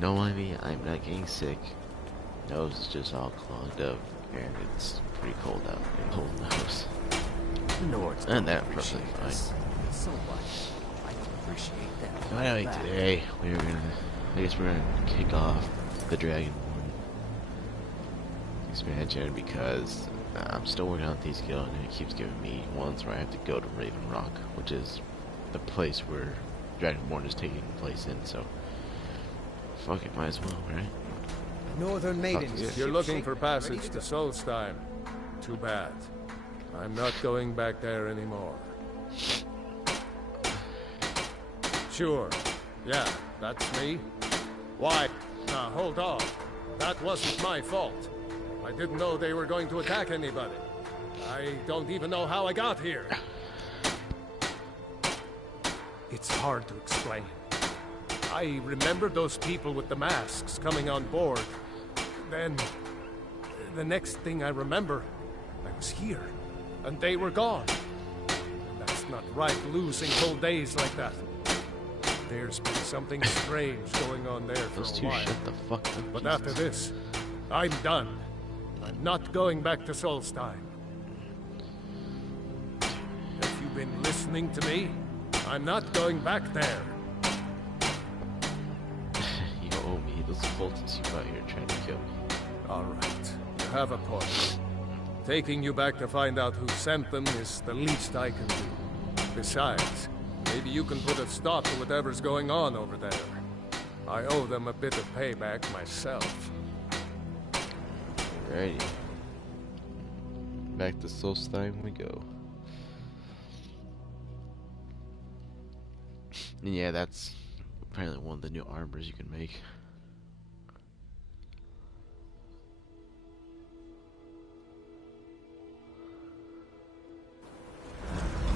No, I mean, I'm not getting sick. Nose is just all clogged up, and it's pretty cold out. And cold nose. The Nords And that perfectly fine. So what? I can appreciate that. So anyway, today I guess we're gonna kick off the Dragonborn expansion because I'm still working on these guild, and it keeps giving me ones where I have to go to Raven Rock, which is the place where Dragonborn is taking place in. So fuck it, might as well, right? Northern maidens. If you're looking for passage to Solstheim, too bad. I'm not going back there anymore. Sure. Yeah, that's me. Why? Now, hold on. That wasn't my fault. I didn't know they were going to attack anybody. I don't even know how I got here. It's hard to explain. I remember those people with the masks coming on board. Then, the next thing I remember, I was here, and they were gone. That's not right, losing whole days like that. There's been something strange going on there for a while. Shut the fuck up, but Jesus. after this, I'm done. I'm not going back to Solstheim. Have you been listening to me? I'm not going back there. You owe me those cultists you out here trying to kill me. All right, you have a point. Taking you back to find out who sent them is the least I can do. Besides, maybe you can put a stop to whatever's going on over there. I owe them a bit of payback myself. Alrighty. Back to Solstheim we go. And yeah, that's apparently one of the new armors you can make.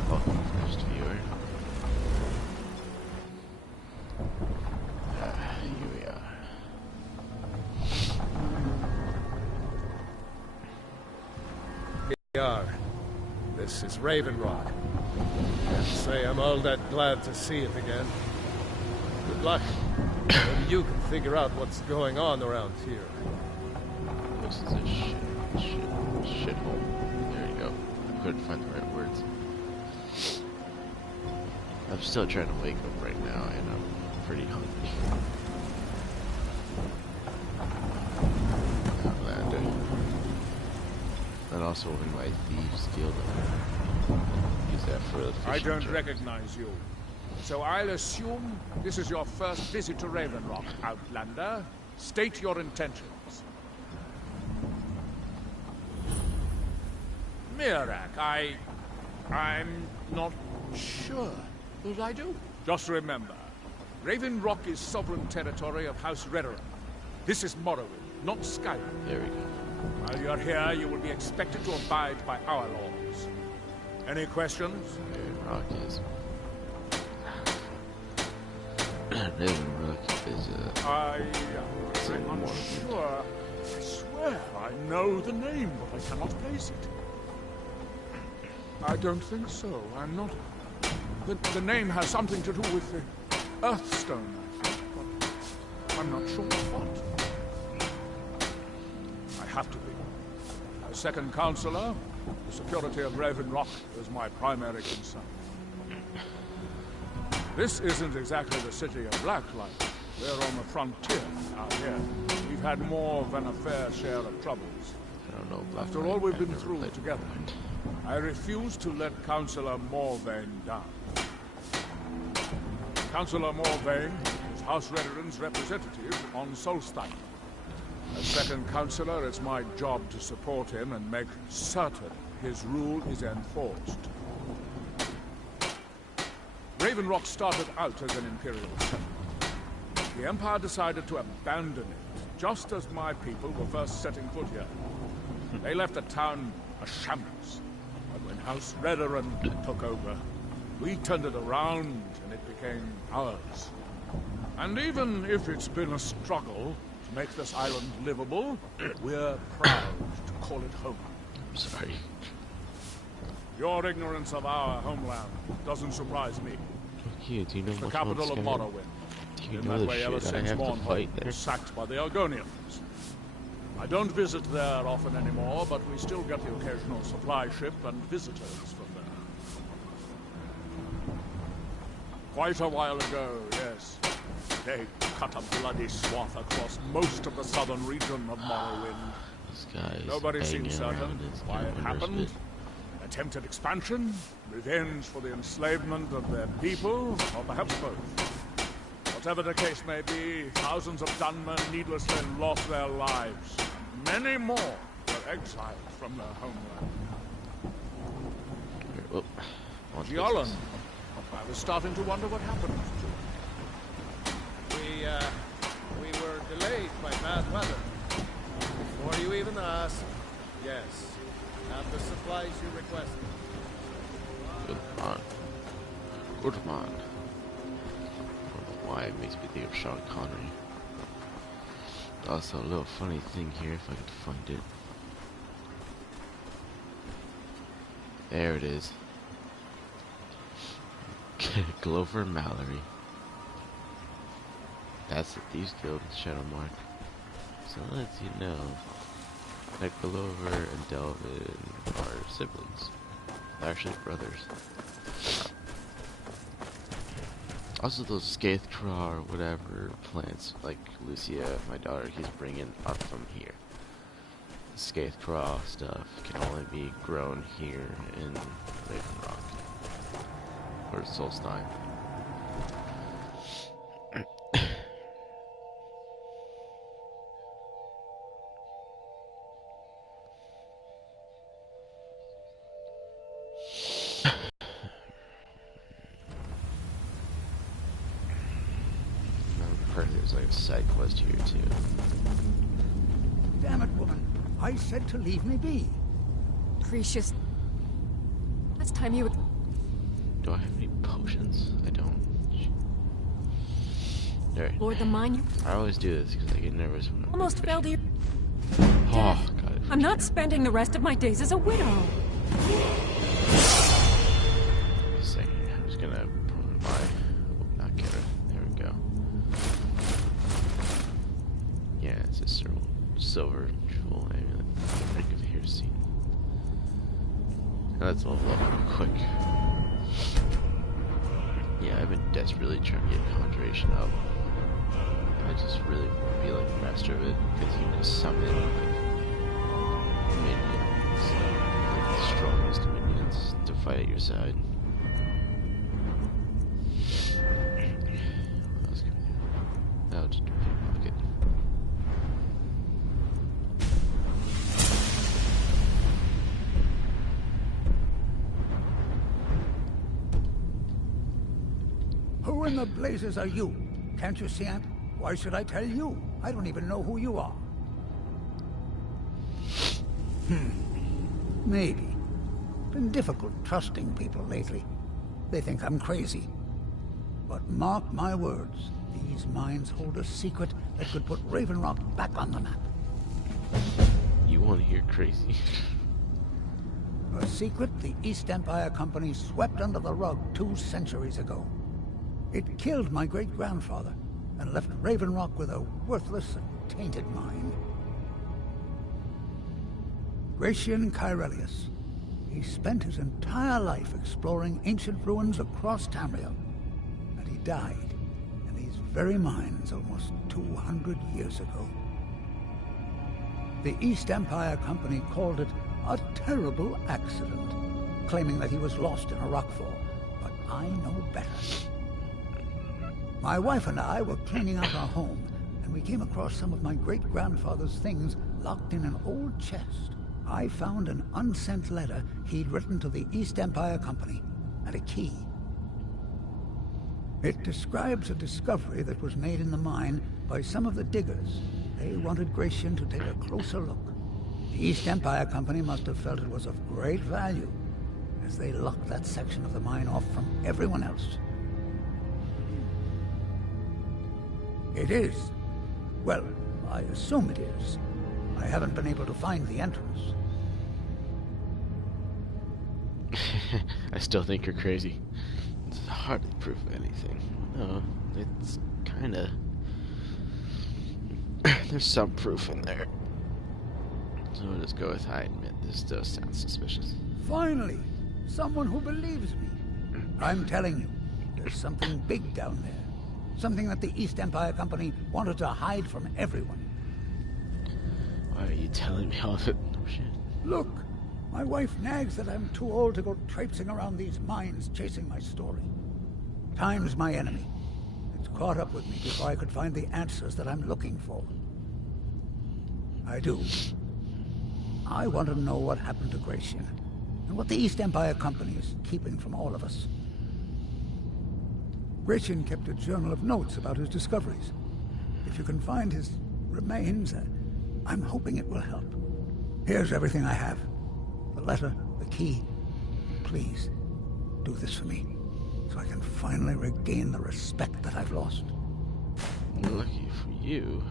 Welcome, first viewer. Here we are. Here we are. This is Raven Rock. Can't say I'm all that glad to see it again. Good luck. Maybe you can figure out what's going on around here. This is a shithole. There you go. I couldn't find the right words. I'm still trying to wake up right now, and I'm pretty hungry. Outlander. And also in my thieves guild, use that for the I don't fishing recognize you. So I'll assume this is your first visit to Raven Rock, Outlander. State your intentions. Mirak, I'm not sure that I do. Just remember, Raven Rock is sovereign territory of House Redoran. This is Morrowind, not Skyrim. There we go. While you're here, you will be expected to abide by our laws. Any questions? Raven Rock is. Raven Rock is I'm unsure. I swear I know the name, but I cannot place it. I don't think so. I'm not. The name has something to do with the Earthstone, I think, but I'm not sure what. I have to be. As second counselor, the security of Raven Rock is my primary concern. This isn't exactly the city of Blacklight. We're on the frontier out here. We've had more than a fair share of troubles. I don't know. After all we've been through together, I refuse to let Councillor Morvain down. Councillor Morvain is House Redoran's representative on Solstheim. As second councillor, it's my job to support him and make certain his rule is enforced. Raven Rock started out as an Imperial settlement. The Empire decided to abandon it, just as my people were first setting foot here. They left the town a shambles. But when House Redoran took over, we turned it around and it became ours. And even if it's been a struggle to make this island livable, we're proud to call it home. I'm sorry. Your ignorance of our homeland doesn't surprise me. Fuck you, do you know The much capital about of Skyrim? Morrowind. Do You In know that the way, ever shit I since have to Mornhold fight there. was sacked by the Argonians. I don't visit there often anymore, but we still get the occasional supply ship and visitors from there. Quite a while ago, yes. They cut a bloody swath across most of the southern region of Morrowind. This guy is Nobody seems hanging certain around his why it happened. bit. Attempted expansion, revenge for the enslavement of their people, or perhaps both. Whatever the case may be, thousands of gunmen needlessly lost their lives. Many more were exiled from their homeland. Oh, on to Giallan, business. I was starting to wonder what happened to We were delayed by bad weather. Before you even ask, yes, have the supplies you requested. Good man. Good man. I don't know why it makes me think of Sean Connery. Also, a little funny thing here, if I could find it. There it is. Glover Mallory. That's the Thieves Guild shadow mark. So it lets you know that Glover and Delvin are siblings. They're actually brothers. Also, those Scathecraw or whatever plants, like Lucia, my daughter, he's bringing up from here. The Scathecraw stuff can only be grown here in Raven Rock or Solstein. There's like a side quest here too. Damn it, woman. I said to leave me be. Gracious. Last time you would... Do I have any potions? I don't. Alright. Lord the mine, you I always do this because I get nervous when I'm almost fell to your... Oh, God. I'm not spending the rest of my days as a widow. Wait a second. I'm just gonna put my... not get her. There we go. Yeah, it's a silver jewel amulet. Ring of Heresy. That's all up real quick. Yeah, I've been desperately trying to get Conjuration up. I just really want to be like a master of it, because you can just summon like minions, like the strongest minions to fight at your side. What else can we do? Oh, just a pocket. Who in the blazes are you? Can't you see I'm... Why should I tell you? I don't even know who you are. Maybe. Been difficult trusting people lately. They think I'm crazy. But mark my words, these mines hold a secret that could put Raven Rock back on the map. You want to hear crazy? A secret the East Empire Company swept under the rug 2 centuries ago. It killed my great-grandfather and left Raven Rock with a worthless and tainted mine. Gratian Kyrelius. He spent his entire life exploring ancient ruins across Tamriel, and he died in these very mines almost 200 years ago. The East Empire Company called it a terrible accident, claiming that he was lost in a rockfall, but I know better. My wife and I were cleaning out our home, and we came across some of my great-grandfather's things locked in an old chest. I found an unsent letter he'd written to the East Empire Company, and a key. It describes a discovery that was made in the mine by some of the diggers. They wanted Gratian to take a closer look. The East Empire Company must have felt it was of great value, as they locked that section of the mine off from everyone else. It is. Well, I assume it is. I haven't been able to find the entrance. I still think you're crazy. It's hardly proof of anything. No, it's kinda... There's some proof in there. So we'll just go with, I admit, this does sound suspicious. Finally, someone who believes me. I'm telling you, there's something big down there. Something that the East Empire Company wanted to hide from everyone. Why are you telling me all of it? Oh, shit. Look, my wife nags that I'm too old to go traipsing around these mines chasing my story. Time's my enemy. It's caught up with me before I could find the answers that I'm looking for. I do. I want to know what happened to Gratian, and what the East Empire Company is keeping from all of us. Gratian kept a journal of notes about his discoveries. If you can find his remains, I'm hoping it will help. Here's everything I have. The letter, the key. Please, do this for me, so I can finally regain the respect that I've lost. Lucky for you.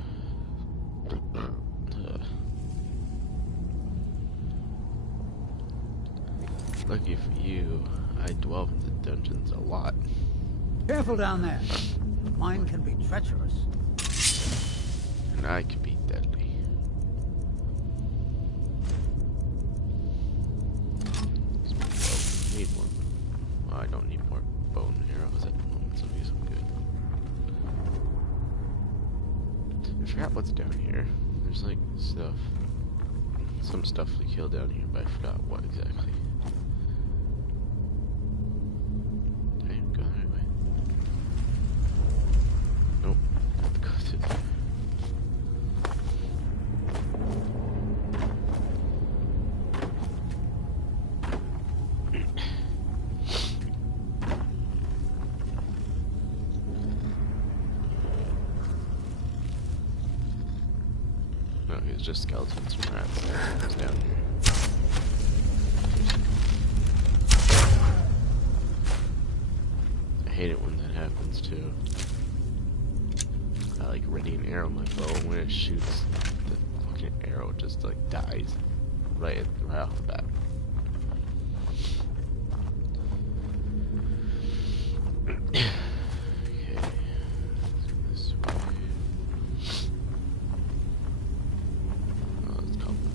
Lucky for you, I delve into dungeons a lot. Careful down there. Mine can be treacherous. And I can be deadly. Need more. Well, I don't need more bone arrows at the moment, so maybe some good. I forgot what's down here. There's like stuff. Some stuff to kill down here, but I forgot what exactly. I didn't go the right way. Nope. I have to go through there. No, it's just skeletons and rats. It's down here. I hate it when that happens too. I like ready an arrow in my bow, and when it shoots, the fucking arrow just like dies right off the bat. Okay, this way. Oh, it's coming.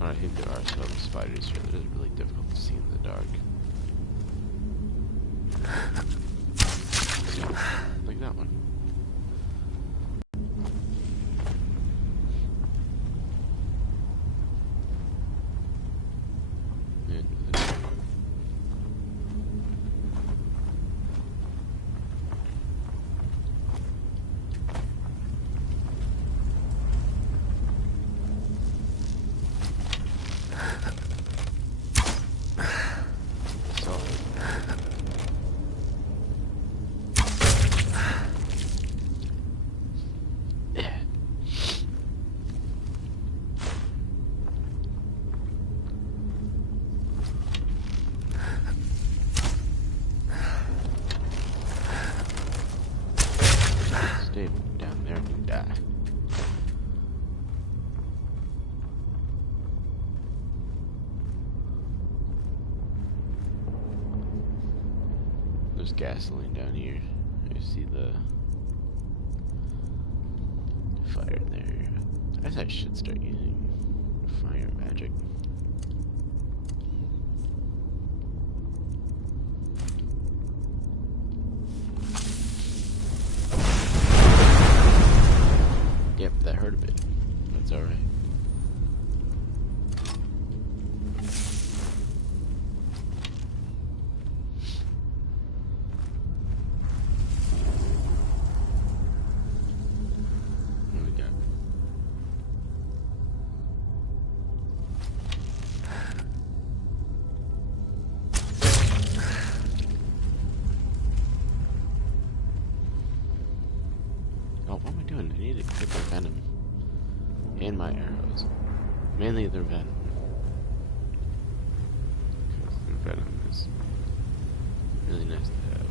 I think there are some spiders here that is really difficult to see in the dark. Like that one. And this one. Solid. Stay down there and you die. There's gasoline down here. You see the fire there. I guess I should start using fire magic. Yep, that hurt a bit. That's alright. What do we got? Oh, what am I doing? I need to get the venom and my arrows. Mainly their venom. Because their venom is really nice to have.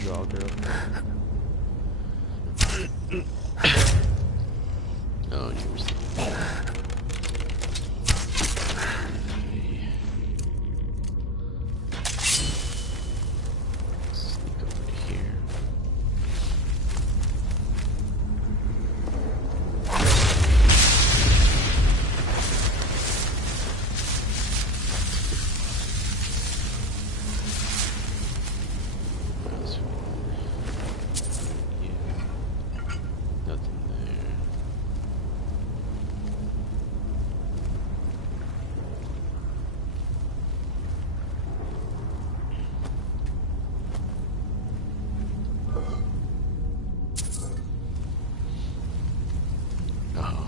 Draw girl. Oh, you were saying. Sneak over to here. Nothing there. Oh,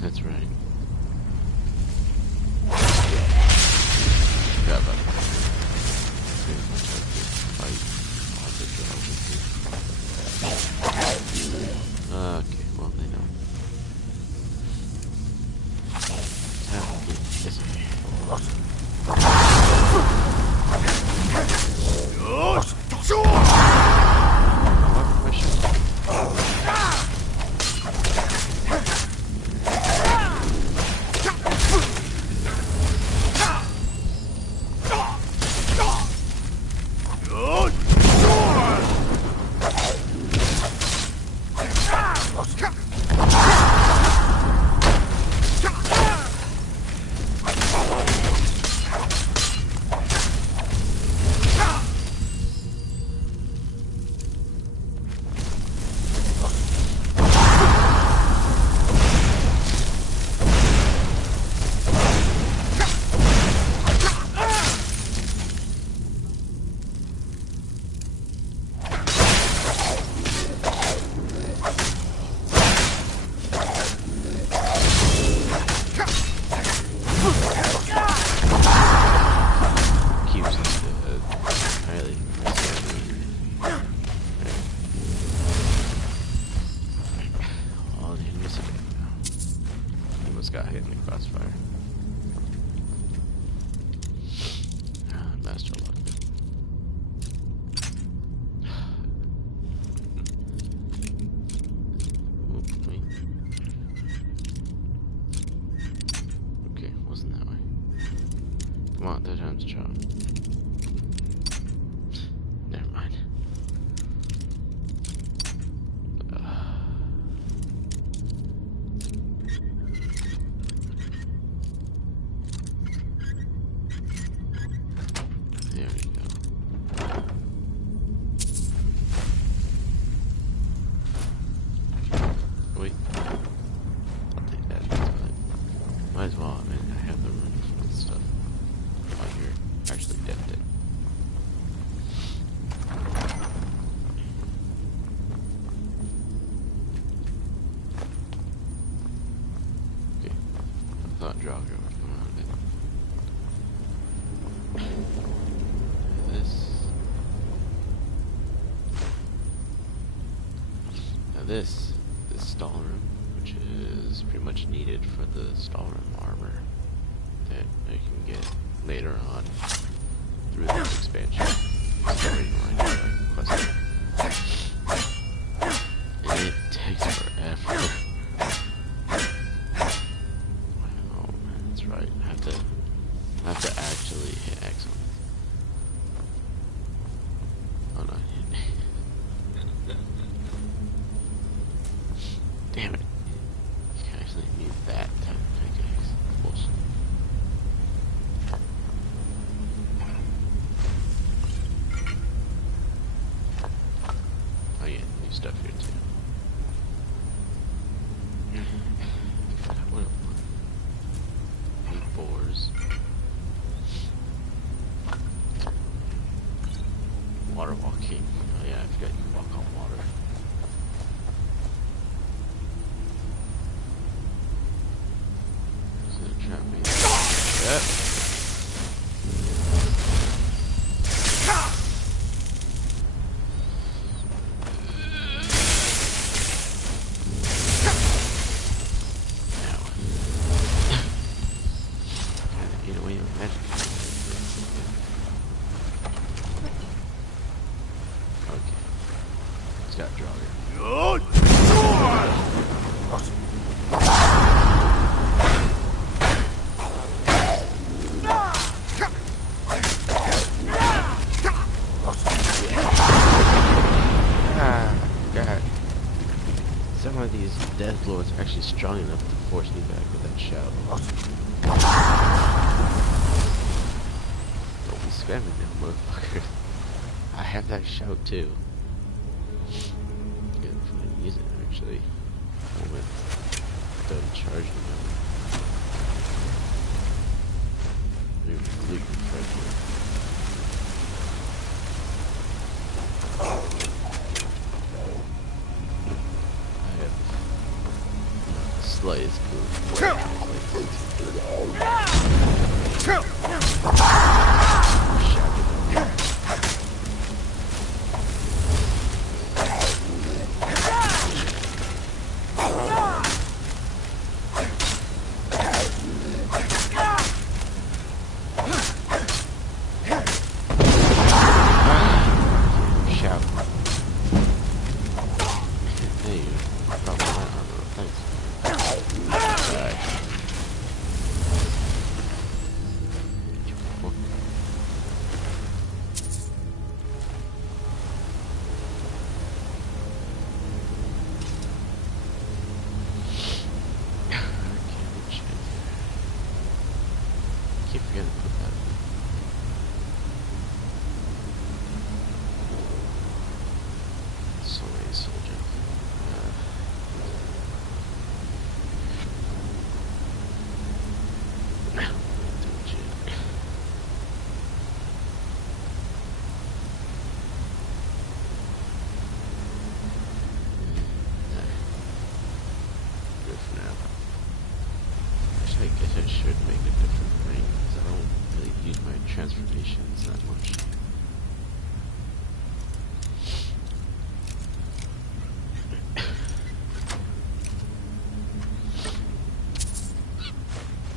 that's right. Forgot about that. Pretty much have to fight all the drugs. Okay, well they know. Have to get this way. Got hit in the crossfire. Master lock. Wait. Okay, wasn't that way. Come on, third time's a charm. Never mind. There we go. Wait. I'll take that. That's fine. Might as well. I mean, I have the room for this stuff. While you're actually tempted. Okay. I thought Draugr would come out of it. This stall room, which is pretty much needed for the stall room armor that I can get later on through this expansion. And it takes forever. Oh man, that's right. I have to actually hit X on this. Oh no. Damn it. You actually need that type of pickaxe. Bullshit. Oh yeah, new stuff here too. What eight boars. Water walking. Oh yeah, I forgot you walk on water. Trap me. Yep. It's got Draugr. God. Some of these Death Lords are actually strong enough to force me back with that shout. Don't be spamming them, motherfuckers. I have that shout too. Good for me to use it actually. Moment. Done charging them. Gluten freshman. I have slightest gluten. I guess I should make a different ring, because I don't really use my transformations that much.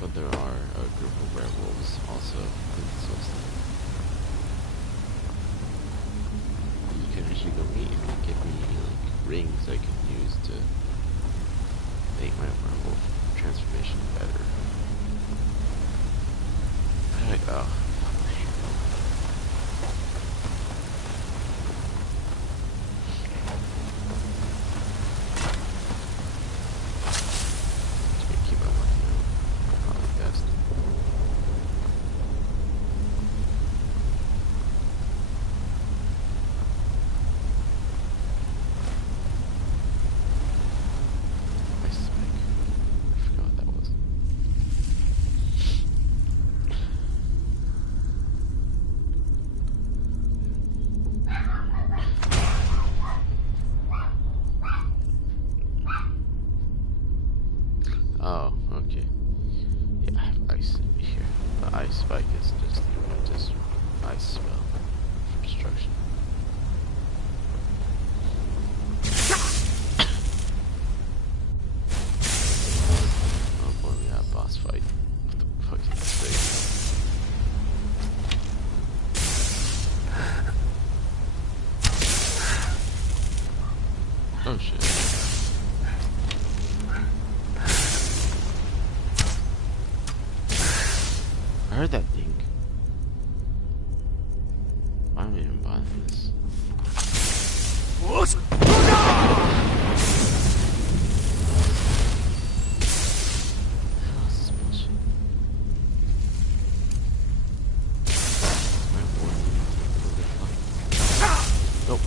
But there are a group of werewolves also in Solstice. You can actually go meet him and give me like rings I can use to make my werewolf transformation better. Alright, oh. Keep on working out. Probably best. Ice spike. I forgot what that was. Oh, okay. Yeah, I have ice in here. The ice spike is just the Robertimus ice spell for destruction. Oh boy, we got a boss fight. What the fuck is this thing? Oh shit. I heard that thing. Why am I even bothering this? Oh, this is bullshit. My ward. Nope.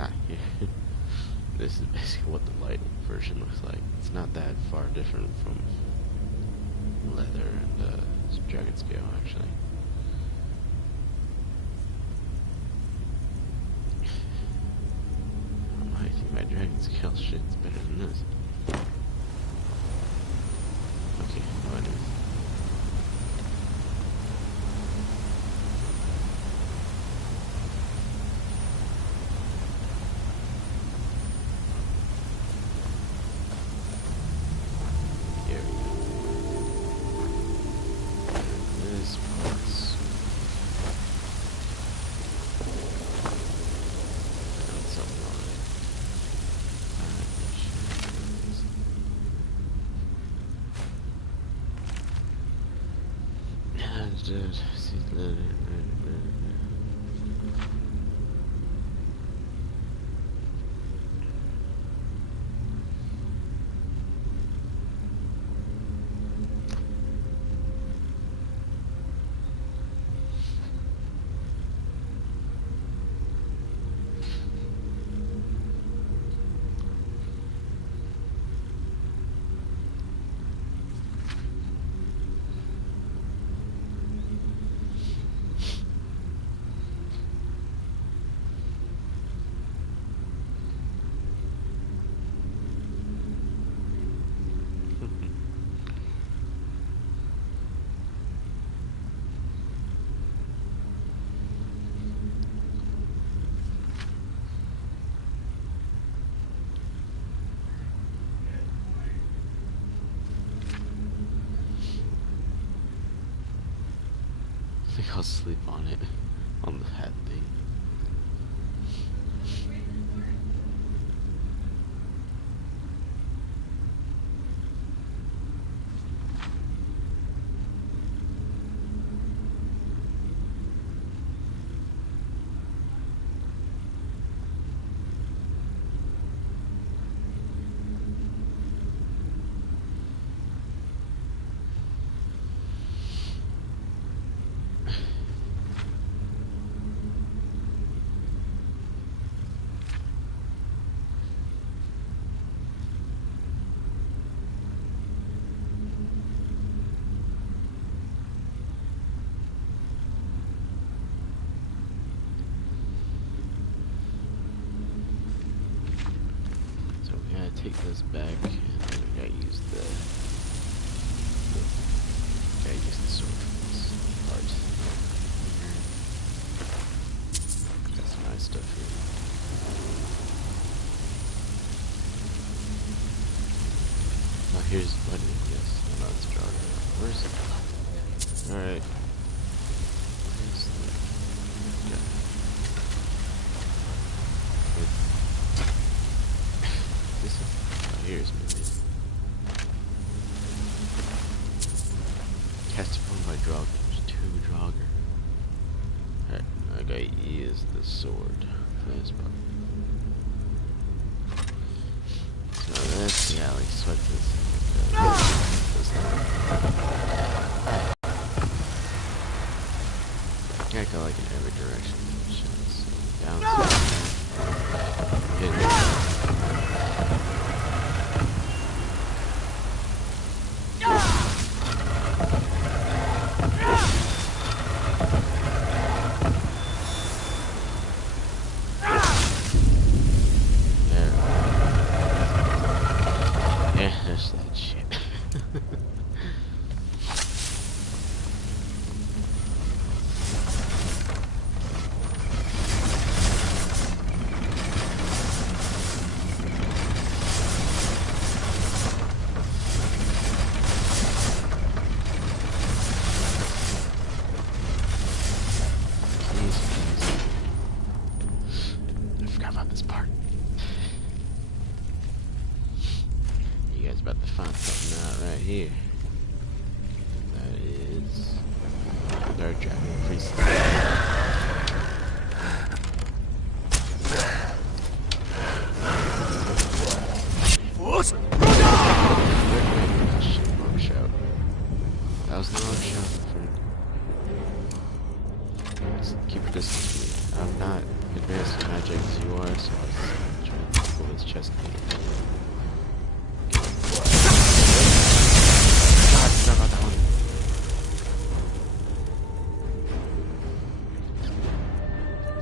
Ah, here. This is basically what the light version looks like. It's not that far different from leather and dragon scale, actually. I think my dragon scale shit's better than this. Okay, no, it is. Here we go. This part's found something on it. I think I'll sleep on it, on the hat thing. Take this back, and then we gotta use the sword for this part. Got some nice stuff here. Oh, here's the button. Yes, no, it's drawn. Where is it? All right. Where's the? Yeah. Here's moving. Cast upon by Draugr. There's 2 Draugr. Alright, I gotta use the sword for this part. So that's, yeah, like sweat this. Yeah, I go like in every direction. Down, hit. That shit. I forgot about this part. About to find something out right here. That is their dragon priest. Long shout. That was the long shout, friend. Just keep your distance from me. I'm not advanced in magic as you are. so I was trying to pull his chest plate. God, I forgot about that one.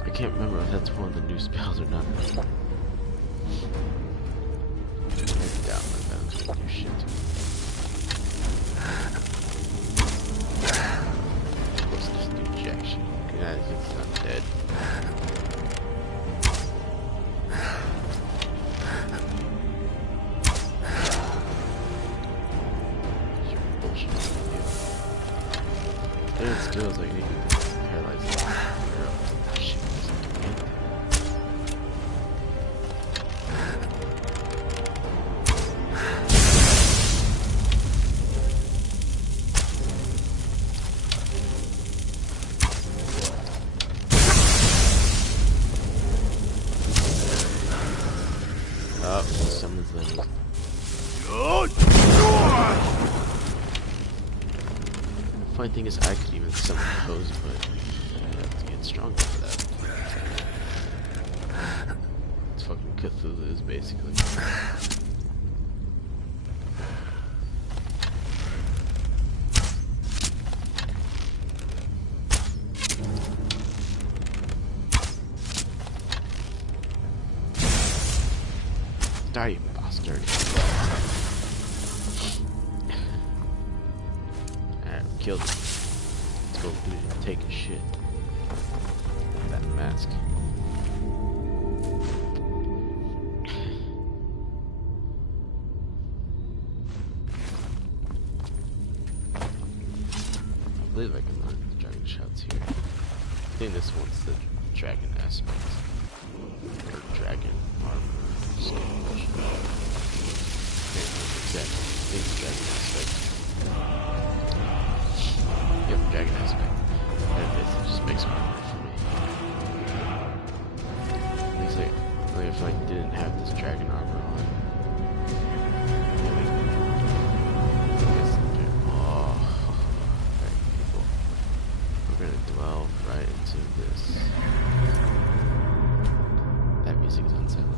I can't remember if that's one of the new spells or not. I doubt that's new shit. What's this new jack shit? Yeah, it's not dead. Your bullshit. Yeah. It feels like you need to paralyze the girl. Oh, shit, what's it doing? Oh, summons them. Funny thing is, I could even summon those, but I have to get stronger for that. It's fucking Cthulhu's, basically. Die, you bastard. Alright, killed him. Let's go take a shit. That mask. I believe I can learn the dragon shouts here. I think this one's the dragon aspect. Or dragon armor. Skin bullshit. Exactly. I think it's dragon aspect. Yep, dragon aspect. It just makes it harder for me. At least like if I didn't have this dragon armor on. Oh, alright, people. We're gonna dwell right into this. That music is unsettling.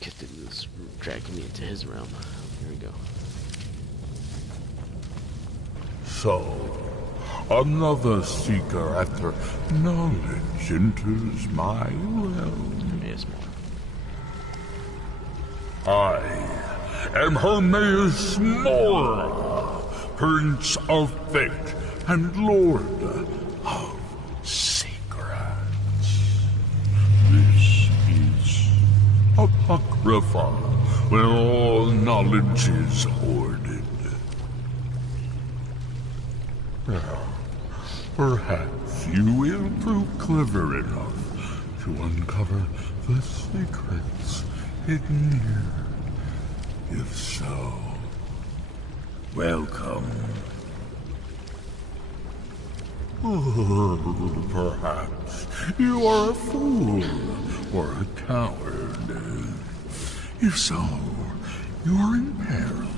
Cthulhu's dragging me into his realm. Here we go. So, another seeker after knowledge enters my realm. Yes, I am Hermaeus Mora, Prince of Fate and Lord of Secrets. This is Apocrypha, where all knowledge is hoarded. Now, perhaps you will prove clever enough to uncover the secrets hidden here. If so, welcome. Oh, perhaps you are a fool or a coward. If so, you are in peril.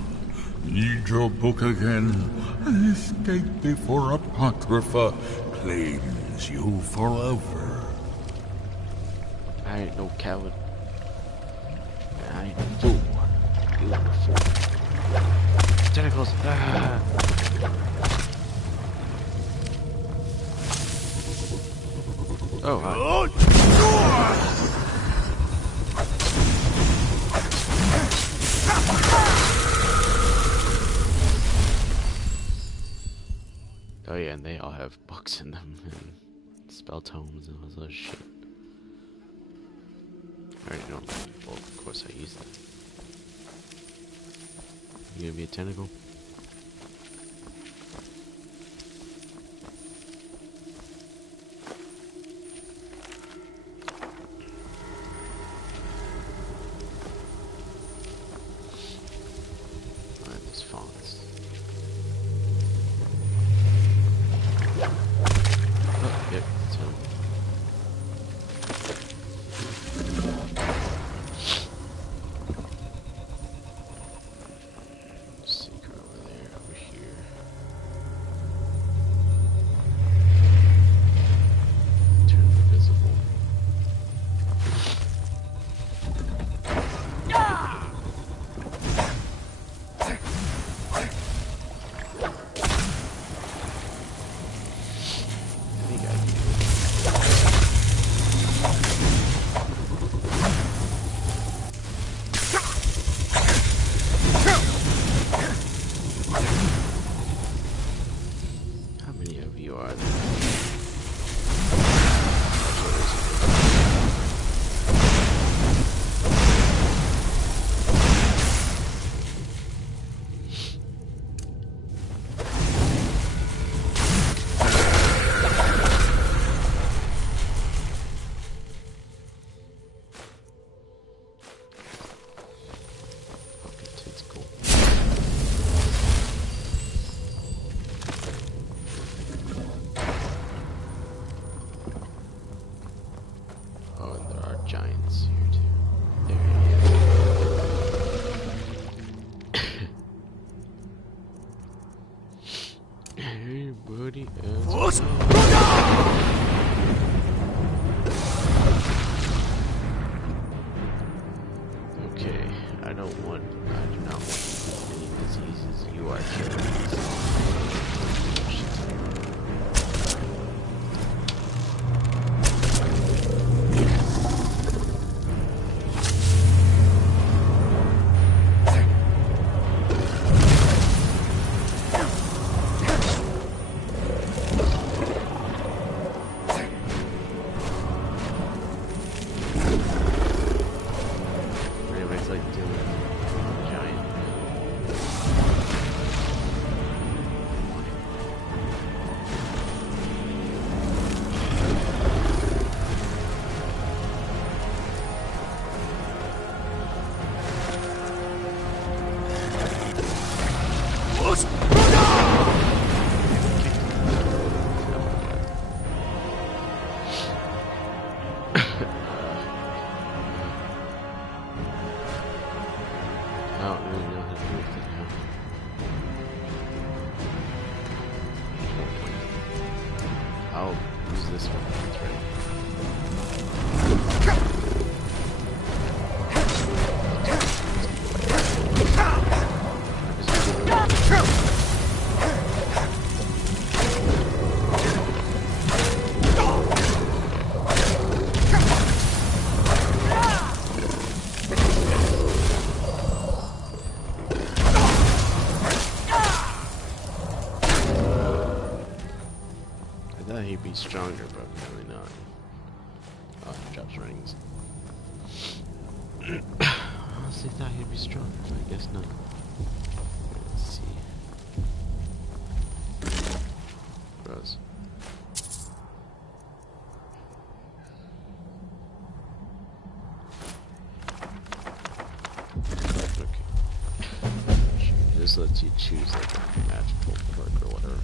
Read your book again and escape before Apocrypha claims you forever. I ain't no coward. I ain't a fool. You are a fool. Tentacles. Ah. Oh, hi. Oh yeah, and they all have books in them, and spell tomes and all this other shit. I already know that. Well, of course I use that. You gonna be a tentacle? Woody okay, I do not want any diseases. You are killing me. I'll use this one. That's right. I thought he'd be stronger, but apparently not. Oh, he drops rings. I honestly thought he'd be stronger, but I guess not. Let's see. Rose. Okay. This lets you choose like a magical perk or whatever.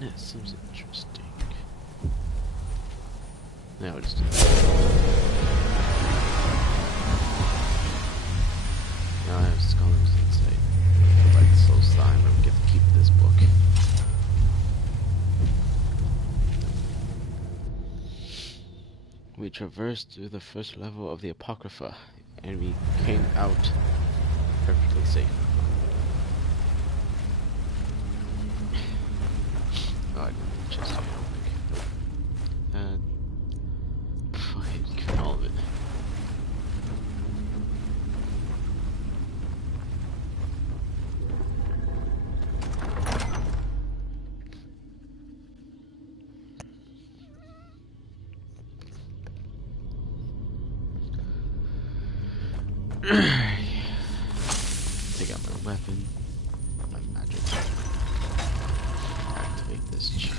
That seems interesting. Now it's now I have Scholars Insight. Like Soul Slime, I get to keep this book. We traversed through the first level of the Apocrypha, and we came out perfectly safe. Oh, I didn't just I don't think. Fucking get all of it. Take out my weapon, my magic. Activate this cheat.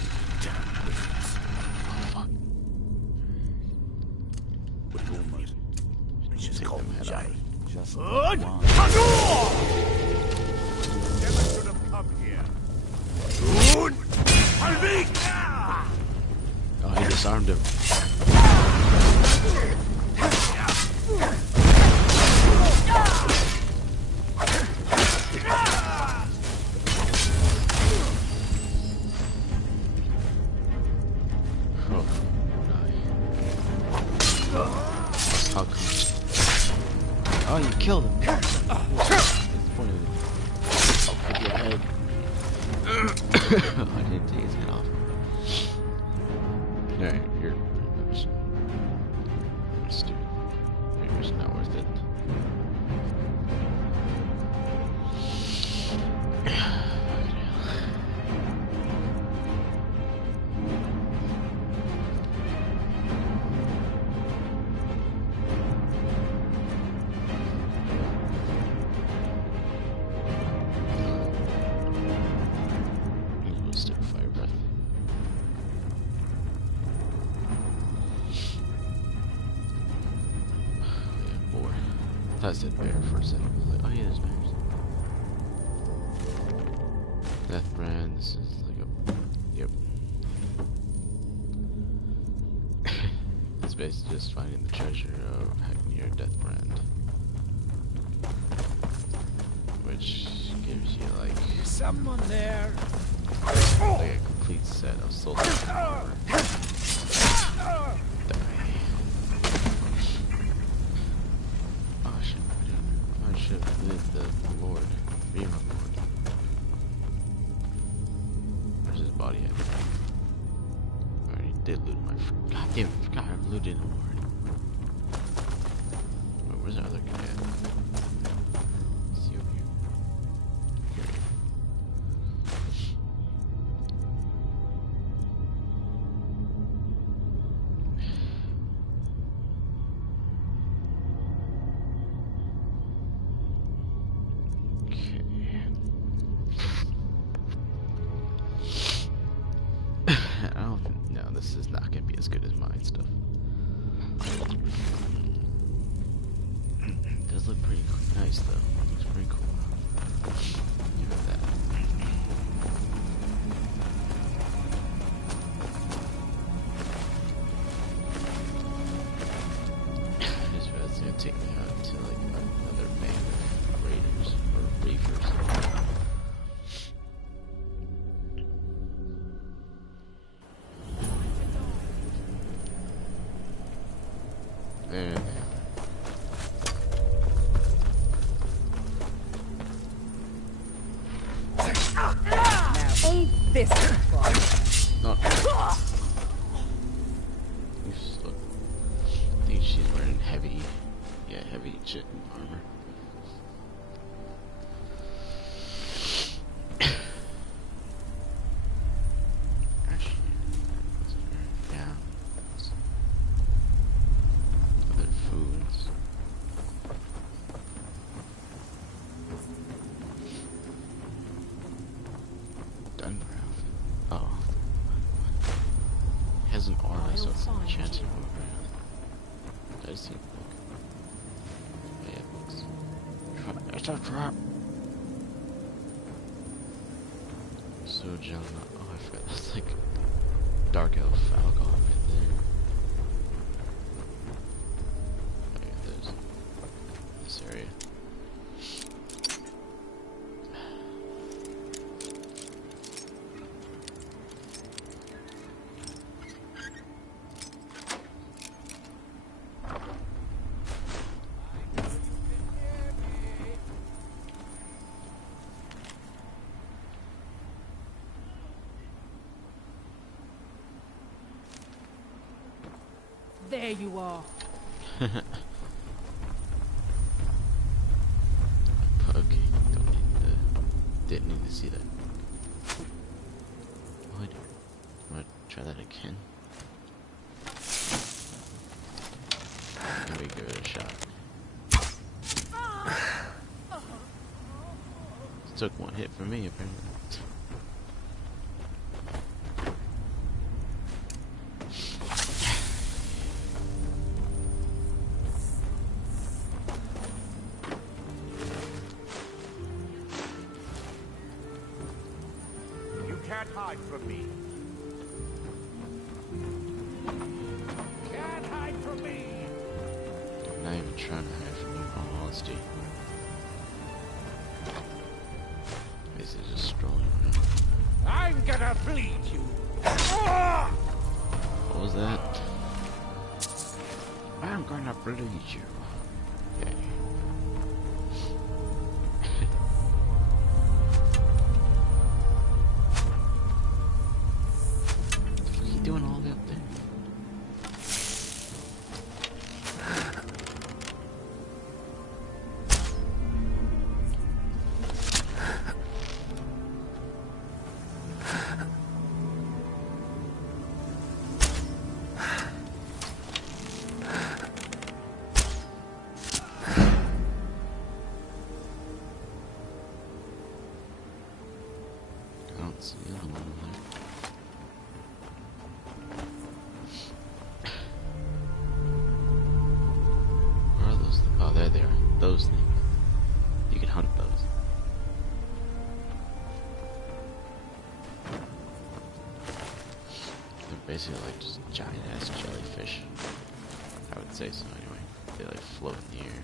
Oh fuck. Just take them head out. Just Never should have come here. Oh, he disarmed him. Oh, you killed him. Your head. I didn't take his head off. Alright, you're stupid. You're just not worth it. thought I said bear for a second. I was like, oh yeah, there's bears. Death brand. This is like a. Yep. It's basically just finding the treasure of hacking your death brand, which gives you like Someone there. like a complete set of soul. Die. Oh shit! I should have lived the Lord, Rima Lord. Where's his body at? I already did loot my. God damn it! I forgot I looted him already. Wait, where's the other guy at? Let's see over here. Here he is. I don't. No, this is not gonna be as good as mine stuff. It does look pretty nice though. It looks pretty cool. Give it that. That's gonna take me out to like another band of raiders or reefers. There. Now, ain't this fun? Not. I think she's wearing heavy chitin armor. Actually, yeah. Other foods. Dungraph. Oh. It has an aura, so it's enchanted over. Did I see a book? Oh yeah, books. It's a trap! So John, oh I forgot, that's like Dark Elf alcohol right there. Oh yeah, there's this area. There you are. Okay, didn't need to see that. Oh, I do. I'm gonna try that again. Let me give it a shot. It took one hit for me, apparently. You can't hide from me. Can't hide from me. I'm not even trying to hide from you, in all honesty. Basically just strolling around. I'm gonna bleed you. What was that? I'm gonna bleed you. Okay. What are you doing all the way up there? those things. You can hunt those. They're basically like just giant ass jellyfish. I would say so anyway. They like float in the air.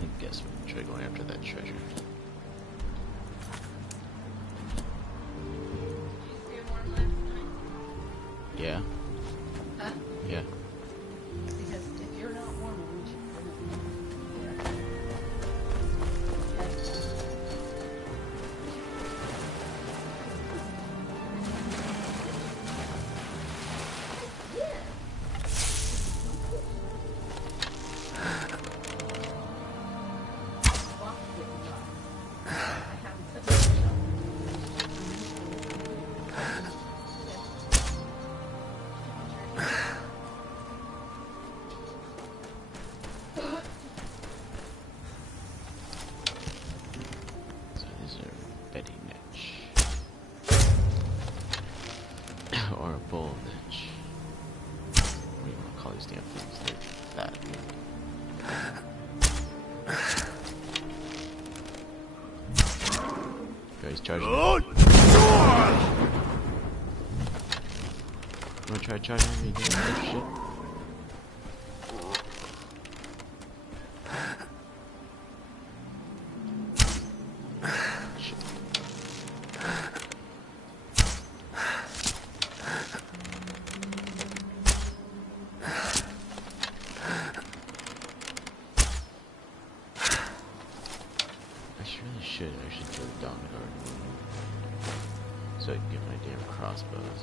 I guess we'll try going after that treasure. Yeah. Huh? Yeah. Because if you're not warm, would you put it So these are Betty niche. Or a bull niche. What do you want to call these damn things? They're fat. He's charging. You wanna try charging me again? Shit. Shit. I should do the Dawn Guard. So I can get my damn crossbows.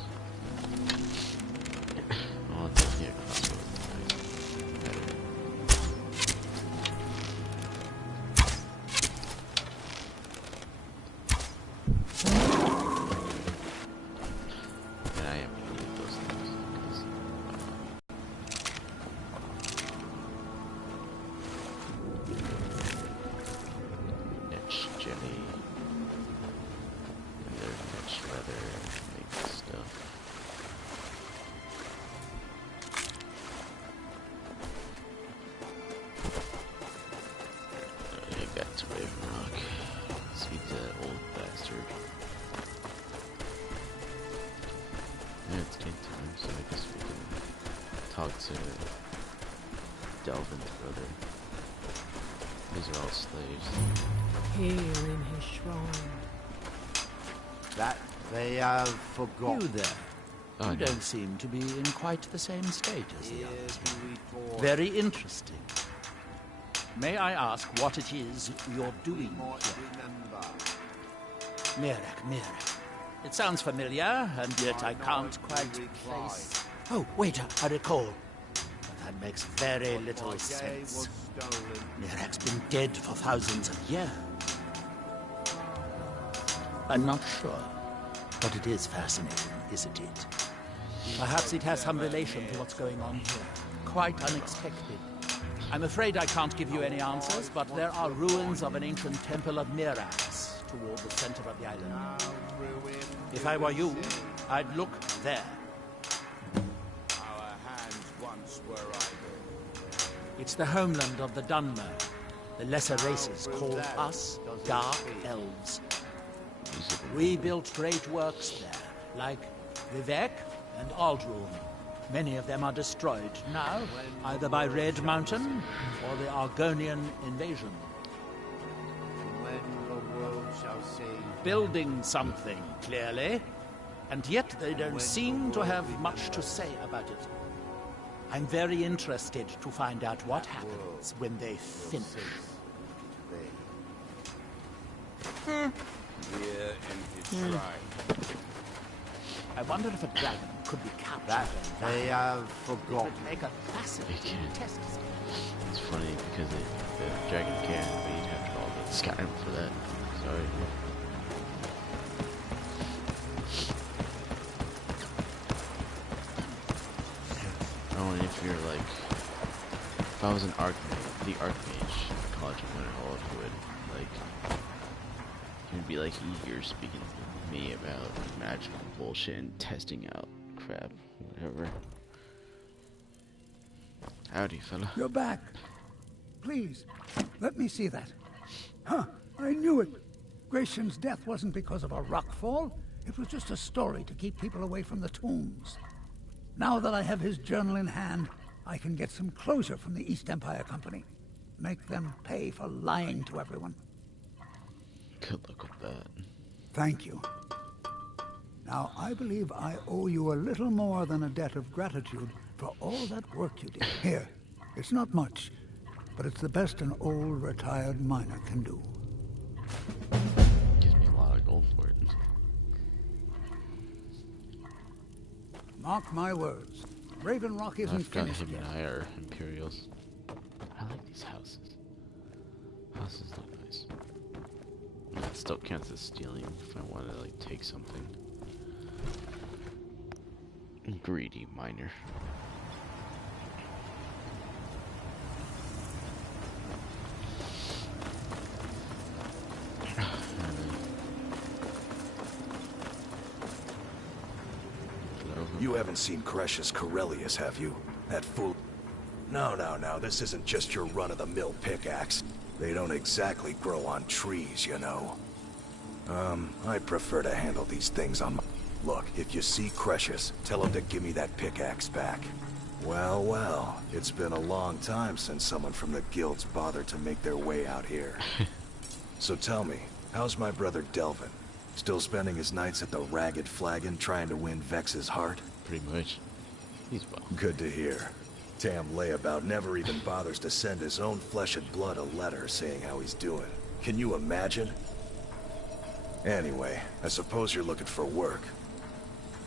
Oh, yeah, crossbows is nice. Better. And I am gonna need those things because niche jelly. And there's niche leather, make this stuff. I got to Raven Rock. Let's meet the old bastard. Yeah, it's game time, so I guess we can talk to Delvin's brother. These are all slaves. Here in his shrine. That they have forgotten. You there. Oh, You no. don't seem to be in quite the same state as the Here others. we talk. Very interesting. May I ask what it is you're doing Might here? remember. Mirek. It sounds familiar, and yet I can't quite place... Oh, wait, I recall. But that makes very little My day sense. was stolen. Mirek's been dead for thousands of years. I'm not sure, but it is fascinating, isn't it? Perhaps it has some relation to what's going on here. Quite unexpected. I'm afraid I can't give you any answers, but there are ruins of an ancient temple of Mirax toward the center of the island. If I were you, I'd look there. Our hands once were idle. It's the homeland of the Dunmer. The lesser races call us Dark Elves. We built great works there, like Vivek and Aldrune. Many of them are destroyed now, either by Red Mountain or the Argonian invasion. When the world shall see. Building something, clearly, and yet they don't seem to have much to say about it. I'm very interested to find out what happens when they finish. Here in his shrine. I wonder if a dragon could be captured. That and they have It forgotten. would make a fascinating can't. test. It's funny because the dragon can, but you'd have to call the Skyrim for that. Sorry. Oh, and if you're like, if I was an the Archmage in College of Winterhold, who would like, It'd be like you're speaking to me about magical bullshit and testing out crap, whatever. Howdy, fella. You're back. Please, let me see that. Huh, I knew it. Gratian's death wasn't because of a rock fall. It was just a story to keep people away from the tombs. Now that I have his journal in hand, I can get some closure from the East Empire Company. Make them pay for lying to everyone. Good luck with that. Thank you. Now, I believe I owe you a little more than a debt of gratitude for all that work you did. Here, it's not much, but it's the best an old retired miner can do. Gives me a lot of gold for it. Mark my words, Raven Rock isn't I've got finished him yet. and I are Imperials. I like these houses. Houses look nice. It still counts as stealing if I want to like take something. Greedy miner. You haven't seen Crescius Corellius, have you? That fool... No, this isn't just your run-of-the-mill pickaxe. They don't exactly grow on trees, you know. I prefer to handle these things on my... Look, if you see Crescius, tell him to give me that pickaxe back. Well, it's been a long time since someone from the guilds bothered to make their way out here. So tell me, how's my brother Delvin? Still spending his nights at the Ragged Flagon trying to win Vex's heart? Pretty much. He's well. Good to hear. Damn layabout never even bothers to send his own flesh and blood a letter saying how he's doing. Can you imagine? Anyway, I suppose you're looking for work.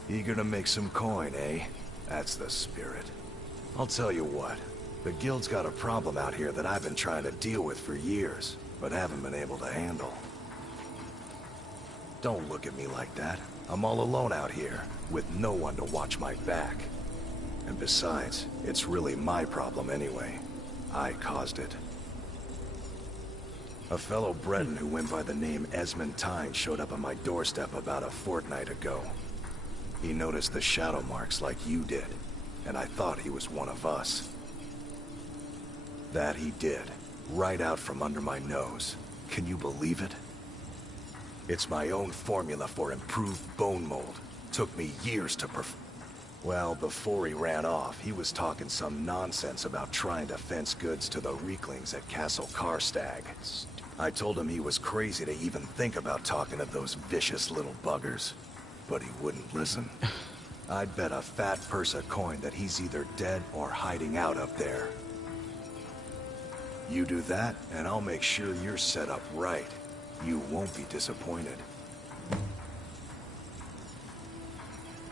Eager to make some coin, eh? That's the spirit. I'll tell you what. The guild's got a problem out here that I've been trying to deal with for years, but haven't been able to handle. Don't look at me like that. I'm all alone out here, with no one to watch my back. And besides, it's really my problem anyway. I caused it. A fellow Breton who went by the name Esmond Tyne showed up on my doorstep about a fortnight ago. He noticed the shadow marks like you did, and I thought he was one of us. That he did, right out from under my nose. Can you believe it? It's my own formula for improved bone mold. Took me years to Well, before he ran off, he was talking some nonsense about trying to fence goods to the Reeklings at Castle Karstag. I told him he was crazy to even think about talking to those vicious little buggers. But he wouldn't listen. I'd bet a fat purse of coin that he's either dead or hiding out up there. You do that, and I'll make sure you're set up right. You won't be disappointed.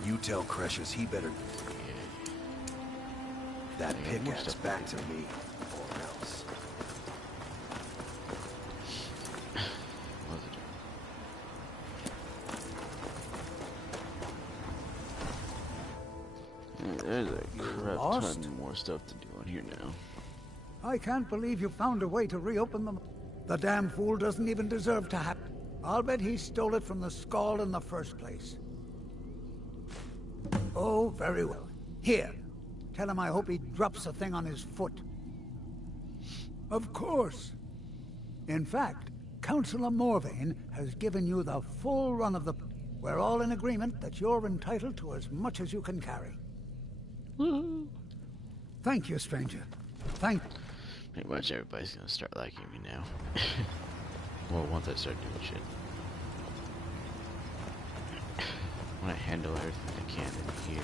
You tell Crescius he better... that pickaxe back to me, or else. There's a crap ton more stuff to do on here now. I can't believe you found a way to reopen them. The damn fool doesn't even deserve to have it. I'll bet he stole it from the Skald in the first place. Oh, very well. Here. Tell him I hope he drops the thing on his foot. Of course. In fact, Councillor Morvain has given you the full run of the... We're all in agreement that you're entitled to as much as you can carry. Woohoo! Thank you, stranger. Thank... Pretty much everybody's gonna start liking me now. Well, once I start doing shit. I want to handle everything I can in here.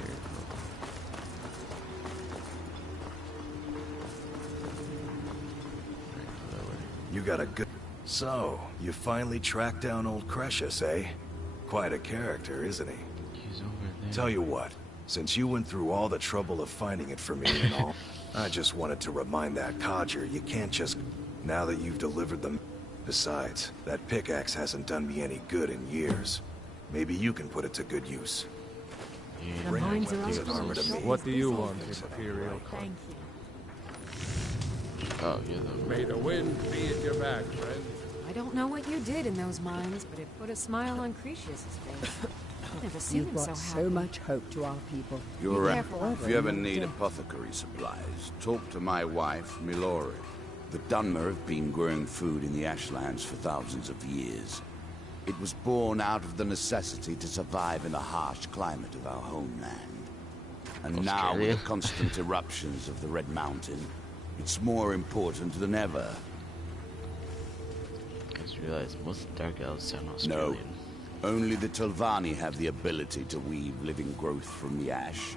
You got a good... So, you finally tracked down old Crescius, eh? Quite a character, isn't he? He's over there. Tell you what, since you went through all the trouble of finding it for me and all, I just wanted to remind that codger you can't just... Now that you've delivered them... Besides, that pickaxe hasn't done me any good in years. Maybe you can put it to good use. Yeah. The mines are Give armor to me. What do you want, Imperial? Thank you. Oh, yeah, though. May the wind be at your back, friend. I don't know what you did in those mines, but it put a smile on Cretius's face. I've never seen You've him brought so so happy. much hope to our people. You're Be right. careful If you ever in your need death. apothecary supplies, talk to my wife, Milori. The Dunmer have been growing food in the Ashlands for thousands of years. It was born out of the necessity to survive in the harsh climate of our homeland. And now, with the constant eruptions of the Red Mountain, it's more important than ever. I just realized most Dark Elves sound Australian. No, only the Telvanni have the ability to weave living growth from the ash.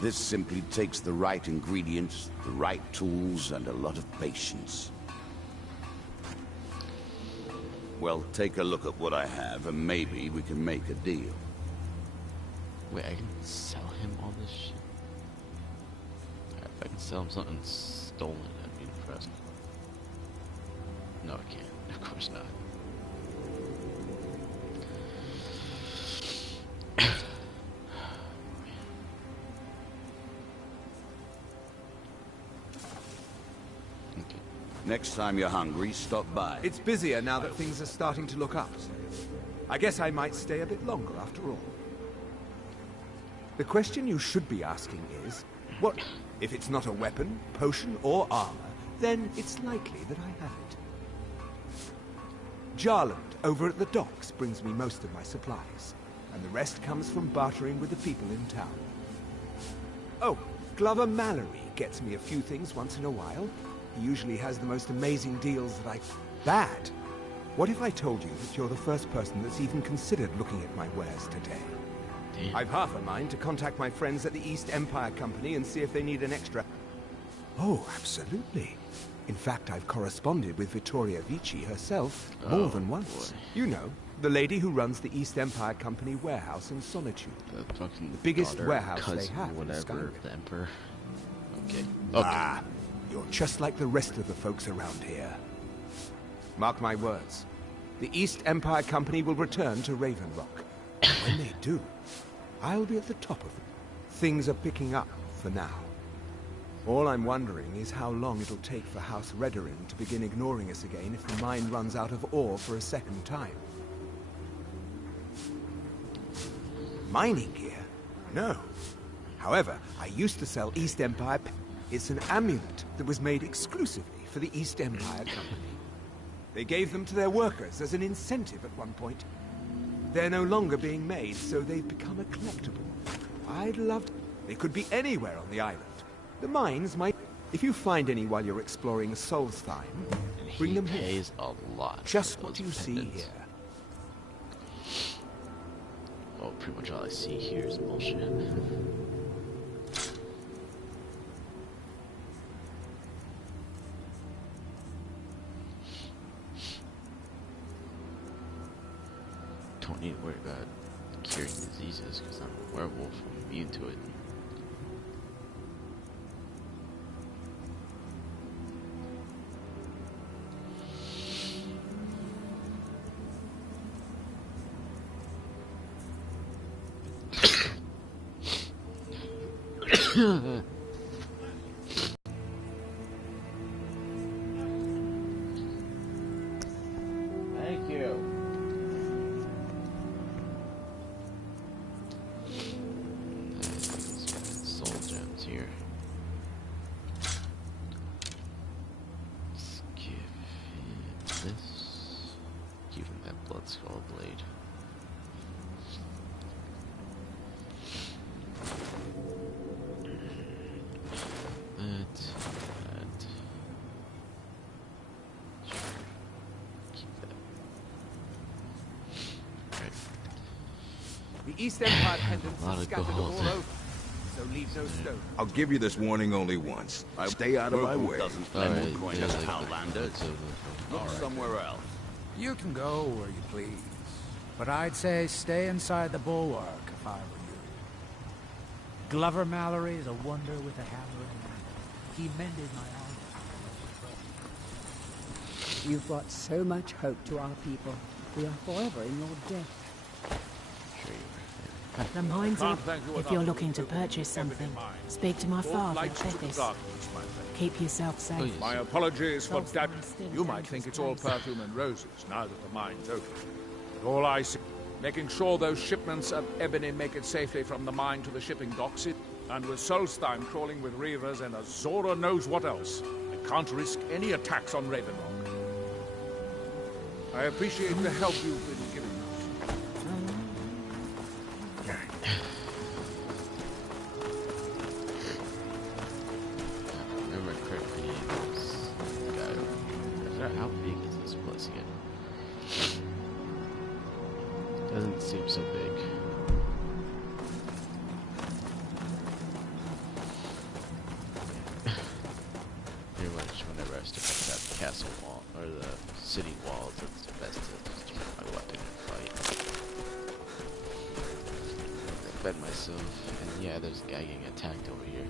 This simply takes the right ingredients, the right tools, and a lot of patience. Well, take a look at what I have, and maybe we can make a deal. Wait, I can sell him all this shit? If I can sell him something stolen, I'd be impressed. No, I can't. Of course not. Next time you're hungry, stop by. It's busier now that things are starting to look up. I guess I might stay a bit longer after all. The question you should be asking is, what if it's not a weapon, potion, or armor, then it's likely that I have it. Jarland, over at the docks, brings me most of my supplies, and the rest comes from bartering with the people in town. Oh, Glover Mallory gets me a few things once in a while. He usually has the most amazing deals that I... Bad! What if I told you that you're the first person that's even considered looking at my wares today? Damn. I've half a mind to contact my friends at the East Empire Company and see if they need an extra... Oh, absolutely. In fact, I've corresponded with Vittoria Vici herself more than once. Boy. You know, the lady who runs the East Empire Company warehouse in Solitude. The biggest daughter, warehouse cousin, they have in whatever, Skyrim. the Emperor. Okay. Ah, you're just like the rest of the folks around here. Mark my words. The East Empire Company will return to Raven Rock. And when they do, I'll be at the top of it. Things are picking up for now. All I'm wondering is how long it'll take for House Redorin to begin ignoring us again if the mine runs out of ore for a second time. Mining gear? No. However, I used to sell East Empire... It's an amulet that was made exclusively for the East Empire Company. They gave them to their workers as an incentive at one point. They're no longer being made, so they've become a collectible. I'd love to... They could be anywhere on the island. The mines might... If you find any while you're exploring Solstheim, bring them here. He pays a lot. Just what you see here. Oh, pretty much all I see here is bullshit. Don't need to worry about curing diseases because I'm a werewolf. I'm immune to it. Thank you. Soul gems here. Let's give him this. Give him that blood skull blade. That. Sure. Keep that. Right. The East Empire pendants A lot are of scattered gold. all over, so leave no stone. I'll give you this warning only once. Stay out of my way. Doesn't Alright, lend coin yeah, as like Outlander. Look somewhere else. You can go where you please, but I'd say stay inside the bulwark if I were you. Glover Mallory is a wonder with a hammer and anvil. He mended my armor. You've brought so much hope to our people. We are forever in your debt. The mine's Can't up. thank you If enough you're for looking to building purchase everything something, mine. speak to my Both father, lights to the Pethis. darkness, my friend. Keep yourself safe. My apologies for that. You might think it's all perfume and roses now that the mine's open. But all I see, making sure those shipments of ebony make it safely from the mine to the shipping docks. And with Solstheim crawling with reavers and Azora knows what else, I can't risk any attacks on Ravenrock. I appreciate the help you've been giving us. Remember correctly, how big is this place again? Doesn't seem so big. Pretty much whenever I step up that castle wall or the city walls, it's best to just use my weapon and fight. I bet myself, and yeah, there's a guy getting attacked over here.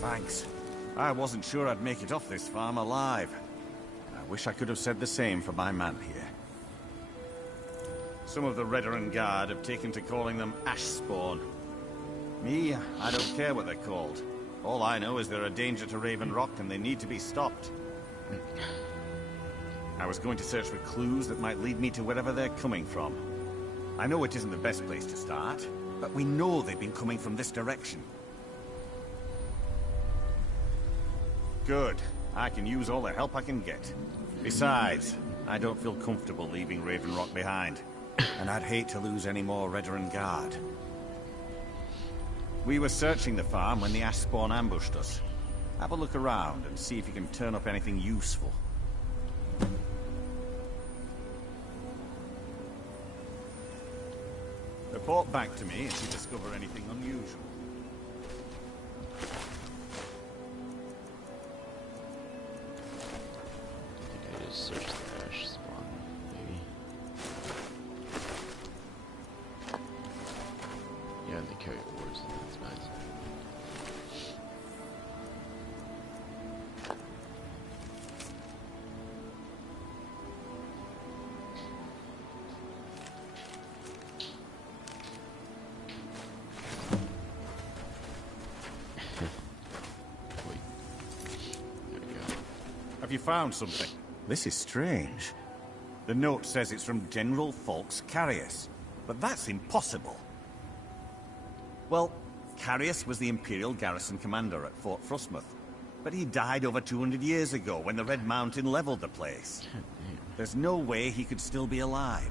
Thanks. I wasn't sure I'd make it off this farm alive. I wish I could have said the same for my man here. Some of the Redoran Guard have taken to calling them Ashspawn. Me, I don't care what they're called. All I know is they're a danger to Ravenrock and they need to be stopped. I was going to search for clues that might lead me to wherever they're coming from. I know it isn't the best place to start, but we know they've been coming from this direction. Good. I can use all the help I can get. Besides, I don't feel comfortable leaving Ravenrock behind. And I'd hate to lose any more Redoran Guard. We were searching the farm when the Ashspawn ambushed us. Have a look around and see if you can turn up anything useful. Report back to me if you discover anything unusual. Search the ash spawn, maybe. Yeah, and they carry ores, that's nice. Wait. There we go. Have you found something? This is strange. The note says it's from General Falks Carius, but that's impossible. Well, Carius was the Imperial garrison commander at Fort Frostmoth, but he died over 200 years ago when the Red Mountain leveled the place. There's no way he could still be alive.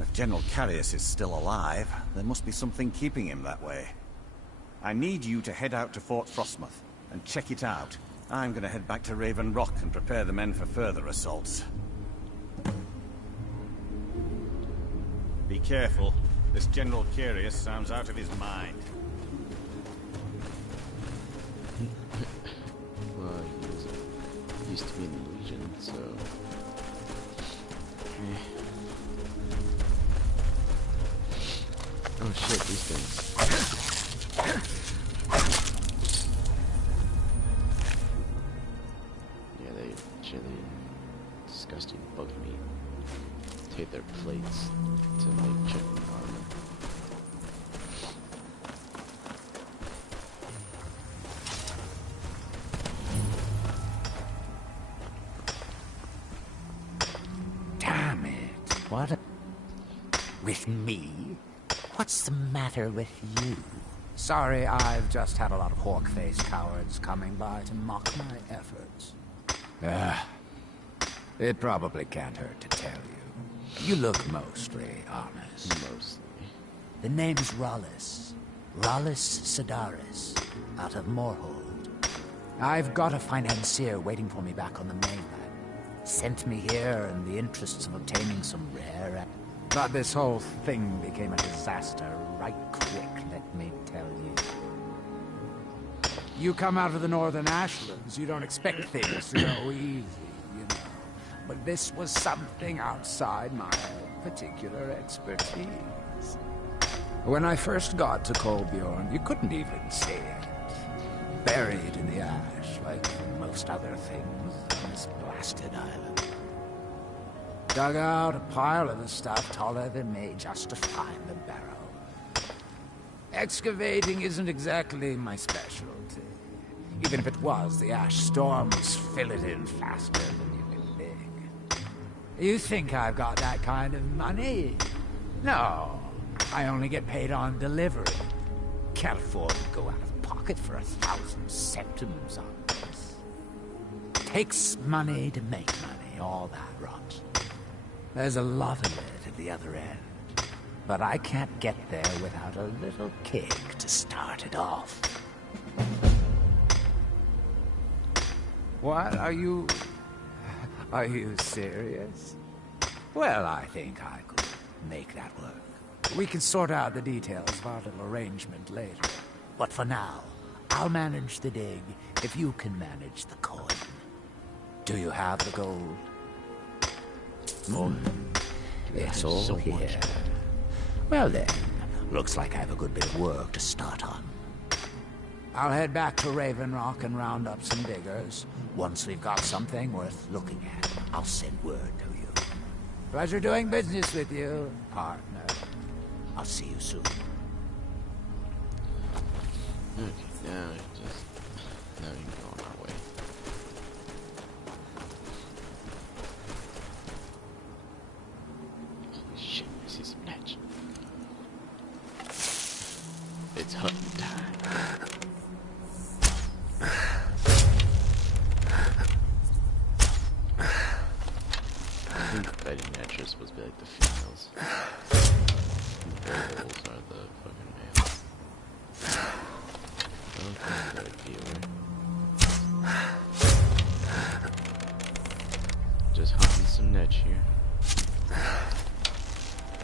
If General Carius is still alive, there must be something keeping him that way. I need you to head out to Fort Frostmoth and check it out. I'm gonna head back to Ravenrock and prepare the men for further assaults. Be careful. This General Carius sounds out of his mind. Well, he used to be in the Legion, so... Oh shit, these things. Disgusting bug meat. Take their plates to make chicken armor. Damn it. What? With me? What's the matter with you? Sorry, I've just had a lot of hawk-faced cowards coming by to mock my efforts. It probably can't hurt to tell you. You look mostly honest. Mostly. The name's Rollis. Rollis Sedaris, out of Moorhold. I've got a financier waiting for me back on the mainland. Sent me here in the interests of obtaining some rare... But this whole thing became a disaster right quick, let me tell you. You come out of the northern Ashlands, you don't expect things to go easy, you know. but this was something outside my particular expertise. When I first got to Kolbjorn, you couldn't even see it. Buried in the ash, like most other things on this blasted island. Dug out a pile of the stuff taller than me just to find the barrel. Excavating isn't exactly my specialty. Even if it was, the ash storms fill it in faster than you can dig. You think I've got that kind of money? No, I only get paid on delivery. Can't afford to go out of pocket for 1,000 centimes on this. Takes money to make money, all that rot. There's a lot of it at the other end. But I can't get there without a little kick to start it off. What, are you serious? Well, I think I could make that work. We can sort out the details of our little arrangement later. But for now, I'll manage the dig if you can manage the coin. Do you have the gold? It's all so here. much. Well then, looks like I have a good bit of work to start on. I'll head back to Raven Rock and round up some diggers. Once we've got something worth looking at, I'll send word to you. Pleasure doing business with you, partner. I'll see you soon. Okay, now we can go on our way. Holy shit, I see some netch. It's hunting time. I think fighting netch are supposed to be like the females. The werewolves are the fucking males. Okay, good viewer. Just hunting some netch here.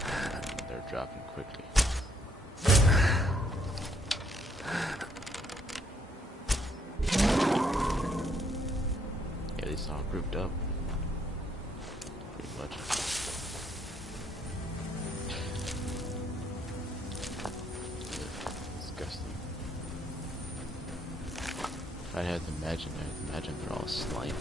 And they're dropping quickly. Yeah, they all grouped up. Pretty much. Disgusting. If I had to imagine, I'd imagine they're all slimy.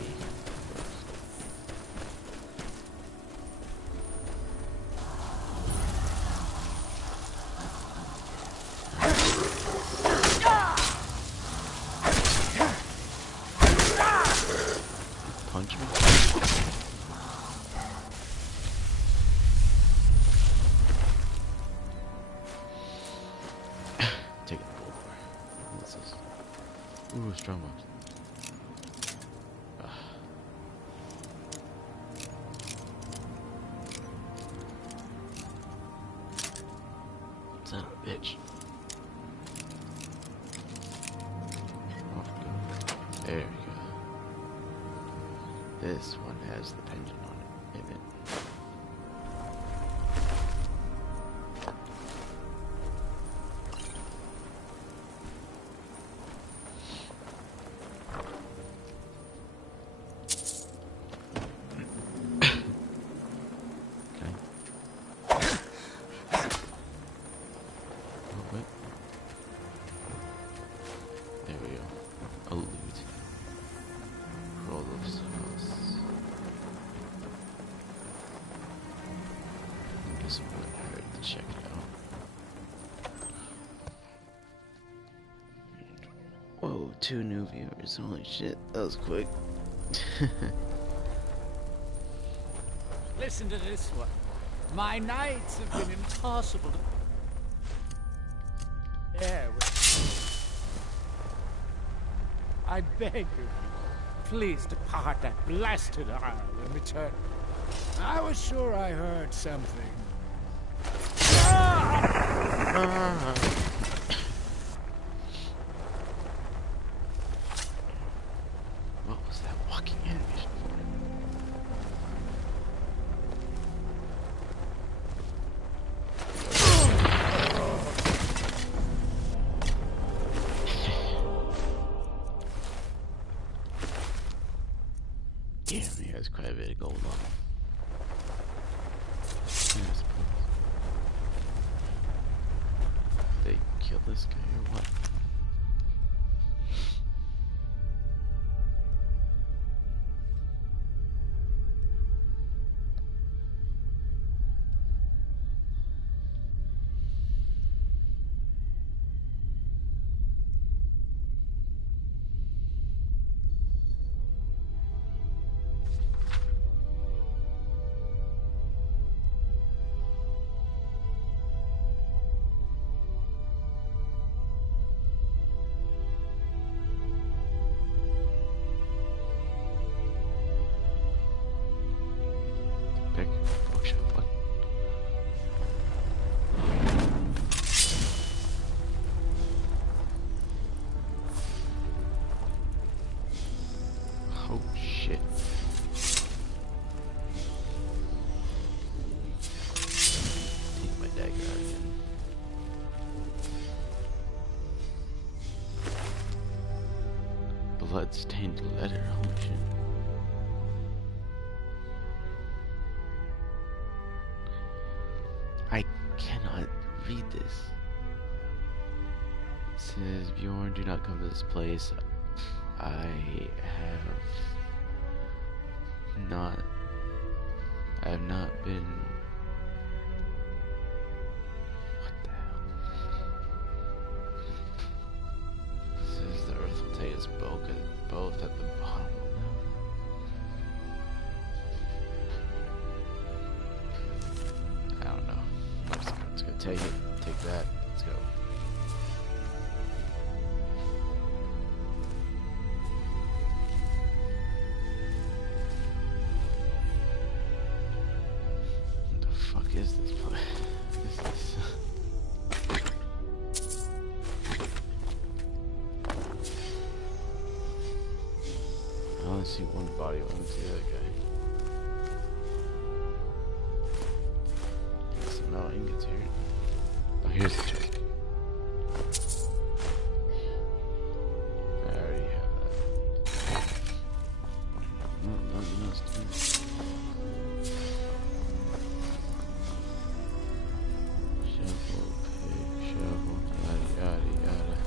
Punch me? Take it the bull core. What's this? Ooh, strong box. Son of a bitch. Oh, there we go. This one has the pendant on it. Amen. Check it out. Whoa, 2 new viewers. Holy shit, that was quick. Listen to this one. My nights have been impossible to bear with. I beg of you, please depart that blasted isle and return. I was sure I heard something. What was that walking animation for? Damn, here has quite a bit of gold on him. Yeah, I suppose. They kill this guy or what? What? Oh shit. Take my dagger out again. Blood-stained letter, holy shit. I cannot read this. It says, Bjorn, do not come to this place. I have not been... What the hell? It says the earth will take us both at the bottom. I don't know. I'm just gonna take it. Take that. Let's go. What the fuck is this place? What is this? I only see one body. I don't see the other guy. No ingots here. Oh, here's the chest. I already have that. No, nothing else to do. Shovel, pig, shovel, yada yada yada.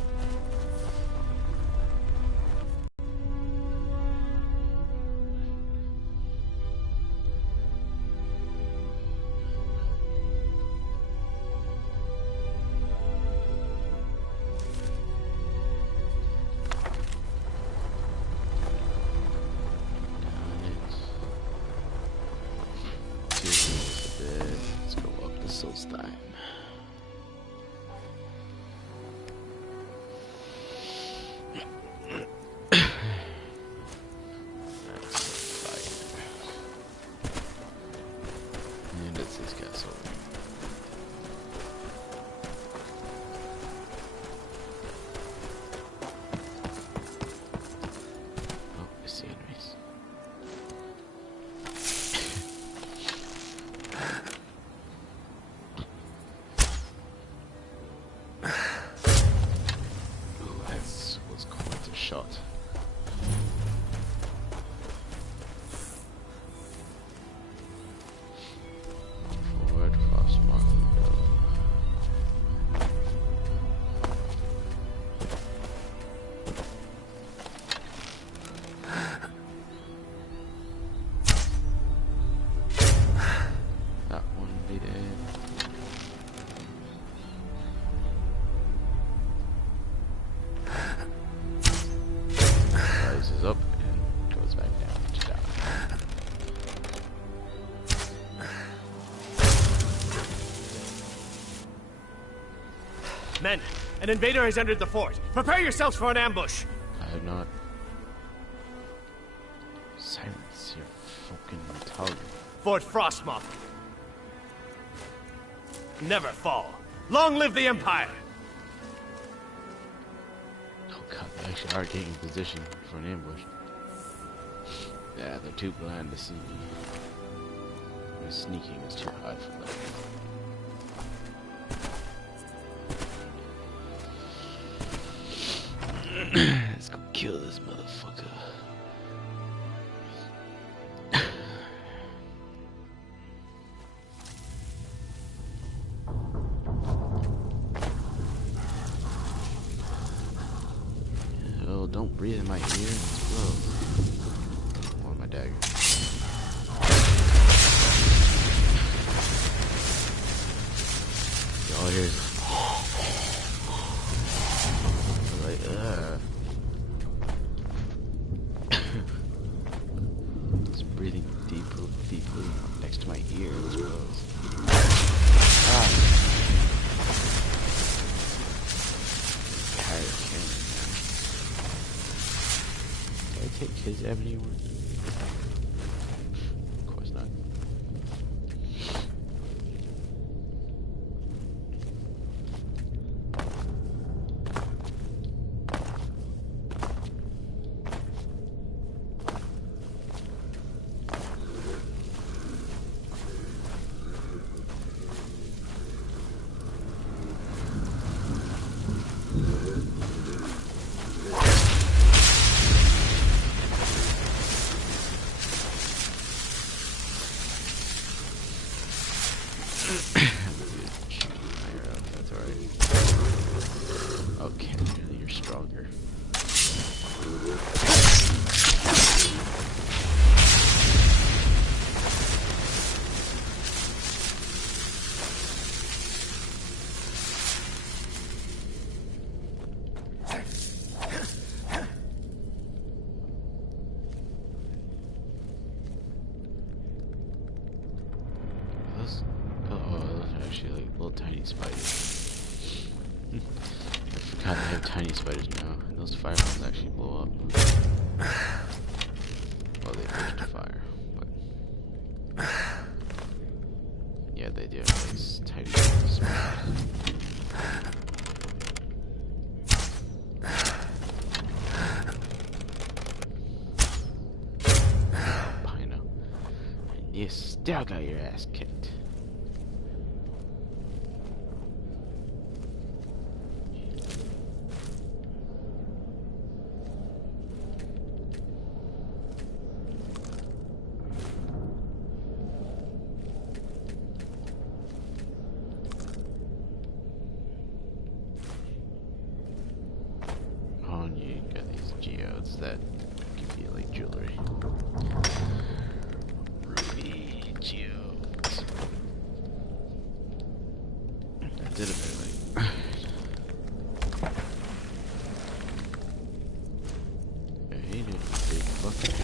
Let's go up the Solstheim. And it's this castle. Oh, I see enemies. Shot. Forward, Frostmoth. That one be dead. Rises up and goes back down to die. Men, an invader has entered the fort. Prepare yourselves for an ambush. I have not. Silence your fucking tongue. Fort Frostmoth. Never fall. Long live the Empire! Oh god, they actually are taking position for an ambush. Yeah, they're too blind to see me. Their sneaking is too high for them. Let's go kill this motherfucker. breathe in my ear and explode. Oh, my dagger. All here is like, It's breathing deeply next to my ear. It's gross. Ah. Tired of killing him. Did I take his ebony one? Of course not. Okay, you're stronger. Those are actually like little tiny spiders. I forgot they have tiny spiders now, and those fireballs actually blow up. Well, they push to fire, but yeah, they do have these tiny spiders. Pino, and you still got your ass kicked. And you got these geodes that give you like jewelry. Ruby geodes. I did a bit like I hate it, big fucker.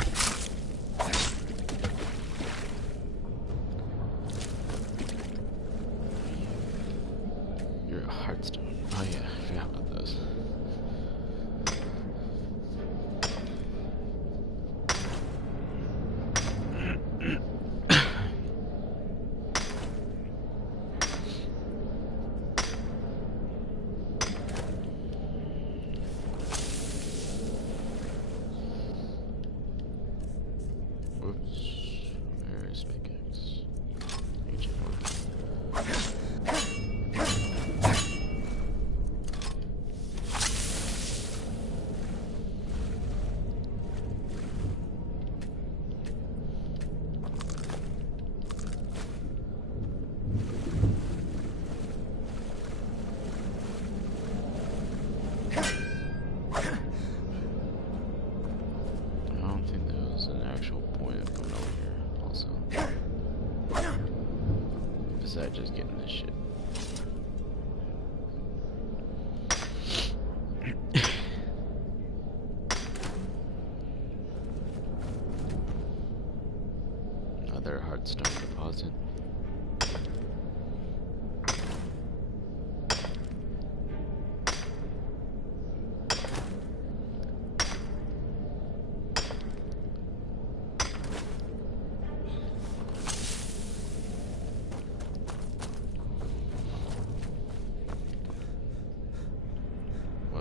You're a heartstone. Oh yeah, I forgot about those. Whoops. Where is pickaxe? Ancient one. I don't think there was an actual point of coming over here, also. Besides just getting this shit. Another hardstone deposit.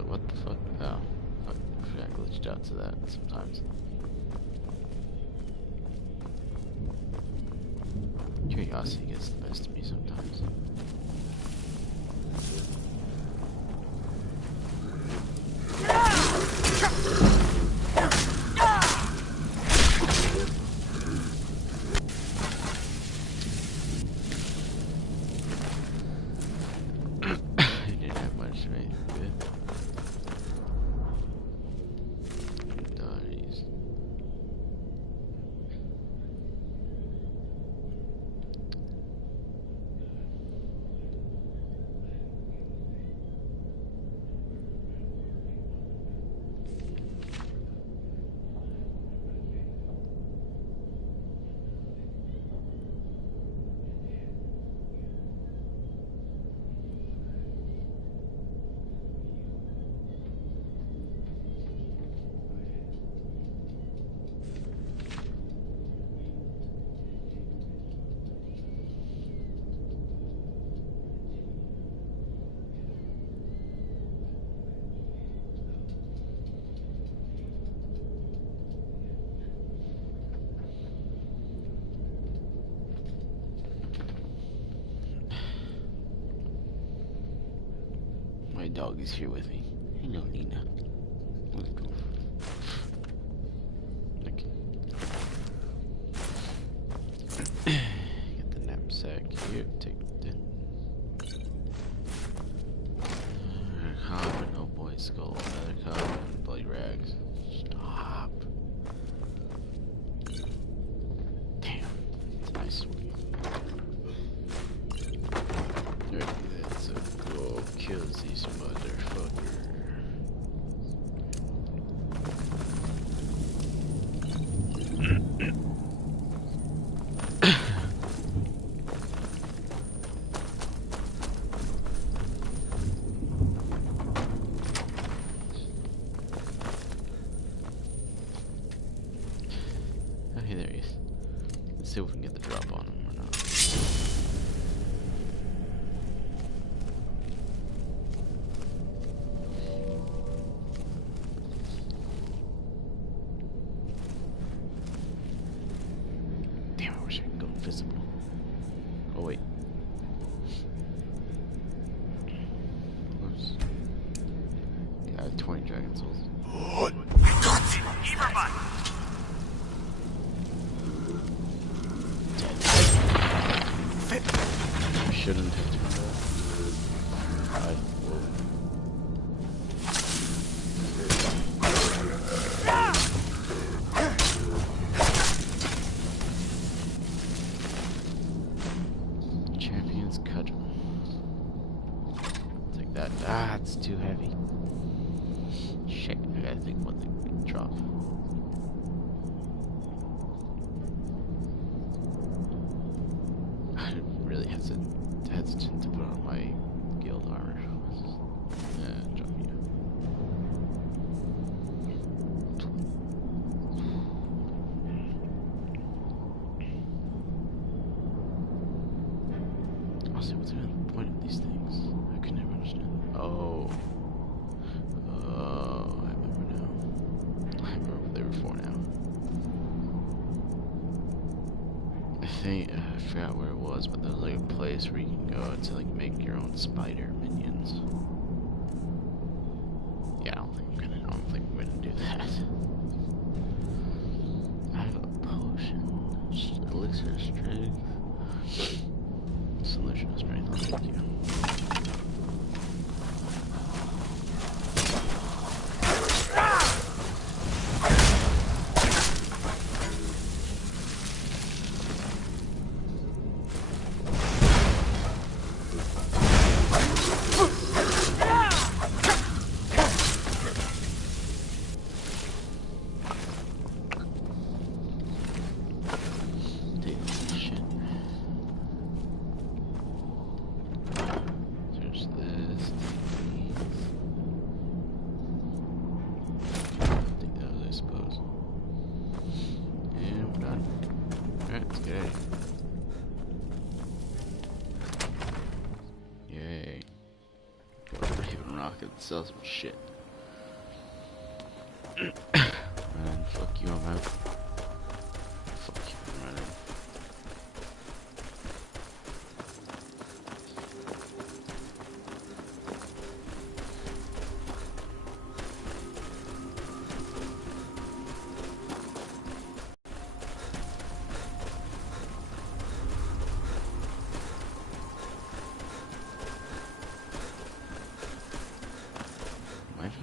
What the fuck? Oh, fuck. I got glitched out to that sometimes. Curiosity gets the best of me sometimes. He didn't have much, right? Good. my dog is here with me. Hello, Lena. Okay. Get the knapsack here. Take the coffin. Oh boy, skull. Another coffin. Bloody rags. Stop. Damn. It's nice. That's a go kill this motherfucker. Okay, there he is. Let's see if we can get the drop on him or not. Damn, I wish I could go invisible. Oh wait. Whoops. Yeah, I have 20 dragon souls. I shouldn't have done that. Champion's cudgel. Take that. Ah, it's too heavy. Shit, I gotta think what they drop. I'm really hesitant to put on my guild armor. Drop you. Honestly, what's the point of these things? I can never understand. Oh. Oh, I remember now. I remember what they were for now. I think, I forgot where it was, but there's like a place where you can go to like make your own spider minions. Yeah, I don't think I'm gonna do that. I have a potion. Elixir of strength. Solution of strength, thank you. Sell some shit. Man, fuck you, I'm out. Fuck you, I'm running.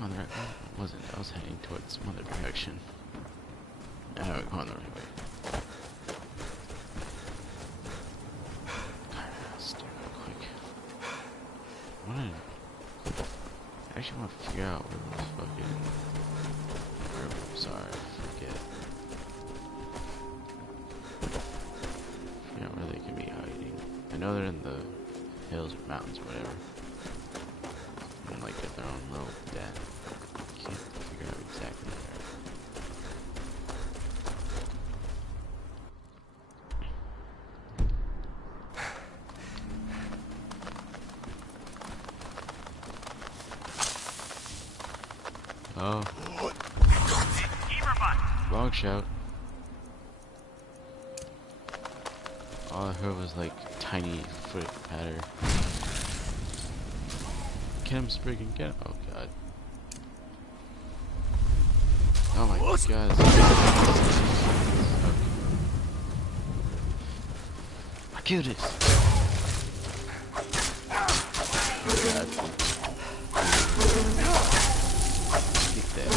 On the right way? I wasn't. I was heading towards some other direction. Now we're going the right way. Let's do it real quick. I actually want to figure out where those fucking werewolves are. I forget. Figure out where they can be hiding. I know they're in the hills or mountains or whatever. And like get their own little den. Can't figure out exactly where. Oh. Wrong shout. All I heard was like tiny foot patter. Get him, Spriggan, get him. Oh god. Oh my god. I killed it. Keep that.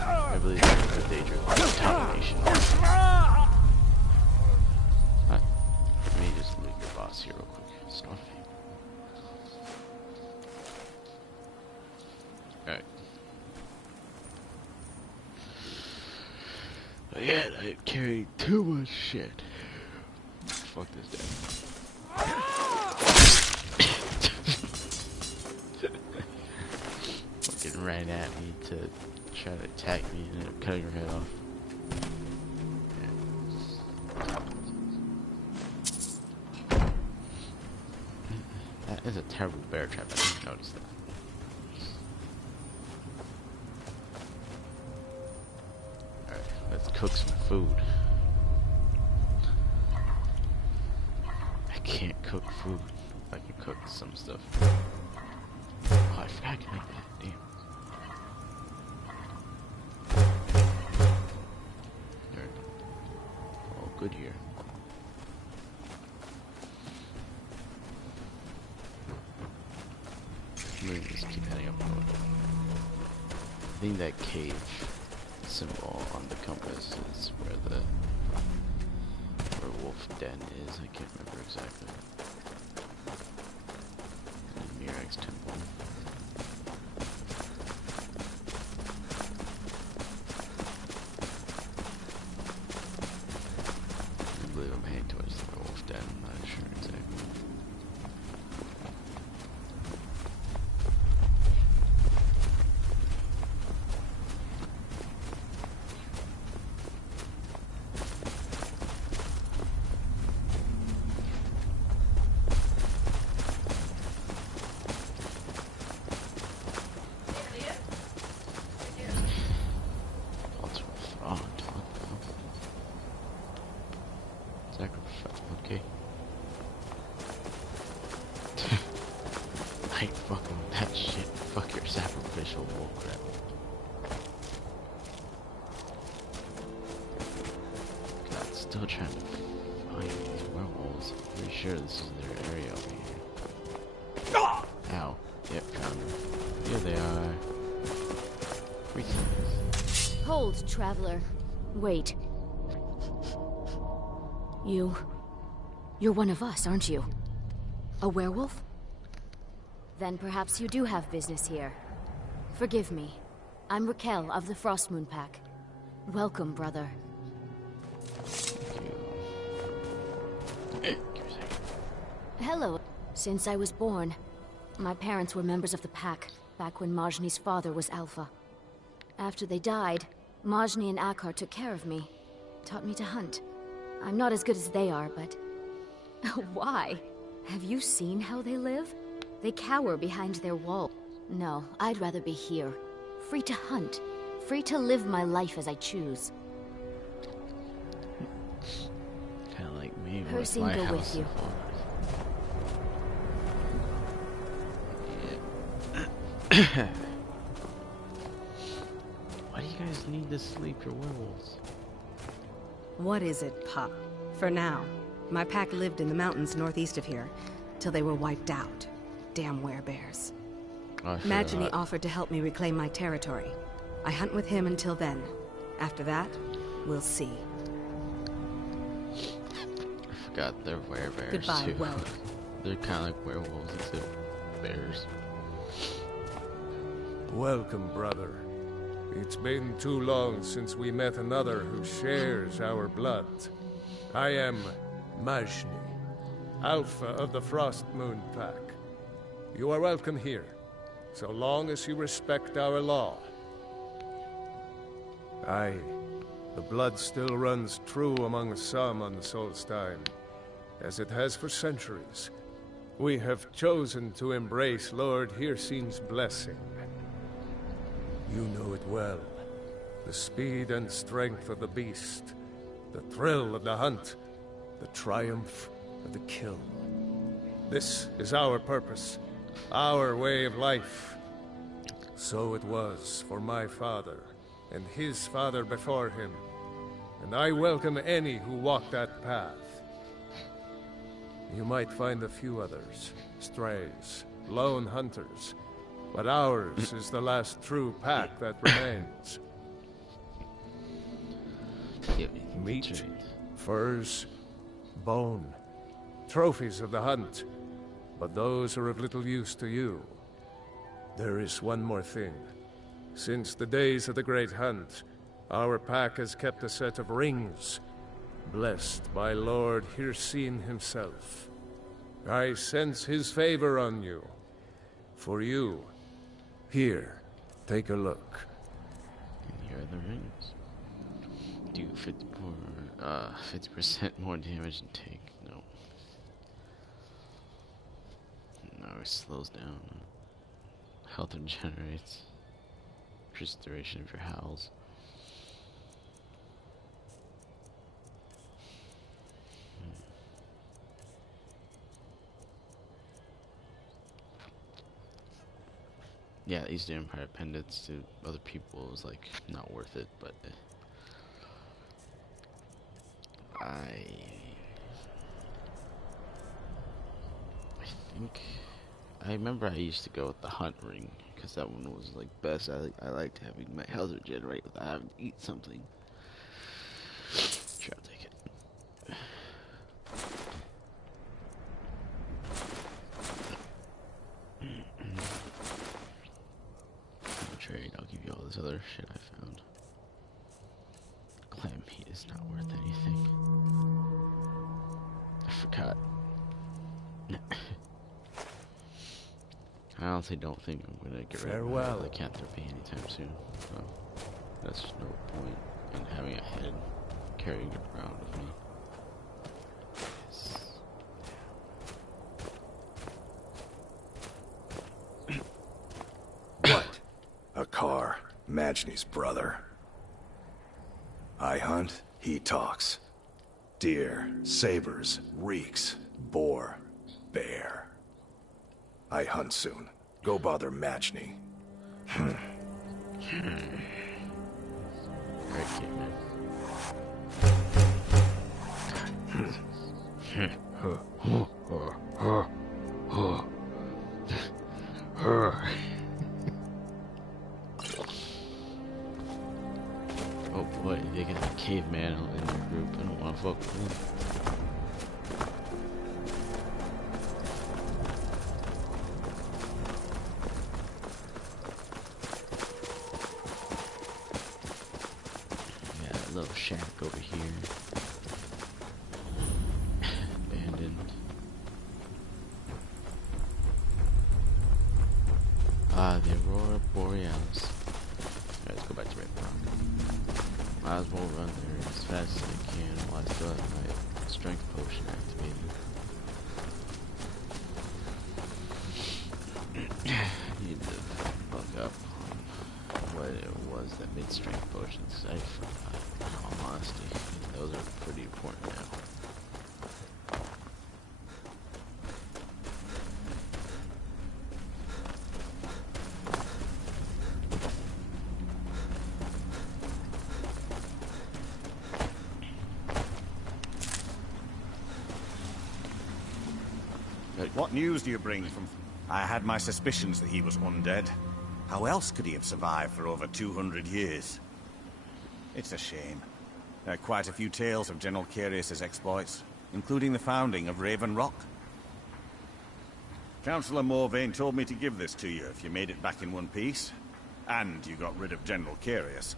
I believe that's the danger of domination. Let me just leave your boss here real quick. Stuff. Alright. Again, I carried too much shit. Fuck this down. Fucking ran at me to try to attack me and ended up cutting her head off. That is a terrible bear trap. I didn't notice that. Alright, let's cook some food. I can't cook food. I can cook some stuff. Oh, I forgot I can make that. Damn. There we go. All good here. Let me just keep heading up the road. I think that cave symbol on the compass is where the wolf den is. I can't remember exactly. And Mirag's temple. I believe I'm heading towards the wolf den. I'm not sure exactly. Okay. I ain't fucking with that shit. Fuck your sacrificial bullcrap. God, still trying to find these werewolves. I'm pretty sure this is their area over here. Ow. Yep, found them. Here they are. Greetings. Hold, traveler. Wait. You're one of us, aren't you? A werewolf? Then perhaps you do have business here. Forgive me. I'm Raquel of the Frostmoon Pack. Welcome, brother. Hello. Since I was born, my parents were members of the Pack, back when Majni's father was Alpha. After they died, Majni and Akar took care of me, taught me to hunt. I'm not as good as they are, but... Why? Have you seen how they live? They cower behind their wall. No, I'd rather be here. Free to hunt. Free to live my life as I choose. Kinda like me with Percy, my go house. with you. Yeah. Why do you guys need to sleep? You're werewolves. What is it, Pa? For now. My pack lived in the mountains northeast of here, till they were wiped out. Damn werebears. Majni offered to help me reclaim my territory. I hunt with him until then. After that, we'll see. I forgot they're werebears Goodbye, too. well. They're kind of like werewolves except bears. Welcome, brother. It's been too long since we met another who shares our blood. I am Majni, Alpha of the Frostmoon Pack. You are welcome here, so long as you respect our law. Aye, the blood still runs true among some on the Solstein. as it has for centuries. We have chosen to embrace Lord Hircine's blessing. You know it well. The speed and strength of the beast, the thrill of the hunt, the triumph of the kill. This is our purpose, our way of life. So it was for my father, and his father before him, and I welcome any who walk that path. You might find a few others, strays, lone hunters, but ours is the last true pack that remains. Meat, furs, bone, trophies of the hunt, but those are of little use to you. There is one more thing. Since the days of the Great Hunt, our pack has kept a set of rings, blessed by Lord Hircine himself. I sense his favor on you. For you. Here, take a look. And here are the rings. Do 50% more damage and take. No. No, it slows down. Health regenerates. Increase the duration of your howls. Yeah, East Empire pendants to other people was like not worth it, but I think I remember I used to go with the hunt ring because that one was like best. I liked having my health regenerate without having to eat something. Sure, I'll take it. Trade, I'll give you all this other shit I found. Clam meat is not worth anything. I forgot. I honestly don't think I'm gonna get rid of my lycanthropy anytime soon. So that's no point in having a head carrying it around with me. Akar, Majni's brother. I hunt, he talks. Deer, sabers, reeks, boar, bear. I hunt soon. Go bother Majni. Oh boy, they got a caveman in their group. I don't want to fuck with him. Yeah, a little shack over here. Abandoned. Ah, the Aurora Borealis. Alright, let's go back to Red Rock. Might as well run there as fast as I can while I still have my strength potion activated. Need to bug up on what it was that made strength potions. I forgot, in all honesty. Those are pretty important now. What news do you bring from... I had my suspicions that he was undead. How else could he have survived for over 200 years? It's a shame. There are quite a few tales of General Carius's exploits, including the founding of Raven Rock. Councillor Morvain told me to give this to you if you made it back in one piece. And you got rid of General Carius.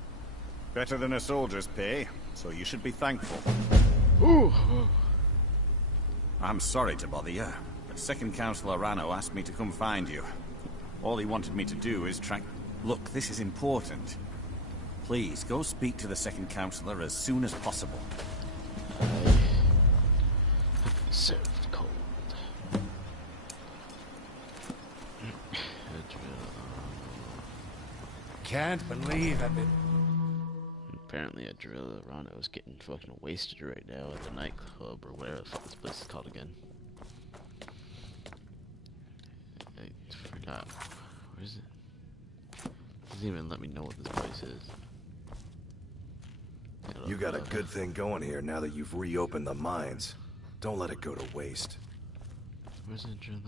Better than a soldier's pay, so you should be thankful. Ooh. I'm sorry to bother you, but Second Councillor Rano asked me to come find you. All he wanted me to do is track... Look, this is important. Please, go speak to the Second Councillor as soon as possible. Served cold. Can't believe I've been... Apparently Adriano is getting fucking wasted right now at the nightclub or whatever the fuck this place is called again. I forgot. Where is it? Doesn't even let me know what this place is. You got a good thing going here now that you've reopened the mines. Don't let it go to waste. Where's Adriano?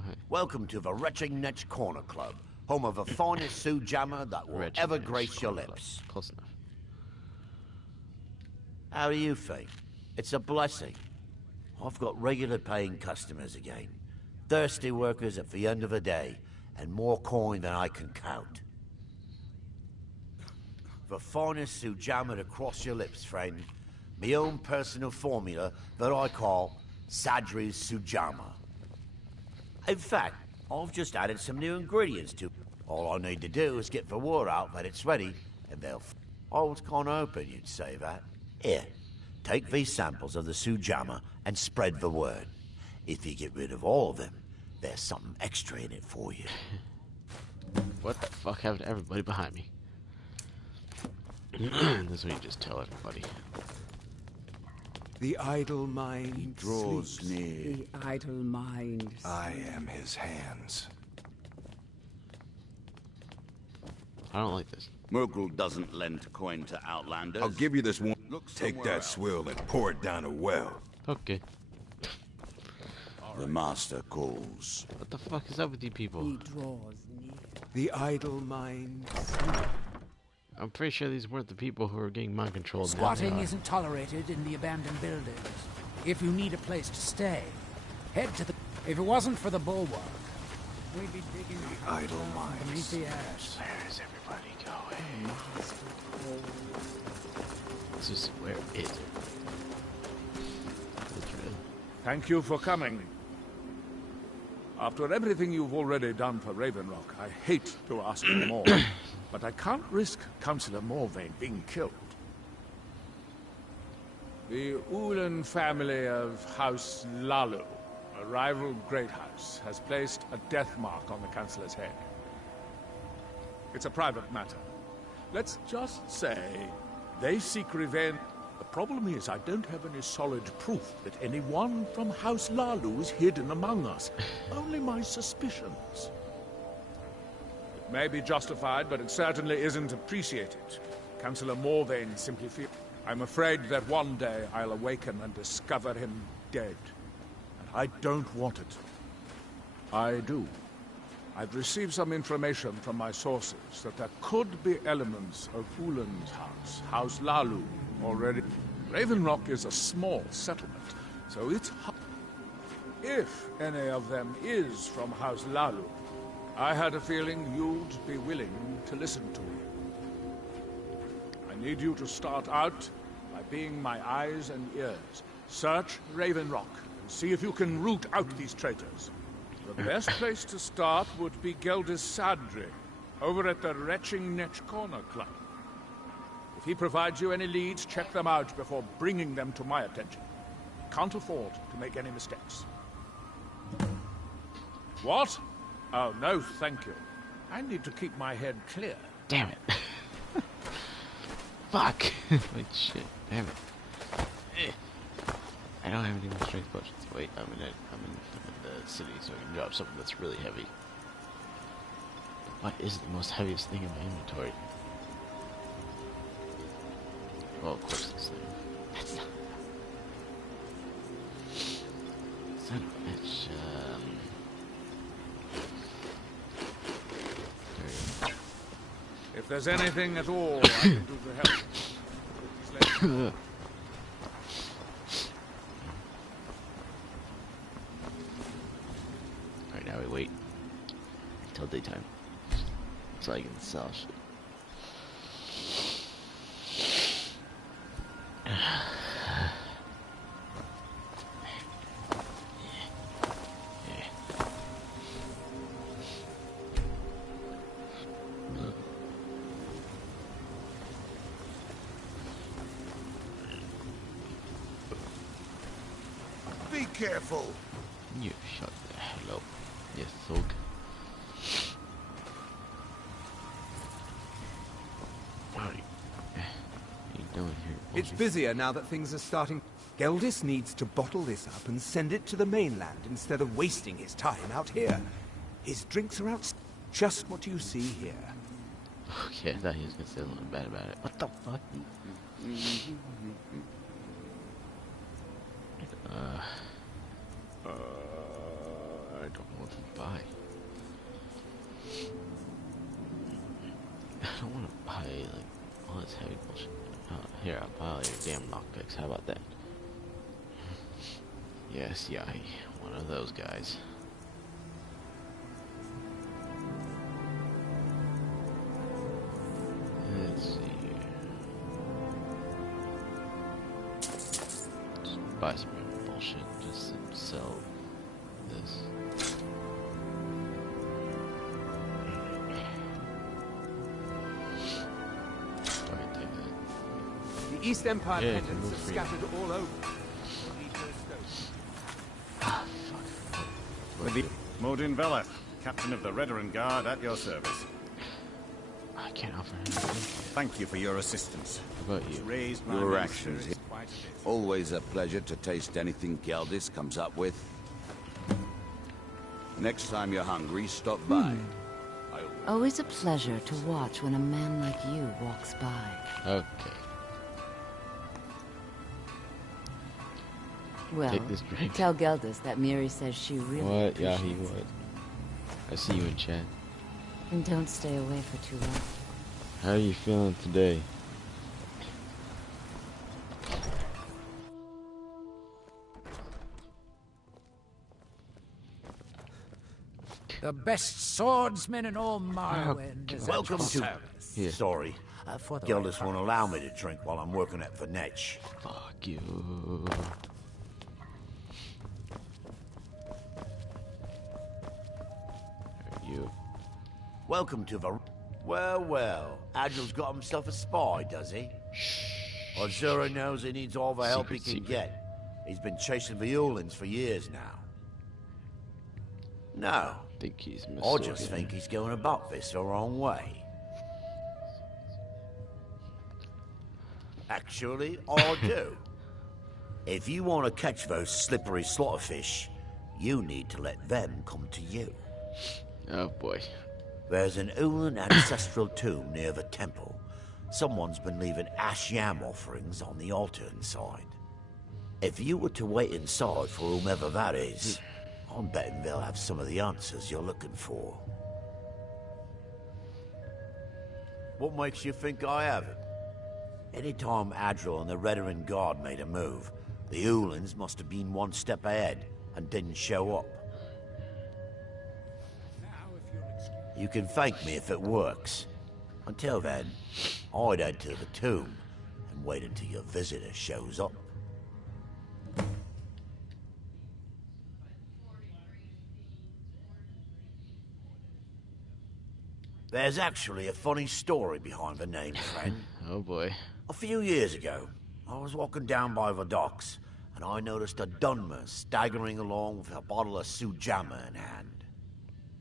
Okay. Welcome to the Wretching Corner Club, home of the finest Sue Jammer that will ever grace your lips. Close enough. How do you think? It's a blessing. I've got regular paying customers again. Thirsty workers at the end of the day, and more coin than I can count. The finest Sujamma to cross your lips, friend. My own personal formula that I call Sadri's Sujamma. In fact, I've just added some new ingredients to it. All I need to do is get the word out that it's ready, and they'll... I was kinda hoping you'd say that. Here, take these samples of the Sujamma and spread the word. If you get rid of all of them, there's something extra in it for you. What the fuck happened to everybody behind me? This way you just tell everybody. The idle mind draws near. The idle mind. I am his hands. I don't like this. Murgle doesn't lend coin to outlanders. I'll give you this one. Take that swill and pour it down a well. Okay. The master calls. What the fuck is up with you people? He draws near. The idle mind. I'm pretty sure these weren't the people who were getting mind controlled. Squatting isn't tolerated in the abandoned buildings. If you need a place to stay, head to the... If it wasn't for the bulwark, we'd be digging the idle mind beneath the ash. Where's everybody going? This is where is it? Thank you for coming. After everything you've already done for Raven Rock, I hate to ask for more, but I can't risk Councillor Morvain being killed. The Ulan family of House Lalu, a rival great house, has placed a death mark on the Councillor's head. It's a private matter. Let's just say they seek revenge. The problem is I don't have any solid proof that anyone from House Lalu is hidden among us. Only my suspicions. It may be justified, but it certainly isn't appreciated. Councillor Morvain simply feels... I'm afraid that one day I'll awaken and discover him dead. And I don't want it. I do. I've received some information from my sources that there could be elements of Ulan's house, House Lalu, already. Raven Rock is a small settlement, so it's hard. If any of them is from House Lalu, I had a feeling you'd be willing to listen to me. I need you to start out by being my eyes and ears. Search Raven Rock and see if you can root out these traitors. The best place to start would be Geldis Sadri, over at the Wretching Corner Club. If he provides you any leads, check them out before bringing them to my attention. Can't afford to make any mistakes. What? Oh, no, thank you. I need to keep my head clear. Damn it. Fuck. Like shit. Damn it. I don't have any more strength potions. Wait, I'm in the city, so I can drop something that's really heavy. What is the most heaviest thing in my inventory? Well, of course this thing. That's not... Son of a bitch. There you go. If there's anything at all I can do to help, please let me know. Alright, now we wait until daytime so I can sell shit. Be careful. You shut the hell up, you thug. What are you doing here? It's busier now that things are starting. Geldis needs to bottle this up and send it to the mainland instead of wasting his time out here. His drinks are out. Just what you see here. Okay, I thought he was gonna say something bad about it. What the fuck? I don't know what to buy. I don't want to buy like all this heavy bullshit. Here, I'll buy all your damn lockpicks. How about that? Yes, yeah, one of those guys. Let's see here. Just buy some bullshit. Just sell this. The East Empire pendants are scattered all over. Modin Veleth, Captain of the Redoran Guard, at your service. I can't offer anything. Thank you for your assistance. How about you? Raised my Your men actions. spirits quite a bit. Always a pleasure to taste anything Geldis comes up with. Next time you're hungry, stop by. Always a pleasure to watch when a man like you walks by. Okay. Well, Take this drink. tell Geldis that Miri says she really What? Yeah, he appreciates would. I see you in chat. it. And don't stay away for too long. How are you feeling today? The best swordsman in all Morrowind is Welcome at your to... service. Yeah. Sorry. For the Geldis won't allow me to drink while I'm working at Venetch. Fuck you. You. Welcome to the... Well, well. Adril's got himself a spy, does he? Azura knows he needs all the help he can get. He's been chasing the Ulins for years now. No. Think he's I just think he's going about this the wrong way. Actually, I do. If you want to catch those slippery slaughterfish, you need to let them come to you. Oh boy. There's an Ulin ancestral tomb near the temple. Someone's been leaving ash yam offerings on the altar inside. If you were to wait inside for whomever that is, I'm betting they'll have some of the answers you're looking for. What makes you think I haven't? Anytime Adril and the Redoran Guard made a move, the Ulins must have been one step ahead and didn't show up. You can thank me if it works. Until then, I'd head to the tomb and wait until your visitor shows up. There's actually a funny story behind the name, friend. Oh boy. A few years ago, I was walking down by the docks, and I noticed a Dunmer staggering along with a bottle of Sujamma in hand.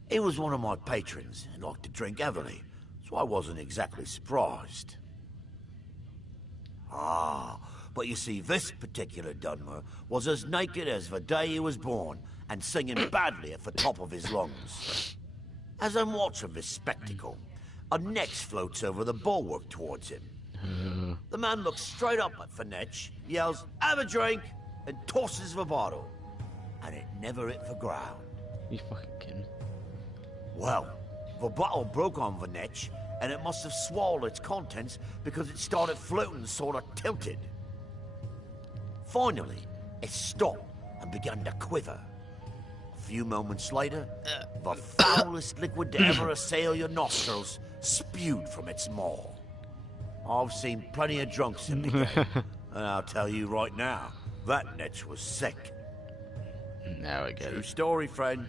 He was one of my patrons and liked to drink heavily, so I wasn't exactly surprised. Ah, but you see, this particular Dunmer was as naked as the day he was born, and singing badly at the top of his lungs. As I'm watching this spectacle, a Netch floats over the bulwark towards him. The man looks straight up at Venetch, yells, "Have a drink!" and tosses the bottle. And it never hit the ground. You fucking kidding? Well, the bottle broke on Venetch, and it must have swallowed its contents because it started floating sort of tilted. Finally, it stopped and began to quiver. A few moments later, the foulest liquid to ever assail your nostrils spewed from its maw. I've seen plenty of drunks in the game, and I'll tell you right now, that Netch was sick. Now I get True it. story, friend.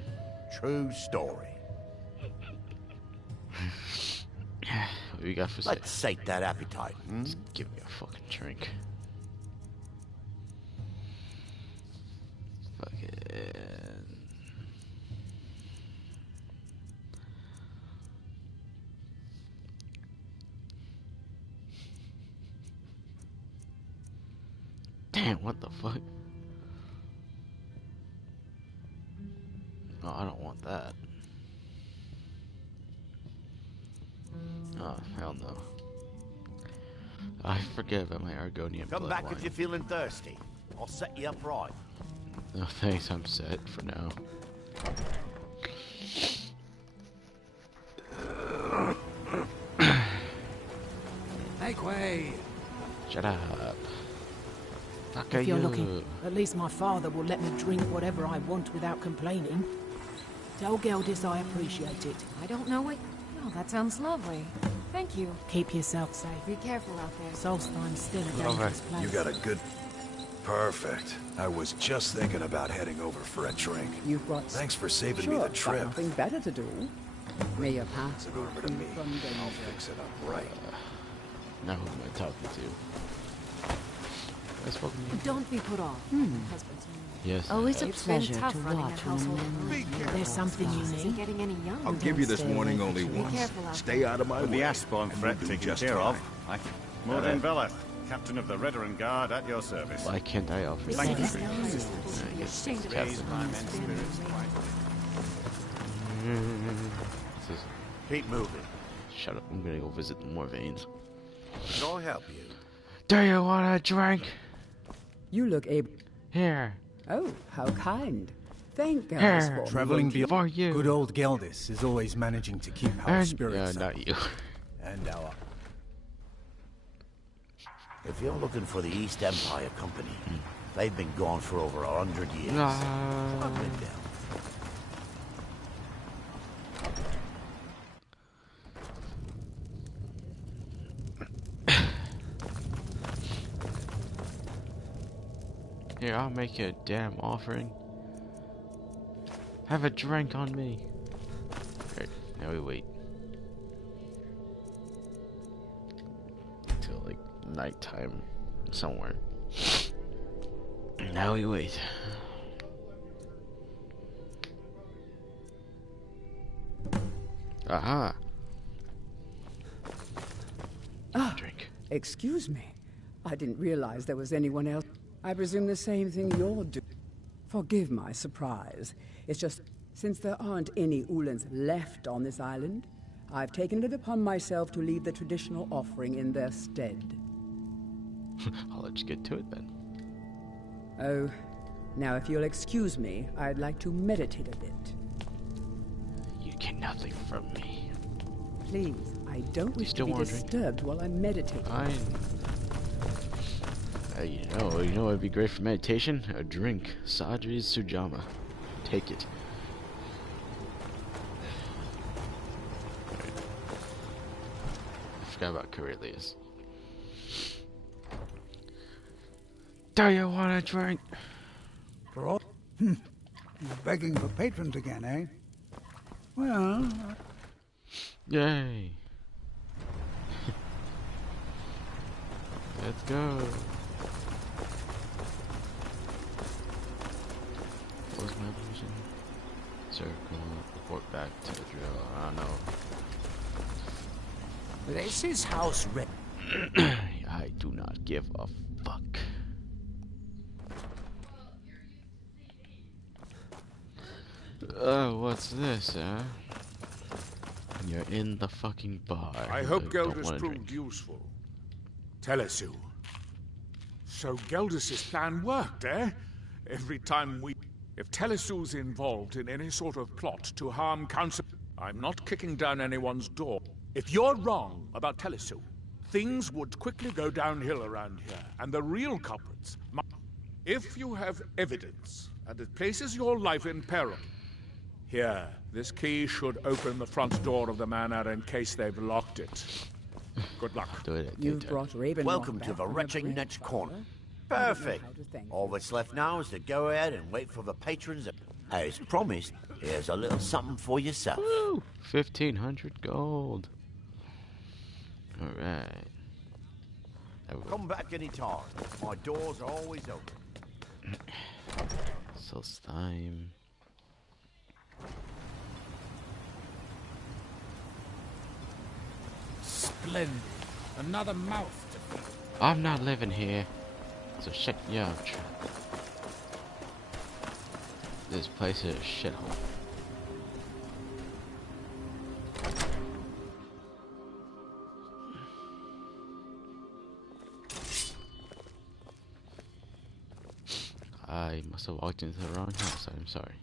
True story. What we got for Let's sate that appetite. Give me a fucking drink. Damn, what the fuck? Oh, I don't want that. Oh, hell no. I forget about my Argonian Come back bloodline. if you're feeling thirsty. I'll set you up right. No thanks, I'm set for now. Make way! Shut up. Fuck If you're you. looking, at least my father will let me drink whatever I want without complaining. Tell Geldis I appreciate it. I don't know what... Oh, that sounds lovely. Thank you. Keep yourself safe. Be careful out there. Solstheim's still a dangerous place. You got a good... Perfect. I was just thinking about heading over for a drink. You've got... Thanks for saving sure, me the got trip. nothing better to do. May your path It's over to me. I'll fix it up right. Now who am I talking to? I spoke to you. Don't be put off. Husband's Yes. Always a It's been pleasure tough to running a watch when a household. man like you There's something you isn't need. getting any younger. I'll give you this stay warning away only from once. careful out Stay out of my With way. the Ashbourne and threat we'll do taken just care of, fine. Morden Veleth, Captain of the Veteran Guard at your service. Why can't I offer Thank you something for your free? assistance. I guess Ashamed it's of Raise Captain. my men's spirits quite. This is- Keep moving. Shut up, I'm gonna go visit more veins. Can I help you? Do you want a drink? You look able... Here. Oh, how kind. Thank God. Here. Traveling For beyond, you. good old Geldis is always managing to keep our spirits up. not you. And our... If you're looking for the East Empire Company, they've been gone for over 100 years. I've been down. Here, I'll make you a damn offering. Have a drink on me. Alright, now we wait. Till like nighttime somewhere. Now we wait. Aha! Ah, drink. Excuse me. I didn't realize there was anyone else. I presume the same thing you're doing. Forgive my surprise. It's just, since there aren't any Ulans left on this island, I've taken it upon myself to leave the traditional offering in their stead. I'll let you get to it then. Oh, now if you'll excuse me, I'd like to meditate a bit. You get nothing from me. Please, I don't wish to still be want a drink? disturbed while I'm meditating. You know what'd be great for meditation? A drink. Sadri's Sujama. Take it. I forgot about Corellius. Do you want a drink? For all... You're begging for patrons again, eh? Well... Yay. Let's go. What was my position? Circle, report back to the drill. I don't know. This is House Red. I do not give a fuck. Oh, what's this, huh? You're in the fucking bar. I hope don't Geldis wanna proved drink. useful. Telesu. So Geldis' plan worked, eh? Every time we... If Telesu's involved in any sort of plot to harm Council... I'm not kicking down anyone's door. If you're wrong about Telesu, things would quickly go downhill around here, and the real culprits... If you have evidence, and it places your life in peril, here, this key should open the front door of the manor in case they've locked it. Good luck. You've brought Raven. Welcome to the wretching next corner. Perfect. All that's left now is to go ahead and wait for the patrons. As promised, here's a little something for yourself. Woo! 1,500 gold. Alright. Come back anytime. My doors are always open. Solstheim. Splendid. Another mouth to feed. I'm not living here. So shit, yeah. This place is a shithole. I must have walked into the wrong house. I'm sorry.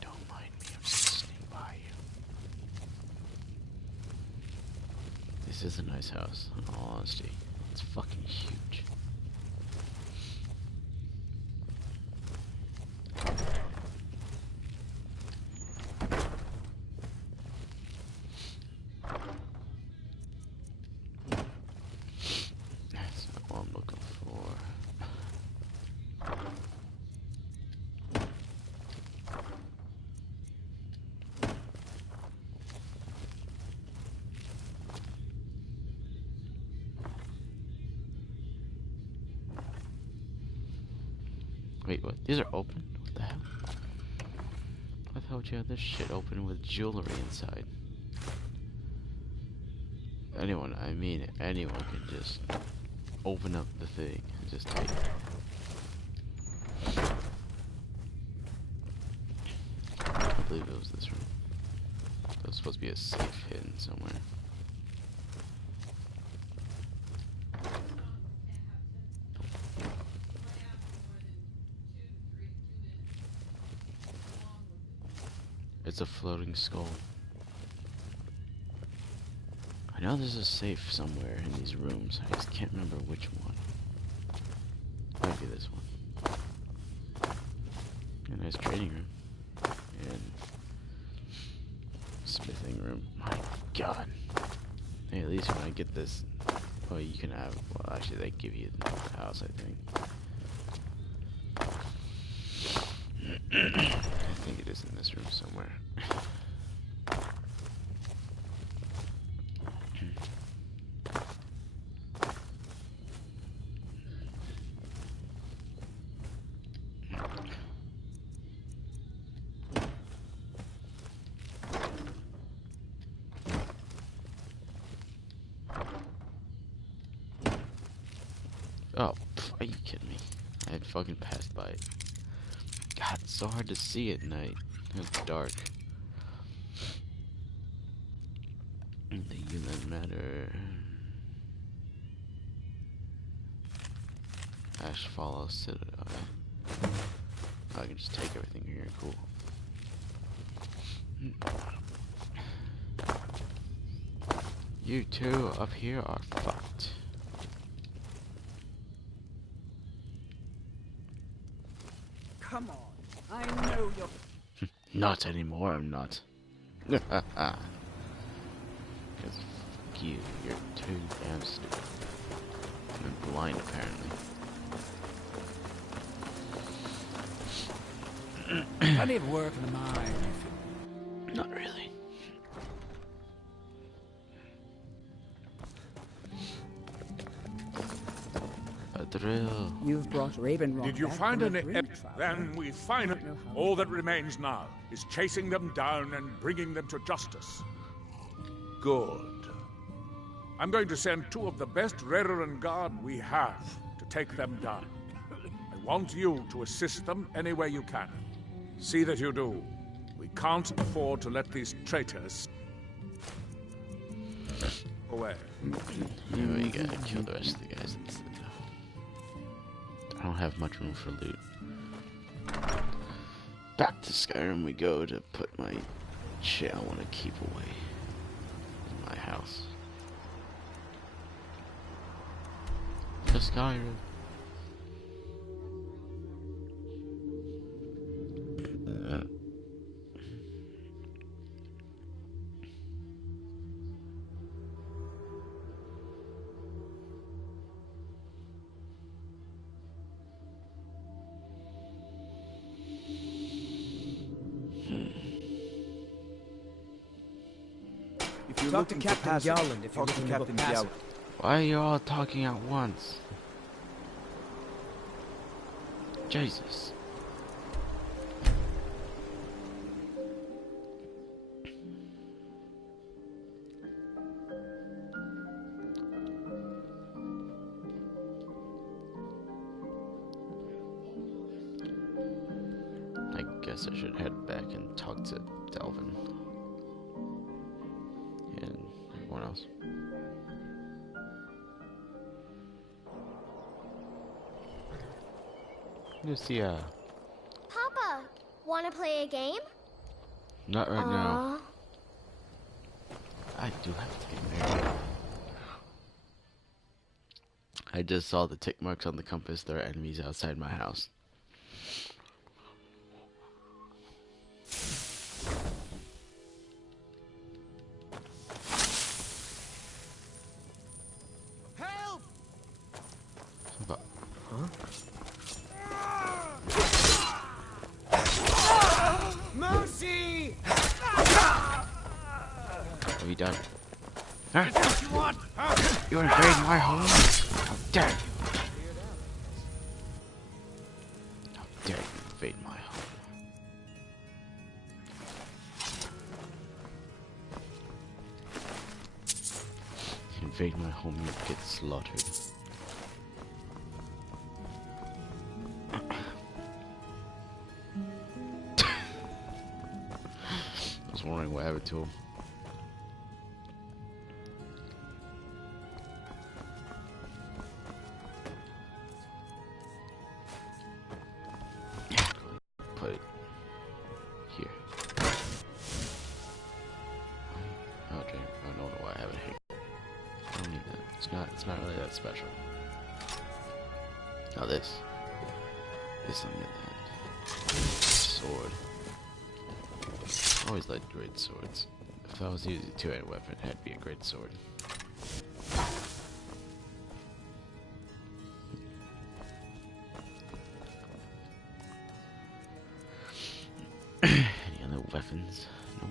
Don't mind me. I'm just listening by you. This is a nice house, in all honesty. It's fucking huge. That's not what I'm looking for. Wait, what? These are open? What the hell? I thought you had this shit open with jewelry inside. Anyone, I mean anyone can just open up the thing and just take it. I believe it was this room. There was supposed to be a safe hidden somewhere. It's a floating skull. I know there's a safe somewhere in these rooms. I just can't remember which one. Might be this one. A nice trading room. And smithing room. My god. Hey, at least when I get this... Oh, you can have... Well, actually, they give you the house, I think. I think it is in this room somewhere. Oh, are you kidding me? I had fucking passed by it. God, it's so hard to see at night. It's dark. The human matter. Ash follows Citadel. I can just take everything here. Cool. You two up here are fucked. Come on, I know you're... Not anymore, I'm not. Because fuck you, you're too damn stupid. I'm blind, apparently. Plenty of work in the mine. Not really. A drill. You've brought Raven Rock. Did you back find from the any? brink, Traveler. Then we finally. All that remains now is chasing them down and bringing them to justice. Good. I'm going to send two of the best Rerenn Guard we have to take them down. I want you to assist them any way you can. See that you do. We can't afford to let these traitors away. Yeah, we gotta kill the rest of the guys. I don't have much room for loot. Back to Skyrim we go to put my shit I want to keep away in my house. To Skyrim. Talk to Captain Gowland if you're looking to book passage. Why are you all talking at once? Jesus. I guess I should head back and talk to Delvin and everyone else. Lucia. Papa, wanna play a game? Not right now. I do have to get married. I just saw the tick marks on the compass. There are enemies outside my house. Help! Huh? Mercy! What have you done? Huh? What you want? You invade my home? How dare you? How dare you invade my home? Invade my home, you get slaughtered. I was wondering what happened to him. Put it here. Oh, drink. I don't know why I have it here. I don't need that. It's not really that special. Now this. This on the other hand. Sword. I always liked great swords. If I was using a two-handed weapon, it had to be a great sword. Any other weapons? No.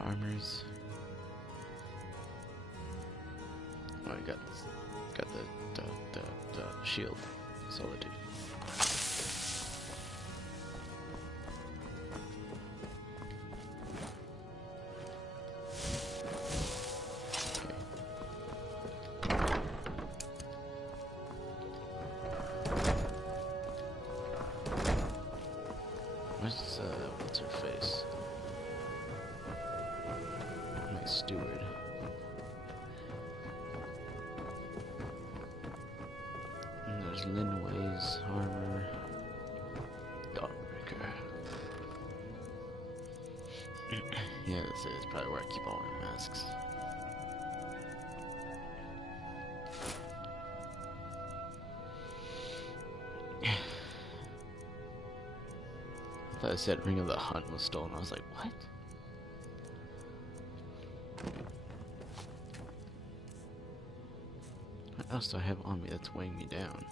Armors. Oh, I got this. Got the shield. Solitude. What's her face? My steward. And there's Linway's armor. Dawnbreaker. Yeah, this is probably where I keep all my masks. I thought I said Ring of the Hunt was stolen. I was like, what? What else do I have on me that's weighing me down?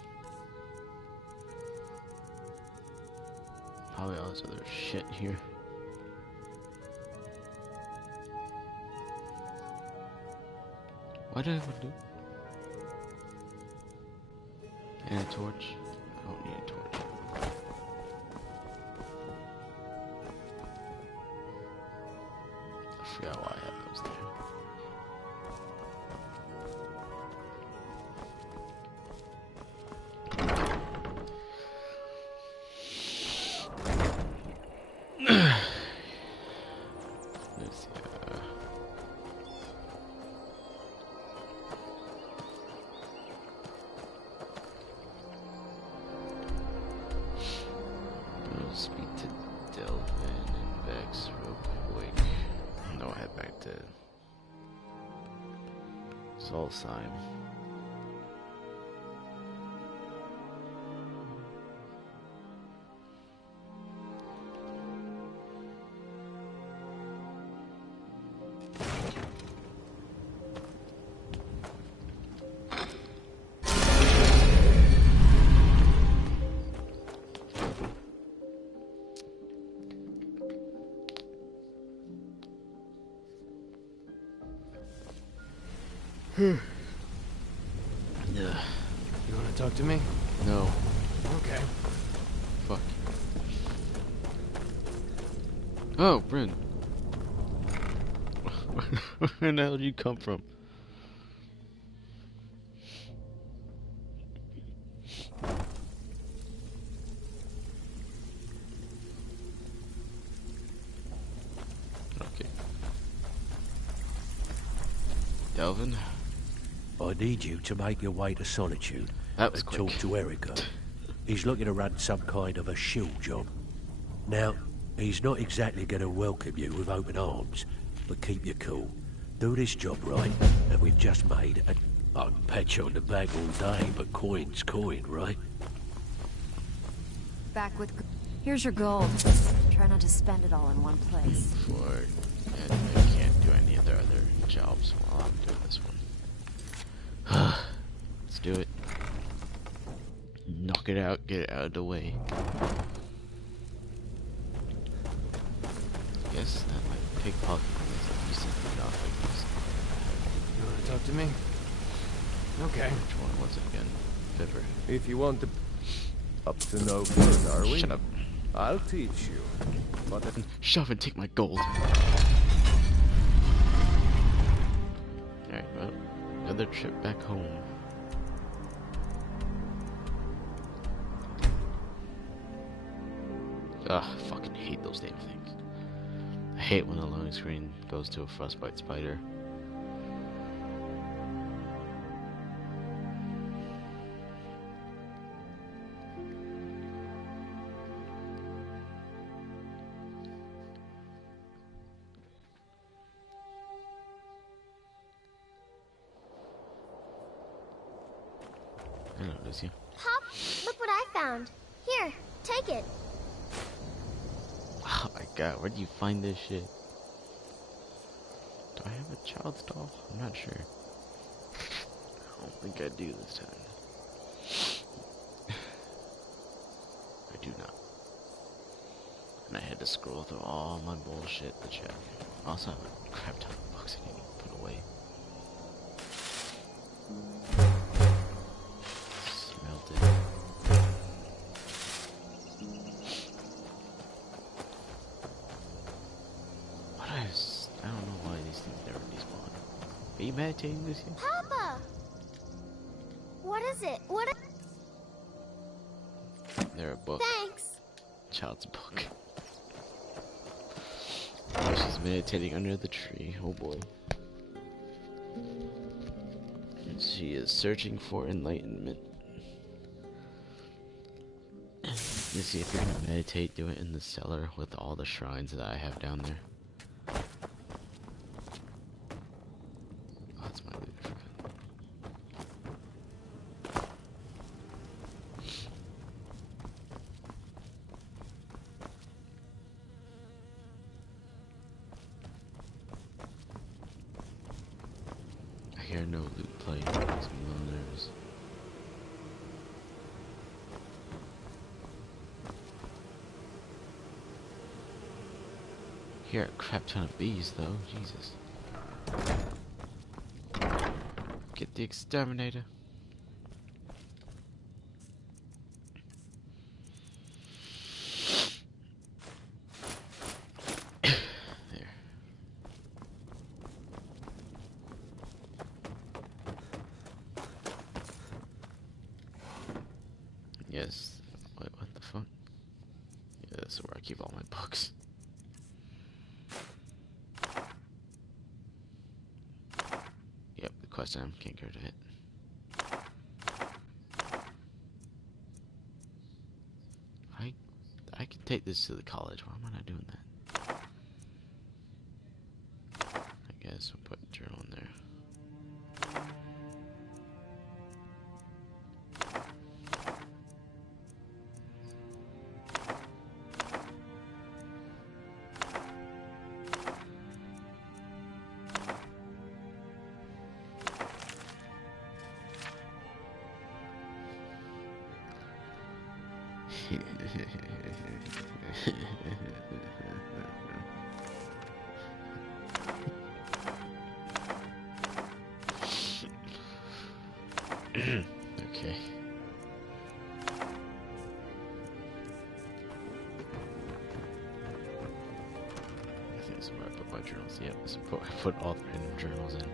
Probably all this other shit here. What do I want to do? And a torch? I don't need a torch. I forgot why I have those there. Let's see. We'll speak to Delvin and Vex real quick. No, I'll head back to Solstheim. Yeah. Yeah. You want to talk to me? No. Okay. Fuck. Oh, Bryn. Where the hell did you come from? Delvin. I need you to make your way to Solitude That was and quick. talk to Erica. He's looking to run some kind of a shield job. Now, he's not exactly going to welcome you with open arms, but keep your cool. Do this job right, and we've just made a... I can pat you on the back all day, but coin's coin, right? Back with... Here's your gold. Try not to spend it all in one place. And I can't do any of their other jobs while I'm doing this one. Let's do it. Knock it out, get it out of the way. Guess that might pickpocket is decent enough, I guess. You want to talk to me? Okay. Which one was it again? Fibber. If you want to... Up to no good, are we? Shut up. I'll teach you. But... Shove and take my gold. Alright, well, another trip back home. Ugh, I fucking hate those damn things. I hate when the loading screen goes to a frostbite spider. Hello, Lucia. Pop, look what I found. Here, take it. Oh my god, where do you find this shit? Do I have a child's doll? I'm not sure. I don't think I do this time. I do not. And I had to scroll through all my bullshit to check. I also have a crap ton of books I need to put away. Smelt it. I don't know why these things never despawn. Are you meditating, Lucia? Papa! What is it? What They're a book. Thanks. Child's book. Oh, she's meditating under the tree. Oh boy. And she is searching for enlightenment. Let's see, if you're gonna meditate, do it in the cellar with all the shrines that I have down there. That's my loot. I hear no loot playing. It makes me a little nervous. Hear a crap ton of bees, though. Jesus. Get the exterminator. There. Yes. Wait, what the fuck? Yeah, that's where I keep all my books. Yep, the quest item, can't go to it. I can take this to the college. Why am I not doing that? I guess we'll put a journal in there. Okay. I think this is where I put my journals. Yep, this is where I put all the random journals in.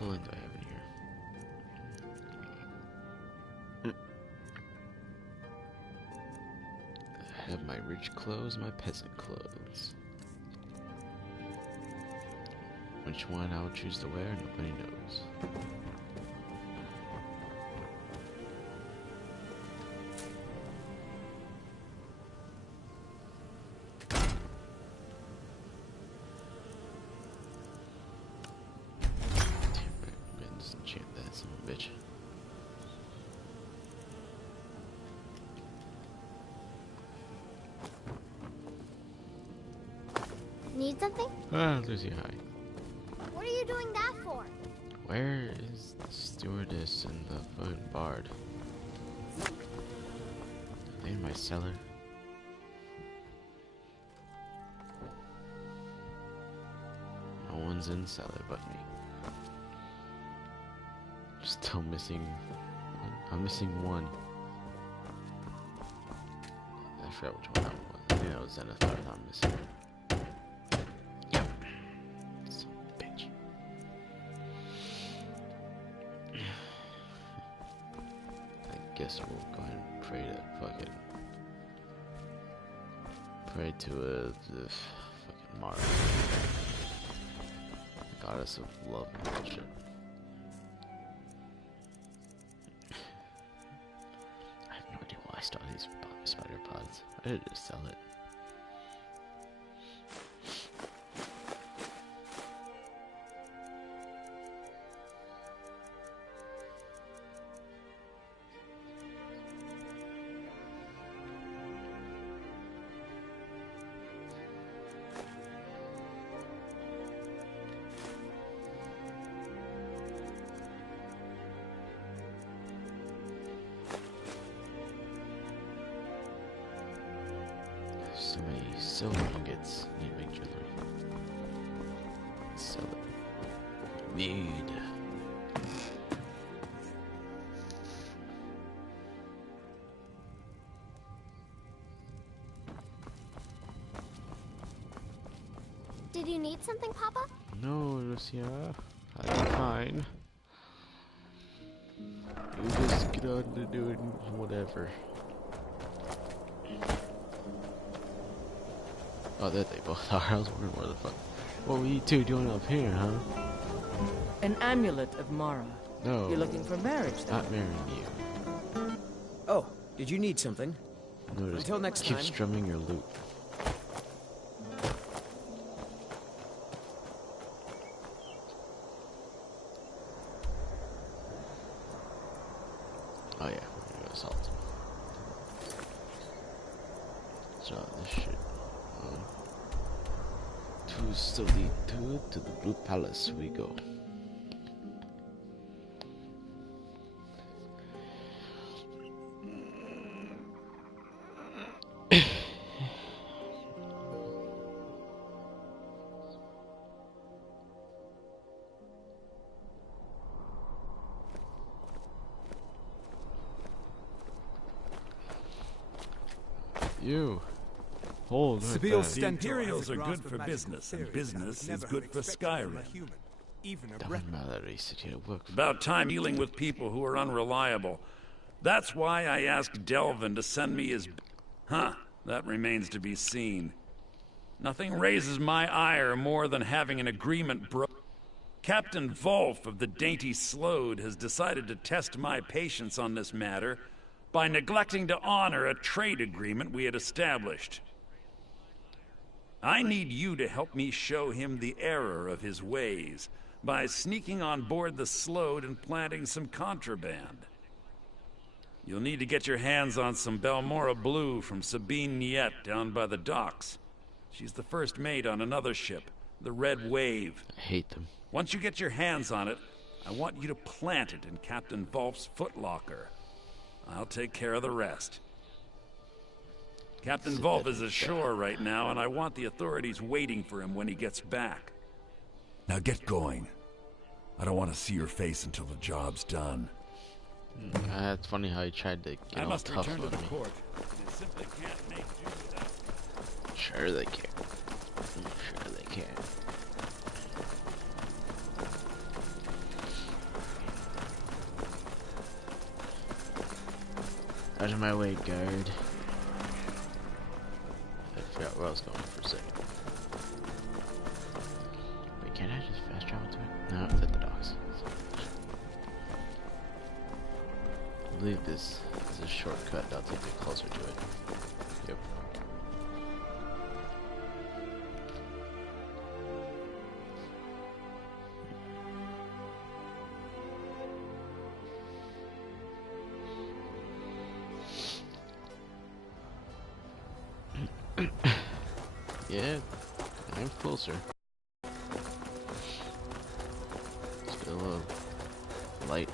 clothing do I have in here? I have my rich clothes, my peasant clothes. Which one I will choose to wear, nobody knows. Enchant that son of a bitch. Need something? Ah, Lucy, hi. What are you doing that for? Where is the stewardess and the phone bard? Are they in my cellar? No one's in the cellar but me. Still missing one. I'm missing one. I forgot which one that was. I think that was Zenithar that I'm missing. Yep. Son of a bitch. I guess we'll go ahead and pray to fucking the fucking Mara, goddess of love and bullshit. I stole these spider pods. I did just sell it. So many silver ingots. Need to make jewelry. Sell it. Need. Did you need something, Papa? No, Lucia. I'm fine. You just get on to doing whatever. Oh, there they both are. I was wondering where the fuck. What were you two doing up here, huh? An amulet of Mara. No. You're looking for marriage, then? Not marrying you. Oh, did you need something? No, just Until next keep time. strumming your lute. Oh yeah, we're gonna go assault. So this shit. To solitude, to the Blue Palace we go. You. Hold right The there. Imperials are good for business, and business is good for Skyrim. About time dealing with people who are unreliable. That's why I asked Delvin to send me his... Huh, that remains to be seen. Nothing raises my ire more than having an agreement Captain Volf of the Dainty Slode has decided to test my patience on this matter by neglecting to honor a trade agreement we had established. I need you to help me show him the error of his ways by sneaking on board the Slode and planting some contraband. You'll need to get your hands on some Belmora Blue from Sabine Niet down by the docks. She's the first mate on another ship, the Red Wave. I hate them. Once you get your hands on it, I want you to plant it in Captain Volf's footlocker. I'll take care of the rest. Captain Volf is ashore right now, and I want the authorities waiting for him when he gets back. Now get going. I don't want to see your face until the job's done. It's funny how he tried to get all tough on me. They simply can't make do without... Sure they can. Sure they can. Out of my way, guard. I forgot where I was going for a second. Wait, can't I just fast travel to it? No, it's at the docks. I believe this is a shortcut that'll take me closer to it. Yep. Yeah, I'm closer. Still a little light.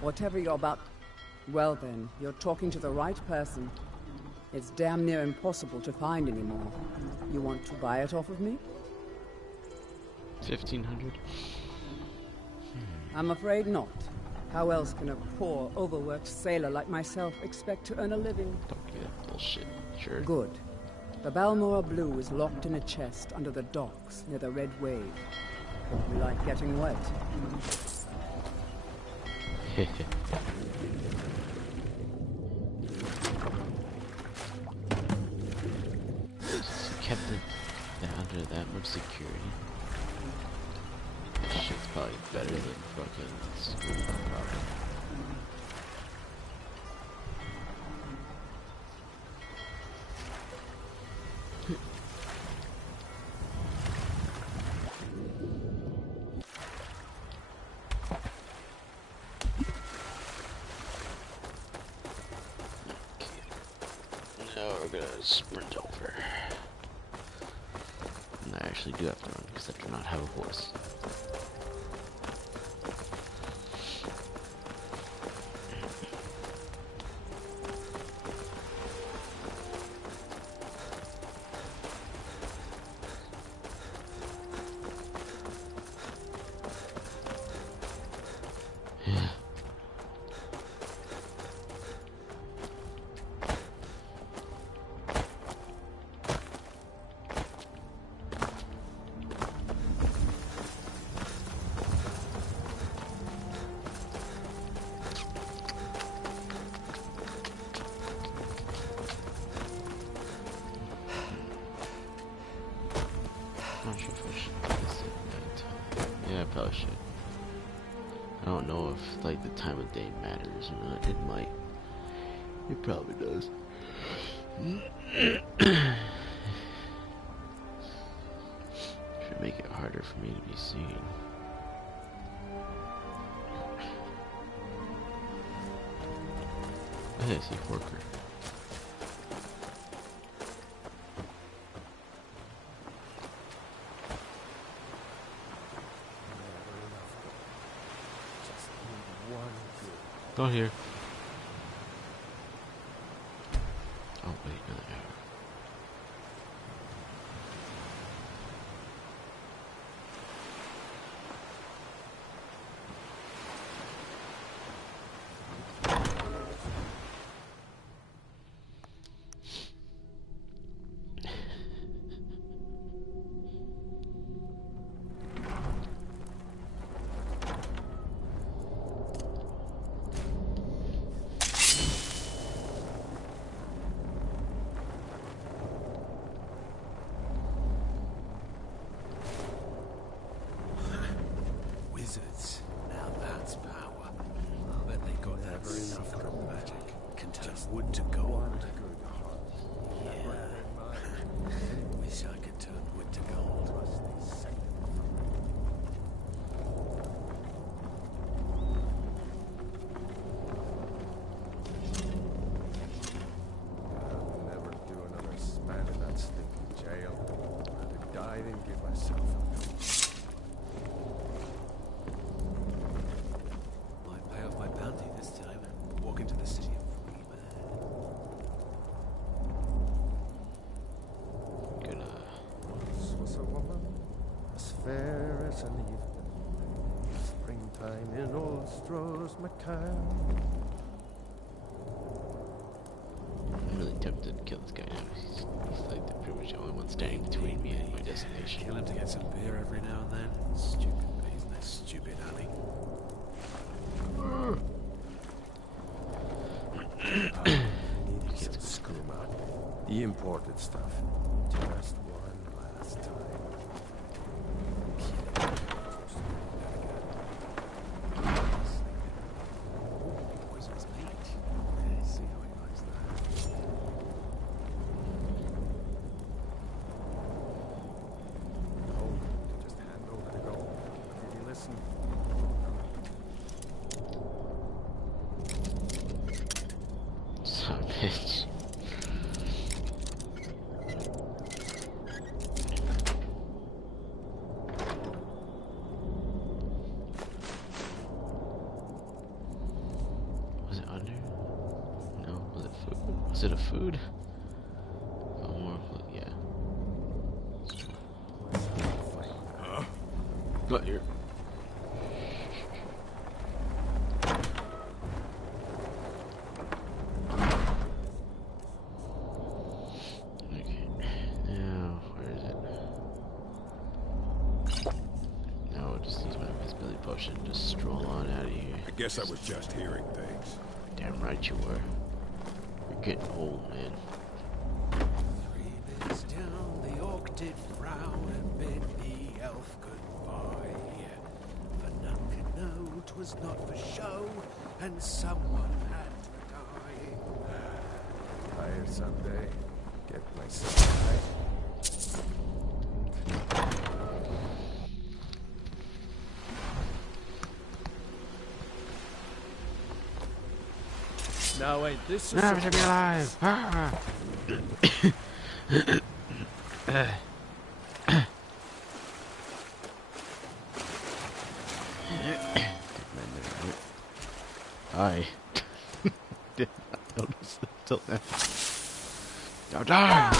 Whatever you're about... Well then, you're talking to the right person. It's damn near impossible to find anymore. You want to buy it off of me? 1,500. I'm afraid not. How else can a poor, overworked sailor like myself expect to earn a living? Don't give that bullshit. Sure. Good. The Balmora Blue is locked in a chest under the docks near the Red Wave. We like getting wet. Just kept it under that much security. That shit's probably better than fucking school, probably. Now we're gonna sprint over. And I actually do have to run because I do not have a horse. I'm not sure if I should do this at night. Yeah, I probably should. I don't know if like the time of day matters or not. It might. It probably does. Should make it harder for me to be seen. I see Porker. Not here. Oh wait, another hour. Wizards. Now that's power. I bet they got never enough of magic. Can turn wood to gold. Yeah. Wish I could turn wood to gold. I'll never do another span in that stinking jail. I'd die and give myself up. Might pay off my bounty this time and walk into the city of free man. Gonna fair as an evening. Springtime in old Stroh's McCann. I'm really tempted to kill this guy now. He's like pretty much the only one standing between me and my destination. Kill him to get some beer every now and then. Stupid business, stupid honey. Needed some skooma. The imported stuff. Just one last time. Poisonous meat. See how he likes that. No, just hand over the gold. Did you listen? Son of a bitch. Was it under? No, was it food? Was it a food? Oh, more food, yeah. Got here. Okay, now where is it? Now we'll just use my invisibility potion and just stroll on out of here. I guess I was just hearing things. Damn right you were. You're getting old, man. 3 bits down, the orc did frown and bid the elf goodbye. For none could know 'twas not for show, and someone had to die. Retire someday. Get myself right. Now wait, this is Never to be alive! I did not notice it till now. Now die!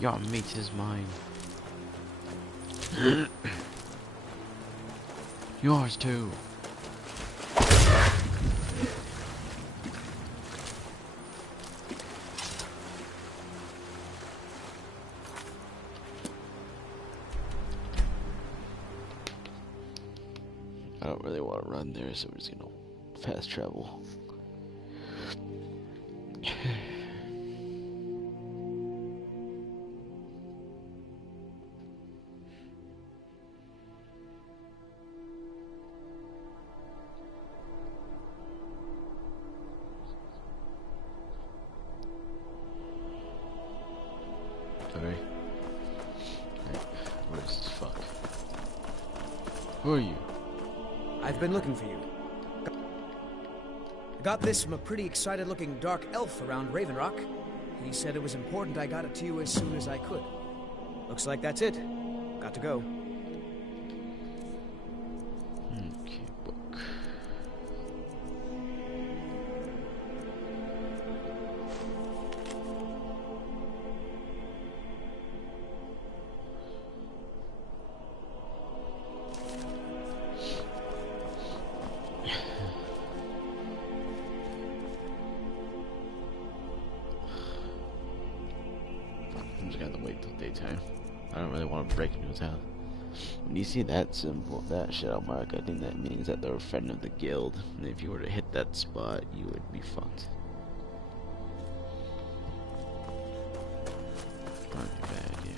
Your meat is mine. Yours too. I don't really want to run there, so we're just gonna fast travel. Alright. What is this fuck? Who are you? I've been looking for you. Got this from a pretty excited-looking dark elf around Raven Rock. He said it was important I got it to you as soon as I could. Looks like that's it. Got to go. Okay, book. I'm just gonna have to wait till daytime. I don't really want to break into his house. When you see that symbol, that shadow mark, I think that means that they're a friend of the guild. And if you were to hit that spot, you would be fucked. Not a bad idea.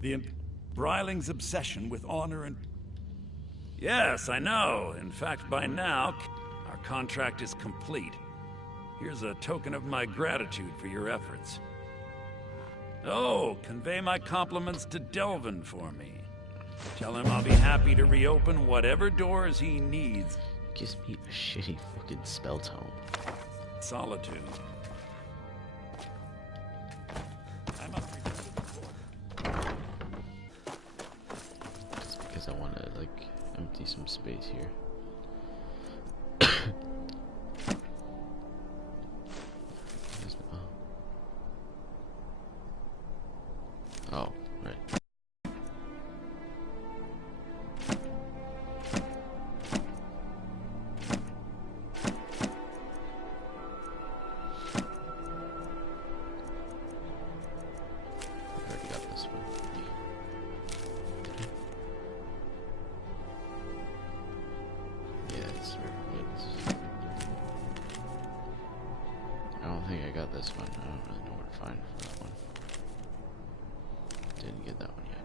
The Bryling's obsession with honor and... Yes, I know. In fact, by now, our contract is complete. Here's a token of my gratitude for your efforts. Oh, convey my compliments to Delvin for me. Tell him I'll be happy to reopen whatever doors he needs. Gives me a shitty fucking spell tome. Solitude. Just because I want to, like, empty some space here. Oh, right. Already got this one. Yeah, it's I don't think I got this one. I don't really know where to find for that one. Didn't get that one yet.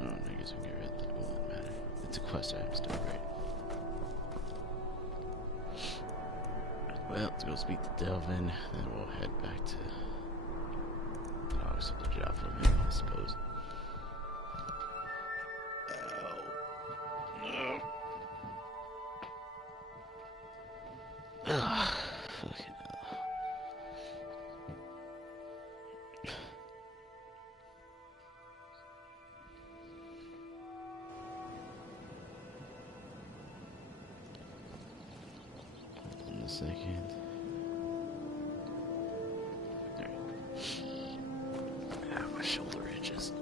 Oh, I guess we can get rid of that. It won't matter. It's a quest item still, right? Well, let's go speak to Delvin, then we'll head back to accept the job from him, I suppose. Oh. No. Ugh. Fucking hell. In a second. Alright. Ah, my shoulder itches.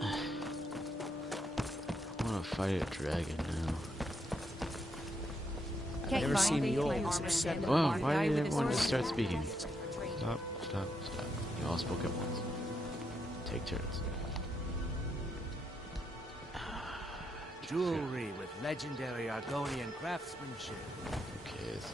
I wanna fight a dragon now. I've never seen the olds except... Well, why did everyone just start speaking? Stop, stop, stop. You all spoke at once. Take turns. Jewelry with legendary Argonian craftsmanship. Who cares?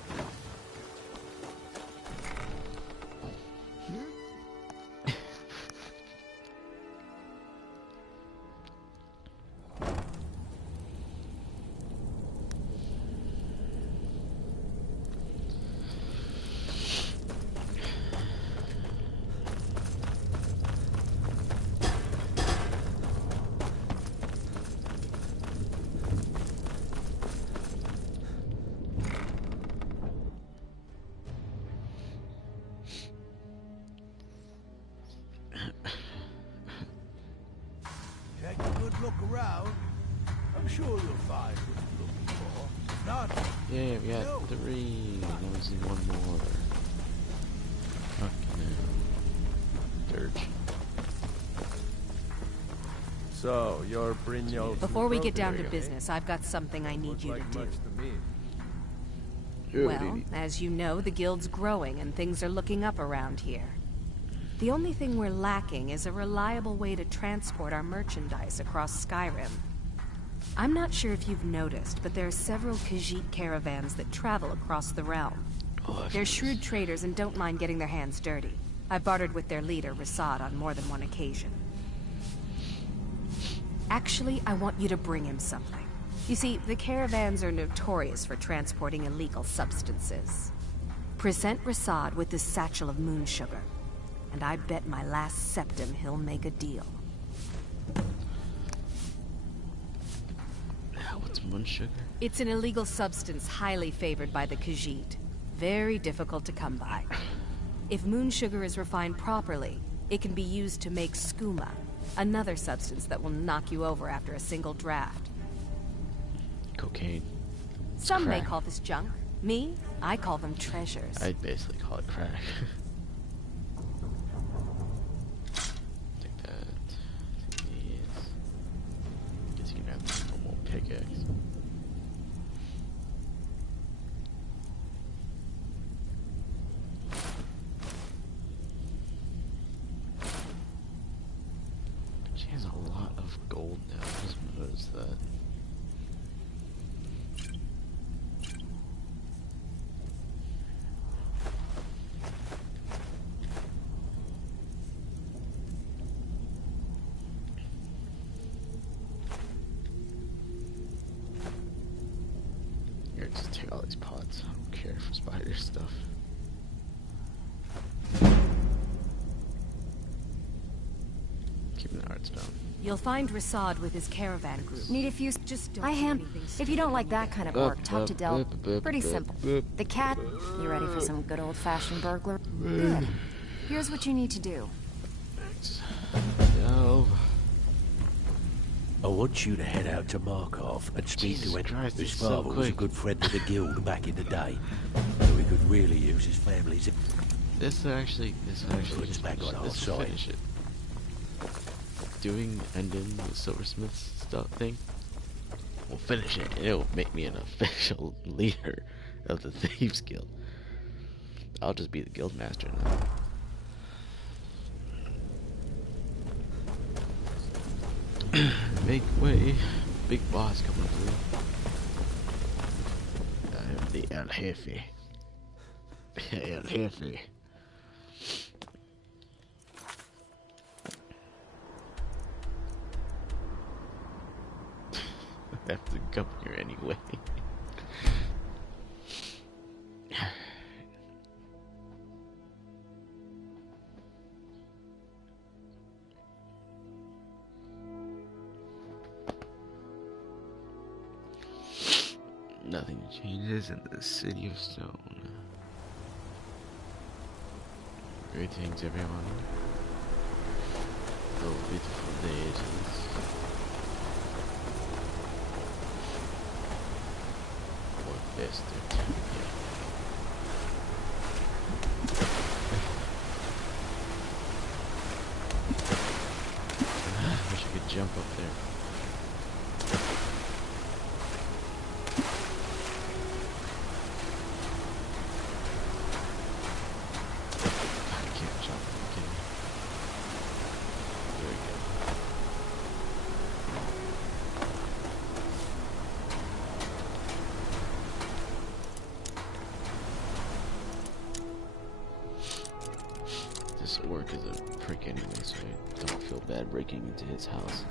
Take a good look around. I'm sure you'll find what you're looking for. If not, Yeah, we got 3. Now we see one more. Fucking hell. Dirge. So, you're Brynjolf's Before we get down to brother, eh? business, I've got something I need you to Like do. much to me. Well, as you know, the guild's growing and things are looking up around here. The only thing we're lacking is a reliable way to transport our merchandise across Skyrim. I'm not sure if you've noticed, but there are several Khajiit caravans that travel across the realm. They're shrewd traders and don't mind getting their hands dirty. I've bartered with their leader, Rasad, on more than one occasion. Actually, I want you to bring him something. You see, the caravans are notorious for transporting illegal substances. Present Rasad with this satchel of moon sugar, and I bet my last septim he'll make a deal. What's moon sugar? It's an illegal substance highly favored by the Khajiit. Very difficult to come by. If moon sugar is refined properly, it can be used to make skooma, another substance that will knock you over after a single draft. Cocaine. Some may Crack. call this junk. Me, I call them treasures. I'd basically call it crack. Take that. Take these. Guess you can have this normal pickaxe. She has a lot of gold now. I just noticed that. Here, just take all these pots. I don't care for spider stuff. Keeping the hearts down. You'll find Rasad with his caravan group. Need a few... Just don't I do am. anything If you don't like that kind of work, talk to Del. Pretty simple. The The cat... You ready for some good old-fashioned burglar? Good. Here's what you need to do. No. I want you to head out to Markov and speak Jesus to him. Christ, His it's so father was a quick. good friend of the guild back in the day, so we could really use his family's... This actually It's back on our this will side. finish it. Doing ending the silversmith stuff thing will finish it, and it will make me an official leader of the Thieves Guild. I'll just be the guild master now. Make way, big boss coming through. I am the El Jefe. El Jefe. I have to come here anyway. Nothing changes in the city of stone. Greetings, everyone. Oh, beautiful day it is. What bastard? I wish I could jump up there. This orc is a prick anyway, so I don't feel bad breaking into his house.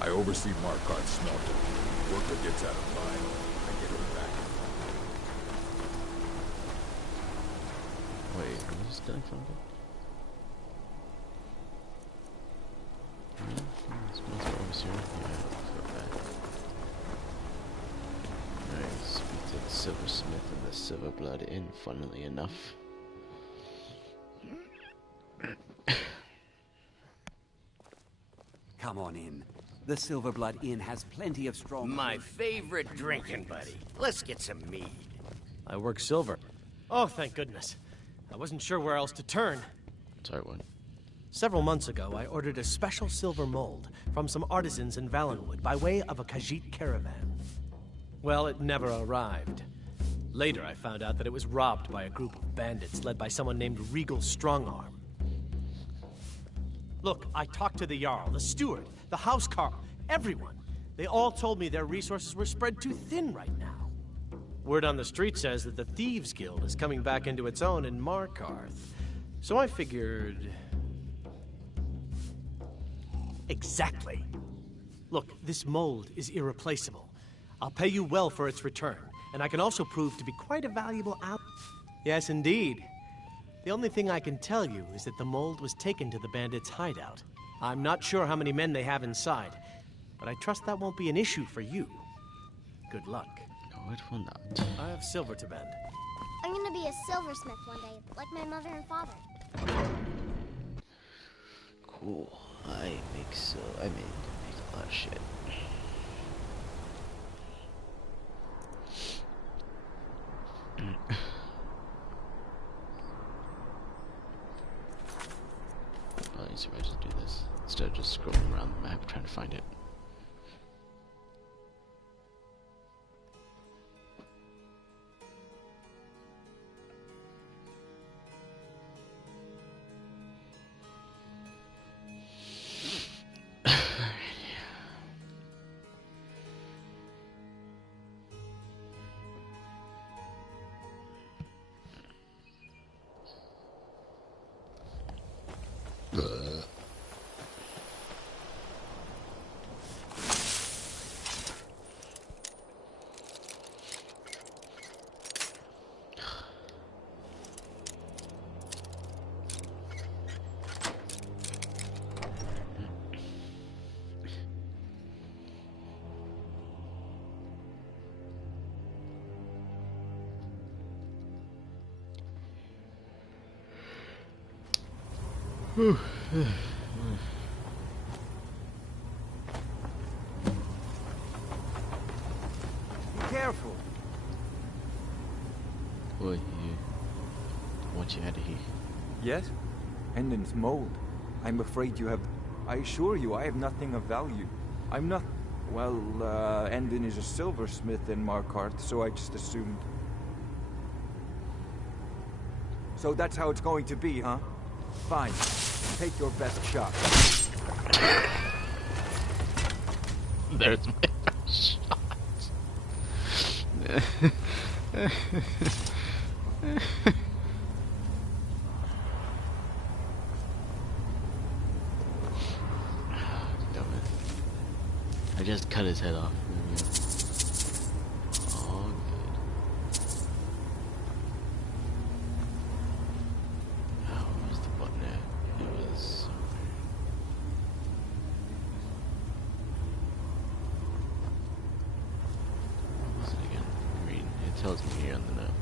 I oversee Markarth's smelter. Worker gets out of line, I get him back. Wait, am I just done something? Smells always here. Yeah, I don't feel bad. Alright, speak to the silversmith and the Silverblood Inn, funnily enough. Come on in. The Silverblood Inn has plenty of strong... My favorite drinking buddy. Let's get some mead. I work silver. Oh, thank goodness. I wasn't sure where else to turn. Sorry, what? Several months ago, I ordered a special silver mold from some artisans in Valenwood by way of a Khajiit caravan. Well, it never arrived. Later, I found out that it was robbed by a group of bandits led by someone named Regal Strongarm. Look, I talked to the Jarl, the steward, the housecarl, everyone. They all told me their resources were spread too thin right now. Word on the street says that the Thieves Guild is coming back into its own in Markarth. So I figured... Exactly. Look, this mold is irreplaceable. I'll pay you well for its return, and I can also prove to be quite a valuable ally. Yes, indeed. The only thing I can tell you is that the mold was taken to the bandits' hideout. I'm not sure how many men they have inside, but I trust that won't be an issue for you. Good luck. No, it will not. I have silver to bend. I'm gonna be a silversmith one day, like my mother and father. Cool. I make a lot of shit. I need to just do this instead of just scrolling around the map trying to find it. Careful. Boy, I want you out of here. Yes? Endon's mold. I'm afraid you have... I assure you, I have nothing of value. I'm not... Well, Endon is a silversmith in Markarth, so I just assumed. So that's how it's going to be, huh? Fine. Take your best shot. There's my best shot. I just cut his head off. All good. Oh, where's the button at? It was somewhere. What's it again? Green. It tells me here on the note.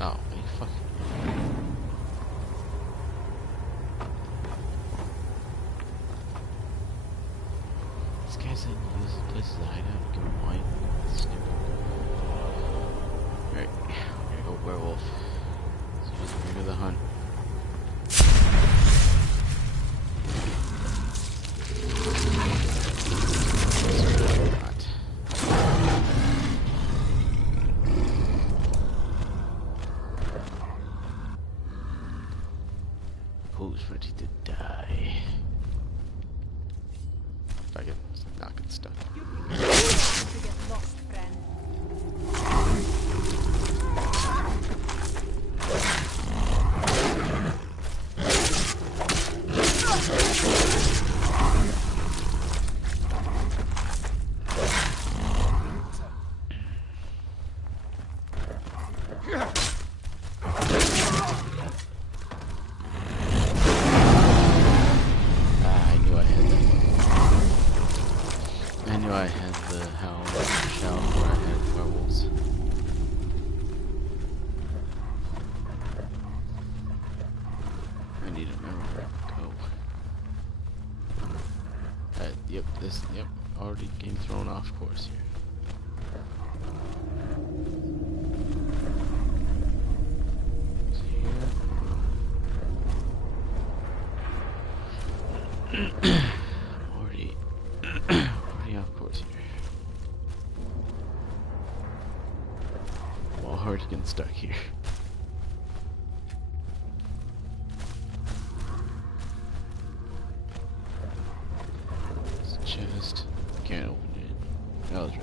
Oh, are you fucking... This guy said this place is a hideout. Give him wine. That's stupid. Alright, here we go, werewolf. So just bring to the hunt. Who's ready to die? If I get not get stuck. I had the howl shell where I had werewolves. I need to remember where to go. Yep, already game thrown off course here. Already off course here. Well, hard getting stuck here. It's a chest. Can't open it. That was right.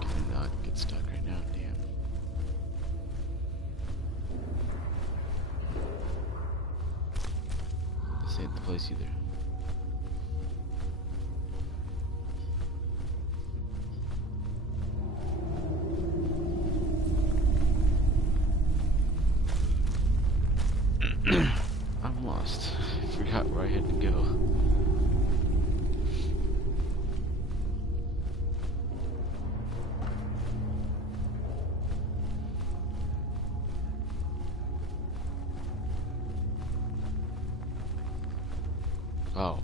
I cannot get stuck right now, damn. This ain't the place either. I'm lost. I forgot where I had to go. Oh.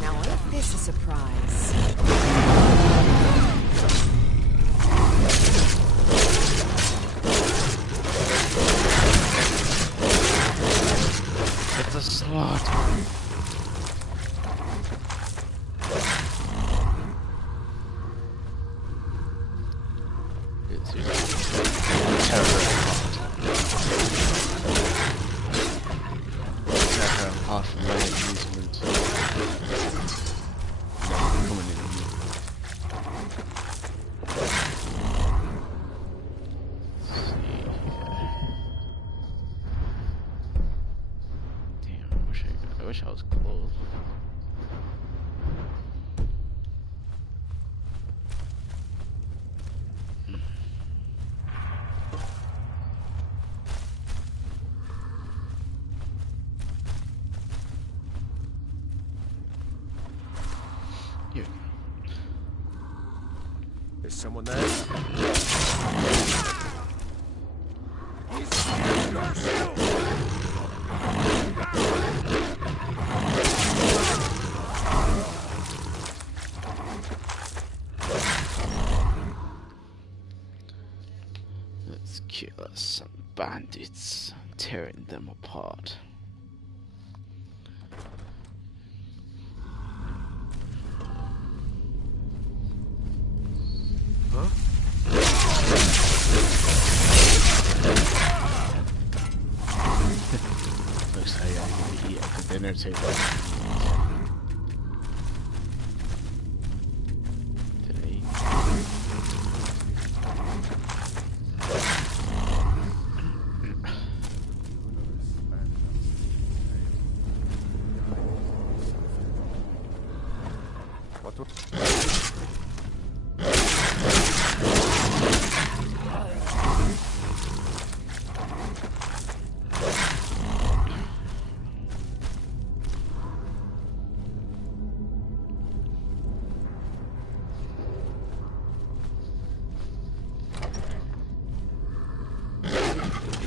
Now, ain't this a surprise? It's a slaughter. It's terror hot from my amusement. No, coming in here. Damn, I wish I was close. someone there. Let's kill some bandits, tearing them apart. Huh? Looks like I can eat at the dinner table. Today.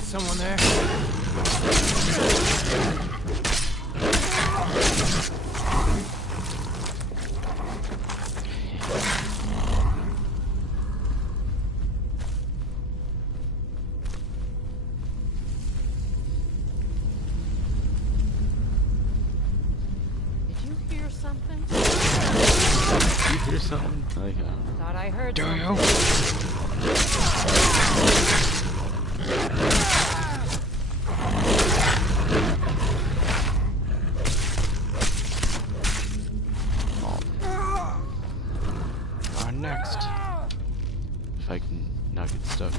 Someone there? Did you hear something? You hear something? Like, Thought I heard do something. Next. If I can not get stuck.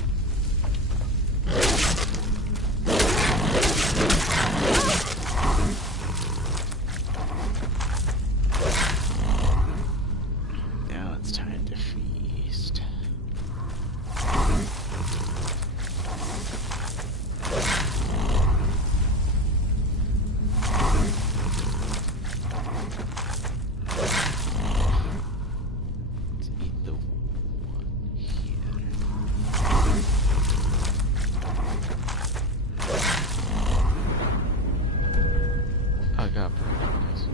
Now it's time to feast. I got problems.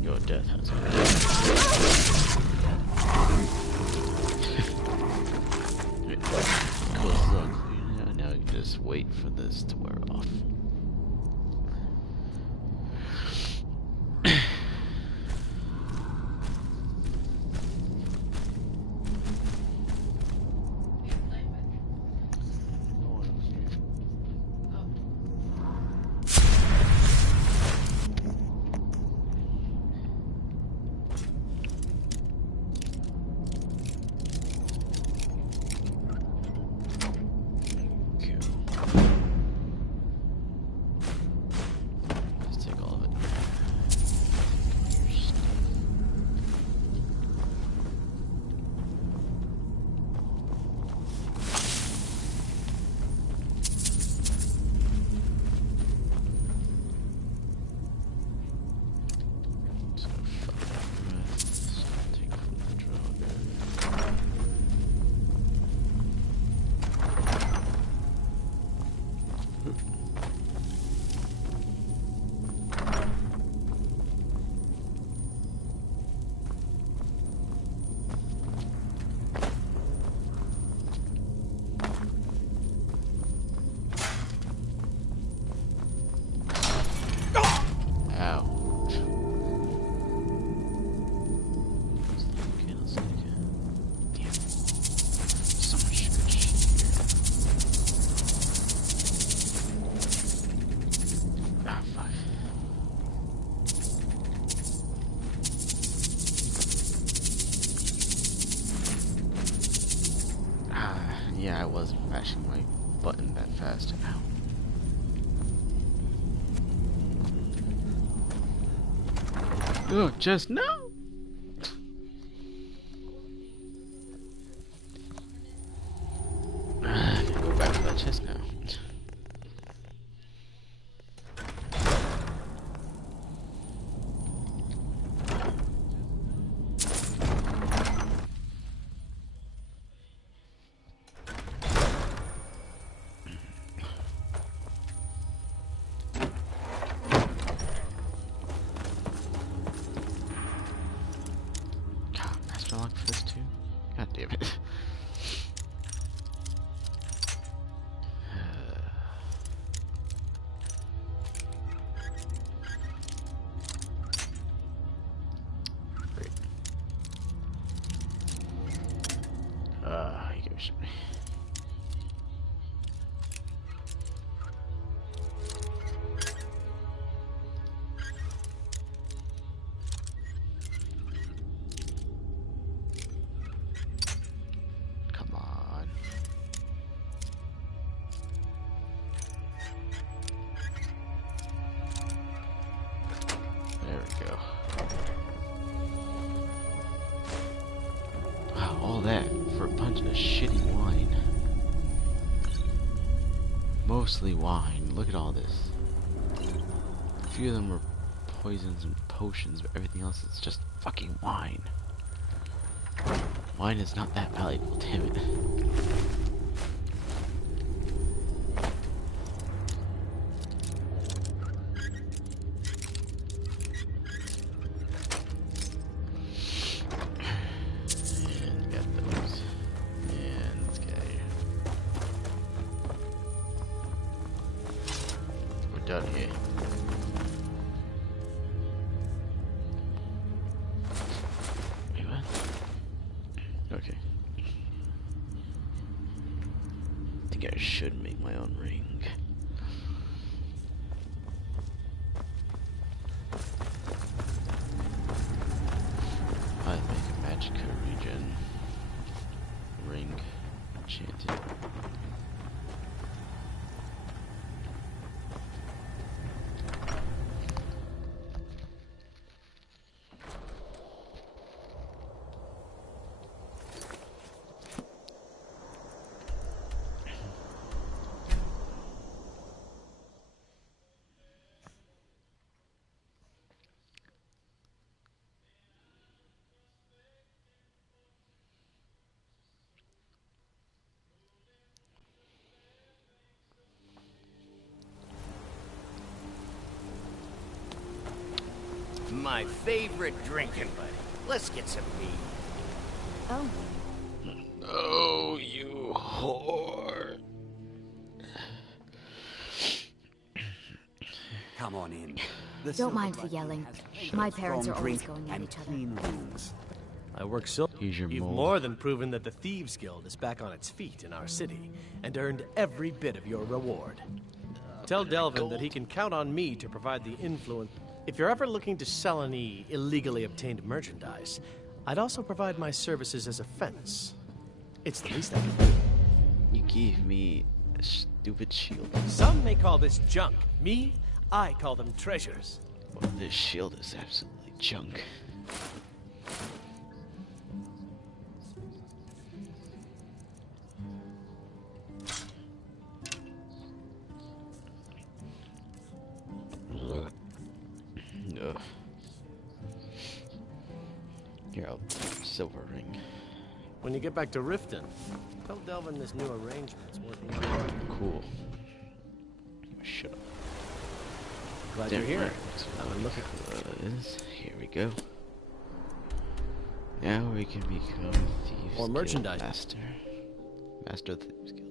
Your death has closes up. Now you can just wait for this to wear off. Yeah, I wasn't mashing my button that fast. Ow. Ugh, just no! that for a bunch of shitty wine. Mostly wine. Look at all this. A few of them are poisons and potions, but everything else is just fucking wine. Wine is not that valuable, damn it. And got those. And let's get out of here. We're done here. Wait, what? Okay. I think I should make my own ring. I'd make a magic regen ring enchanted. My favorite drinking buddy. Let's get some mead. Oh. Oh, you whore. Come on in. Don't mind the yelling. My parents are always going at each other. I work so. You've more than proven that the Thieves Guild is back on its feet in our city, and earned every bit of your reward. Tell Delvin that he can count on me to provide the influence. If you're ever looking to sell any illegally obtained merchandise, I'd also provide my services as a fence. It's the least I can do. You gave me a stupid shield. Some may call this junk. Me, I call them treasures. Well, this shield is absolutely junk. Ugh. Here, I'll silver ring. When you get back to Riften, tell Delvin this new arrangement's working out. Cool. Shut up. Glad There you're here. I'm looking for this. Here we go. Now we can become Thieves More merchandise. Guild Master. Master of the Thieves Guild.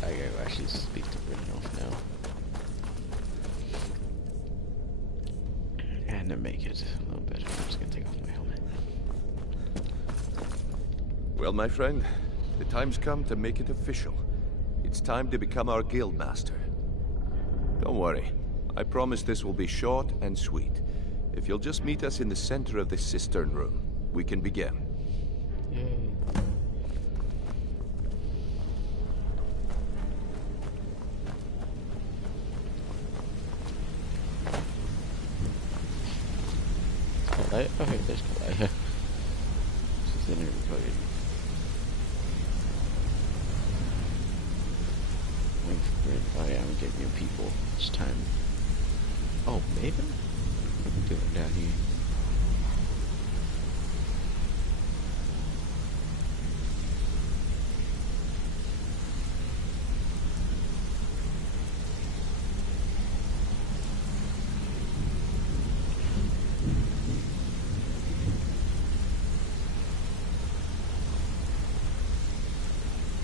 I gotta actually speak to Brynolf now. And to make it a little better, I'm just gonna take off my helmet. Well, my friend, the time's come to make it official. It's time to become our guild master. Don't worry. I promise this will be short and sweet. If you'll just meet us in the center of this cistern room, we can begin. Yay. Oh, hey, there's Kalaya. She's in here recorded. Waiting for Grid. Oh yeah, I'm getting new people. It's time. Oh, Maven? What are we doing down here?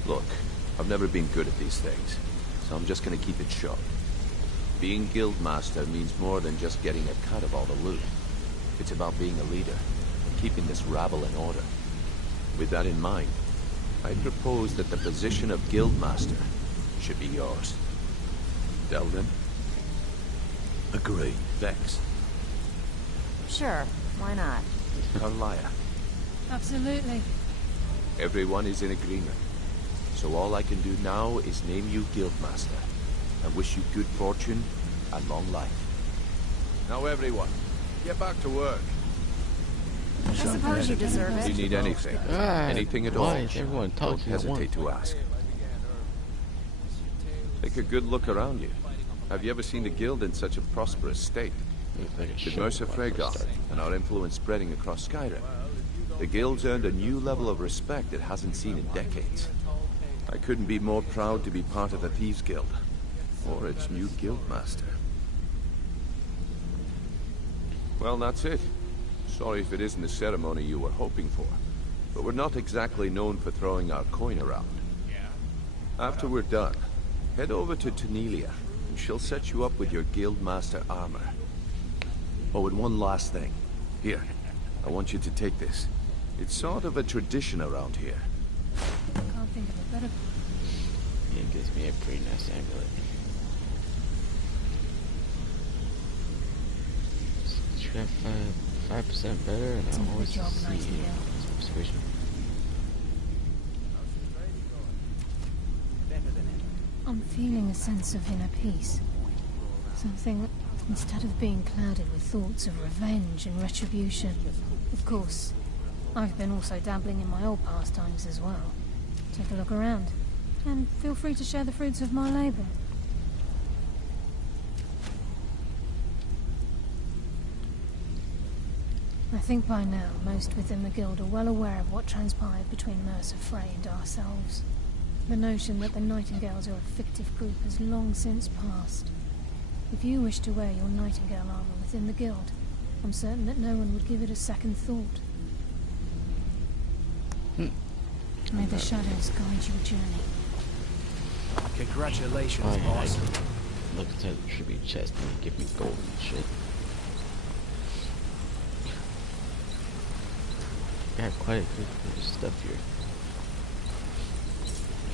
Look, I've never been good at these things. so I'm just gonna keep it short. Being Guildmaster means more than just getting a cut of all the loot. It's about being a leader, and keeping this rabble in order. With that in mind, I propose that the position of Guildmaster should be yours. Delvin? Agreed. Vex? Sure, why not? Carlia? Absolutely. Everyone is in agreement. So all I can do now is name you Guildmaster, and wish you good fortune and long life. Now everyone, get back to work. I suppose you deserve If it. you need anything, anything at all, why is everyone don't talking at hesitate to ask. Take a good look around you. Have you ever seen the guild in such a prosperous state? With Mercer Fregar and our influence spreading across Skyrim, the guild's earned a new level of respect it hasn't seen in decades. I couldn't be more proud to be part of the Thieves Guild, or its new guildmaster. Well, that's it. Sorry if it isn't the ceremony you were hoping for, but we're not exactly known for throwing our coin around. After we're done, head over to Tanelia, and she'll set you up with your guildmaster armor. Oh, and one last thing. Here, I want you to take this. It's sort of a tradition around here. Can't think of a better. It gives me a pretty nice amulet. Should have 5% better, and I always see persuasion. I'm feeling a sense of inner peace. Something, instead of being clouded with thoughts of revenge and retribution. Of course, I've been also dabbling in my old pastimes as well. Take a look around, and feel free to share the fruits of my labor. I think by now, most within the guild are well aware of what transpired between Mercer Frey and ourselves. The notion that the Nightingales are a fictive group has long since passed. If you wish to wear your Nightingale armor within the guild, I'm certain that no one would give it a second thought. May the shadows guide your journey. Congratulations, boss. Look at the tribute chest and give me gold and shit. Got quite a bit of stuff here.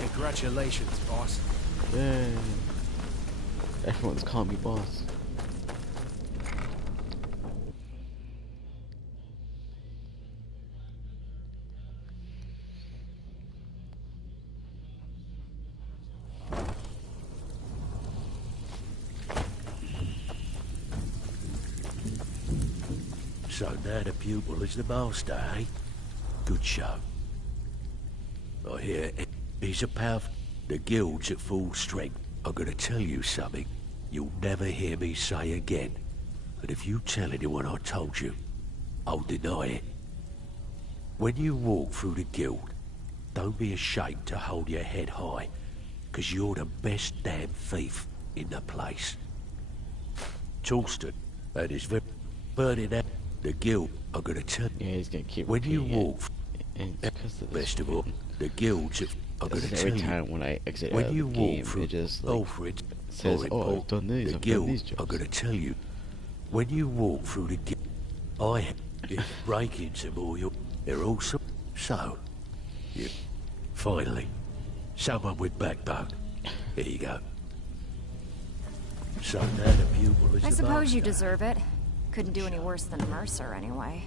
Congratulations, boss. Yay. Everyone's calling me boss. So now the pupil is the master, eh? Good show. I hear he's a powerful. The guild's at full strength. I'm gonna tell you something you'll never hear me say again. And if you tell anyone I told you, I'll deny it. When you walk through the guild, don't be ashamed to hold your head high, 'cause you're the best damn thief in the place. Torsten and his burning out the guild are gonna tell you. Yeah, he's gonna keep when you repeating walk. And because of Best of all, the guilds are going to tell every time when I exit when out you of the walk game, through it just like Alfred says, "Oh, I've done these. the I've done guild these are jobs." going to tell you when you walk through the guild. I have break into more. They're also so. Yeah. Finally, someone with backbone. Here you go. So now the pupil is I the suppose you master. deserve it. Couldn't do any worse than Mercer, anyway.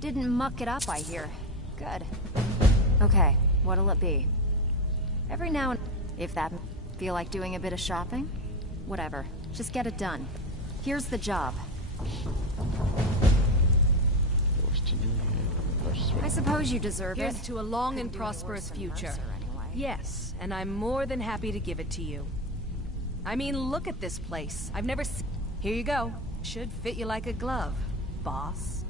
Didn't muck it up, I hear. Good. Okay, what'll it be? Every now and if that feel like doing a bit of shopping? Whatever. Just get it done. Here's the job. I suppose you deserve Here's it. to a long and Couldn't do any prosperous worse than future. Mercer, anyway. Yes, and I'm more than happy to give it to you. I mean, look at this place. I've never seen... Here you go. Should fit you like a glove, boss.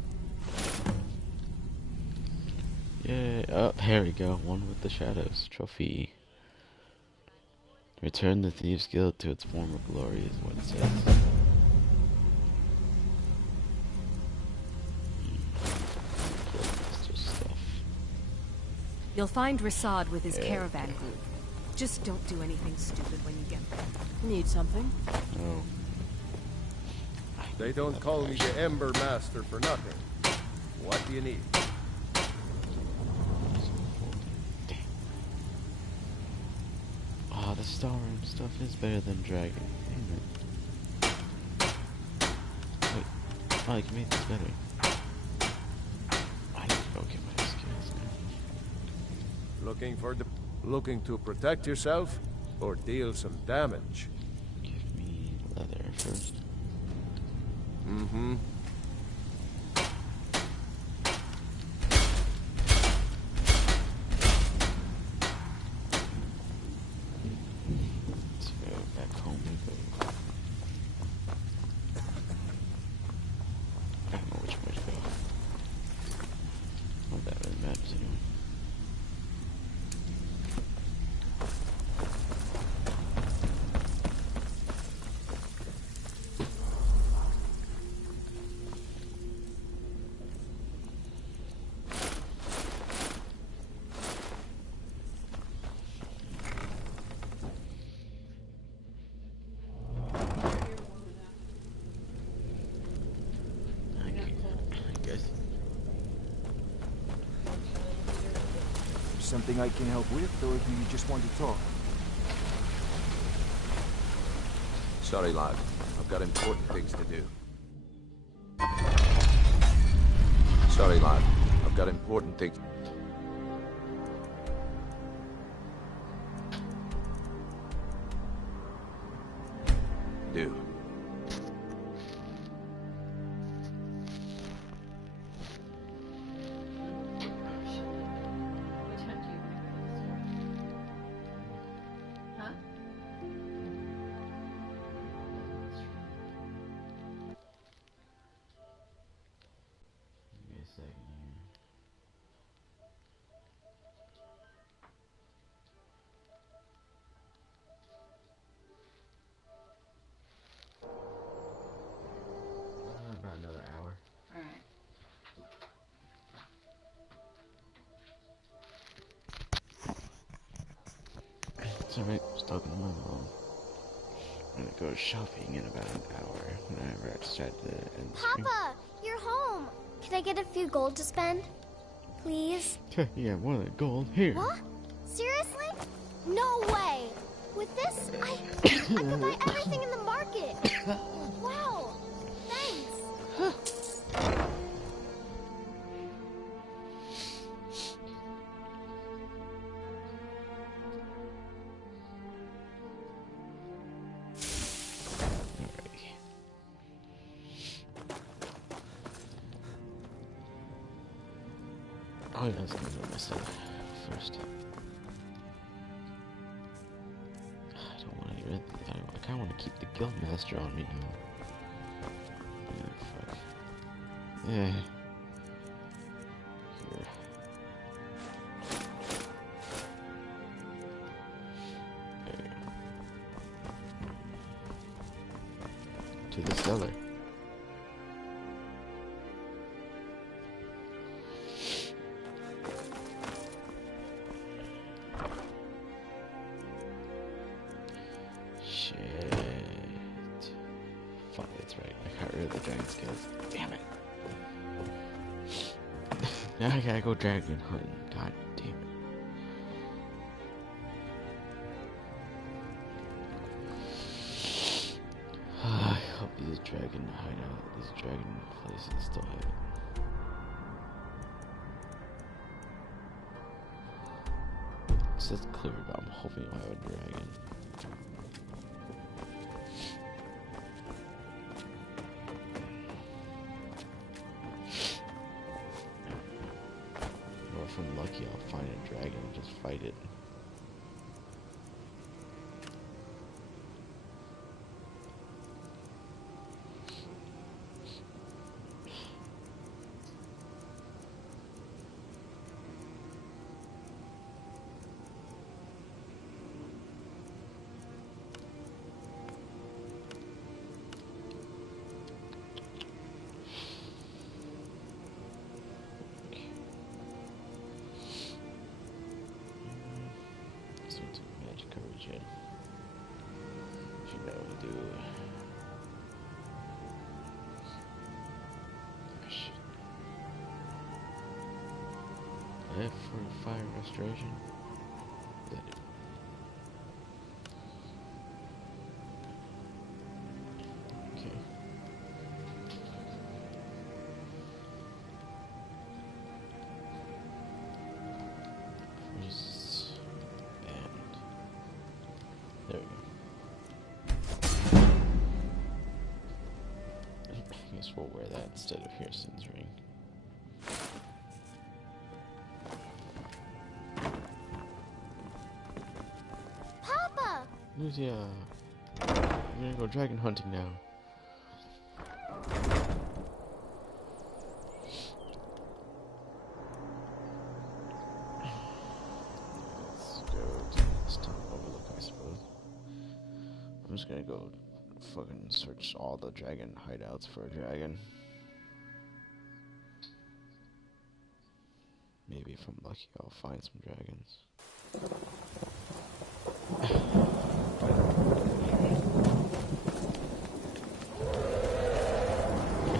Yeah, oh, here we go. One with the shadows. Trophy. Return the Thieves Guild to its former glory is what it says. You'll find Rasad with his caravan group. Just don't do anything stupid when you get there. Need something? No. They don't call me the Ember Master for nothing. What do you need? Oh, the Skyrim stuff is better than Dragon. Damn it. Wait. Oh, you can make this better. I need to go get my skills now. Looking to protect yourself or deal some damage? Give me leather first. Mm-hmm. Let's go back home and go. I don't know which way to go. Not that really matters anyway. Something I can help with, or do you just want to talk? Sorry, lad. I've got important things to do. Sorry, lad. I've got important things. Do. About another hour. Alright. It's alright, I was talking to my mom. I'm gonna go shopping in about an hour whenever I decide to end the stream. Papa, you're home. Can I get a few gold to spend? Please? Yeah, more than gold. Here. What? Seriously? No way. With this, I could buy everything in the market. Wow. Thanks. Oh, yeah, let's go to myself first. I don't want to get rid of the, I kind of want to keep the Guildmaster on me now. Oh, fuck. Yeah. Here. There you go. To the cellar. Fuck, that's right. I got rid of the dragon skills. Damn it. Now I gotta go dragon hunting. God damn it. I hope these dragon hideout, these dragon places still have it. It says clear, but I'm hoping I have a dragon. Or if I'm lucky, I'll find a dragon and just fight it. do? Shit. I have for fire restoration. That it. Okay. Freeze and there we go. I guess we'll wear that instead of Harrison's ring. Papa! Lucia, we're gonna go dragon hunting now. Let's go to this top overlook, I suppose. I'm just gonna go fucking search all the dragon hideouts for a dragon. Maybe if I'm lucky, I'll find some dragons. I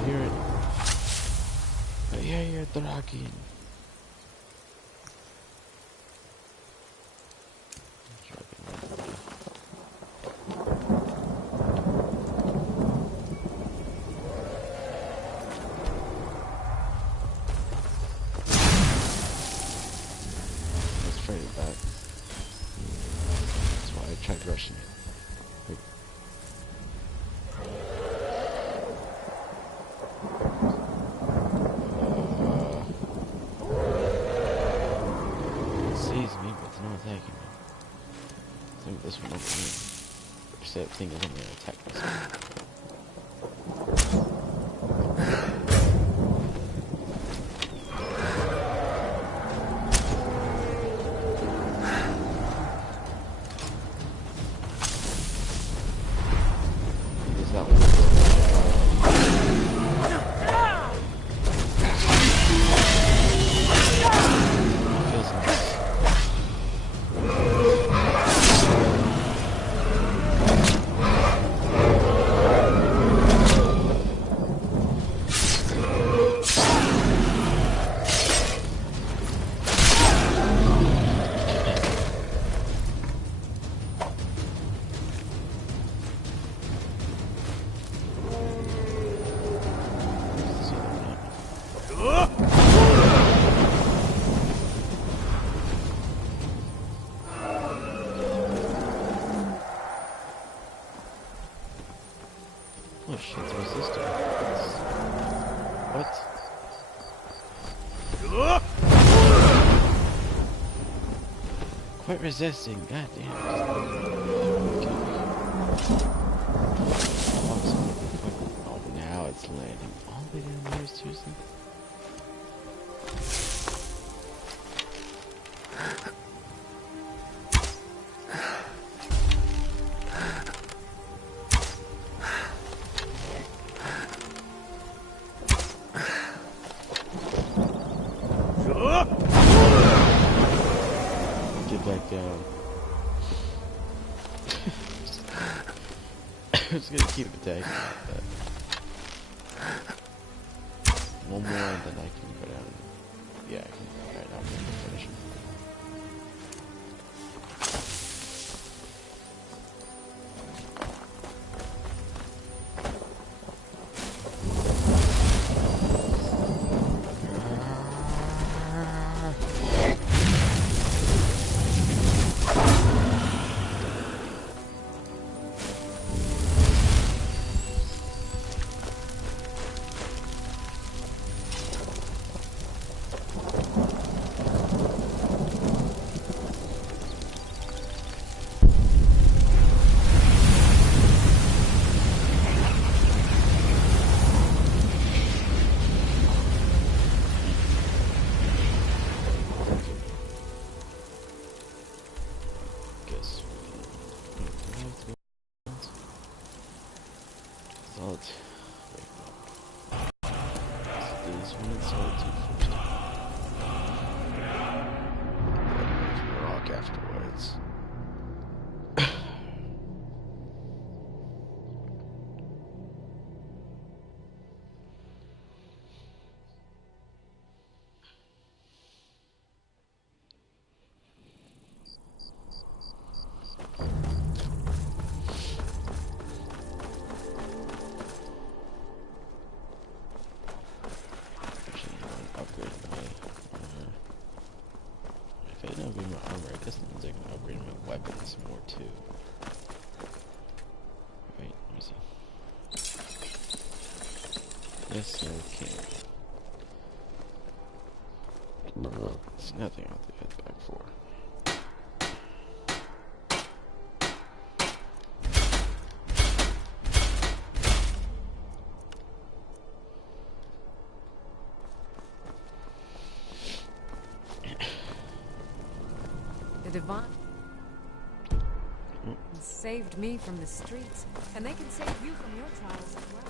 hear it. I hear your dragon. Tried rushing it. Wait. It sees me, but it's not attacking me. I think this one over here. Except thing is only gonna attack myself. Oh shit, it's resisting. What? Quite resisting, god damn. Oh, now it's landing all the way down there, seriously? Back down. I'm just gonna keep attacking like that. One more and then I can go down. Yeah, I can. Alright, now I'm gonna finish him. upgrade my armor. I guess it means I can upgrade my weapons more too. Wait, let me see. Yes, I can. There's nothing I'll have to head back for. The divine saved me from the streets, and they can save you from your trials as well.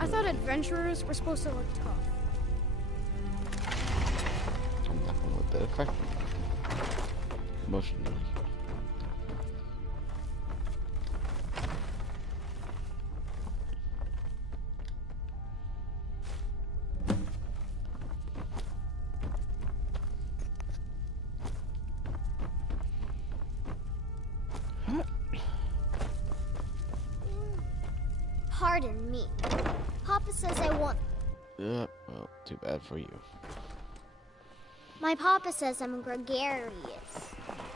I thought adventurers were supposed to look tough. I'm not gonna let that affect me emotionally. Pardon me. Papa says I want... Well, too bad for you. My papa says I'm gregarious.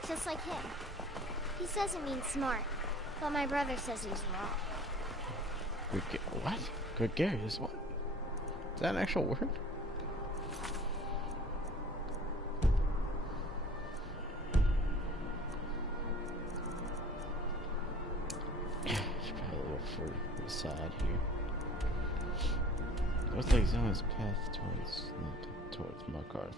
Just like him. He says it means smart. But my brother says he's wrong. What? Gregarious? What? Is that an actual word? Should probably look for the side here. Looks like he's on his path towards Markarth.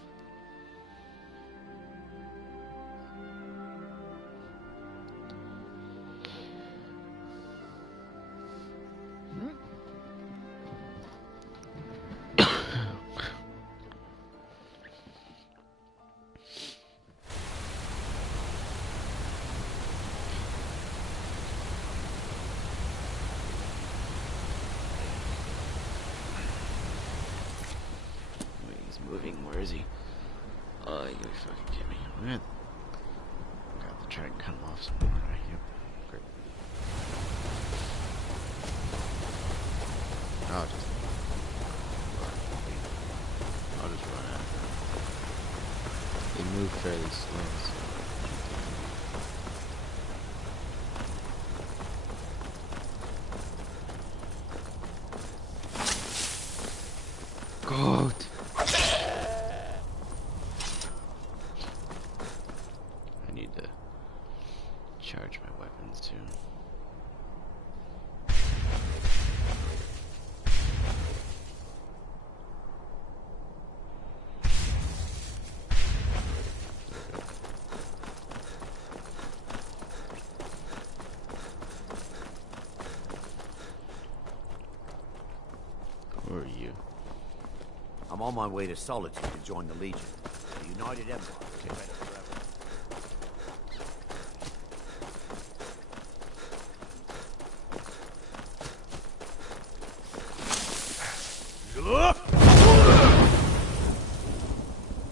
Moving, where is he? Oh, you gotta fucking kidding me. I'm gonna have to try and cut him off somewhere, right? Yep. Great. I'll just run after him. They move fairly slow, so God. I need to charge my weapons too. Who are you? I'm on my way to Solitude to join the Legion. The United Empire will take better forever.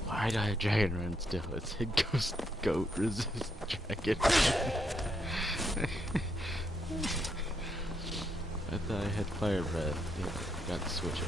Why do I have dragon run still? It's a ghost goat resist dragon. I thought I had fire breath. Yeah, got to switch it.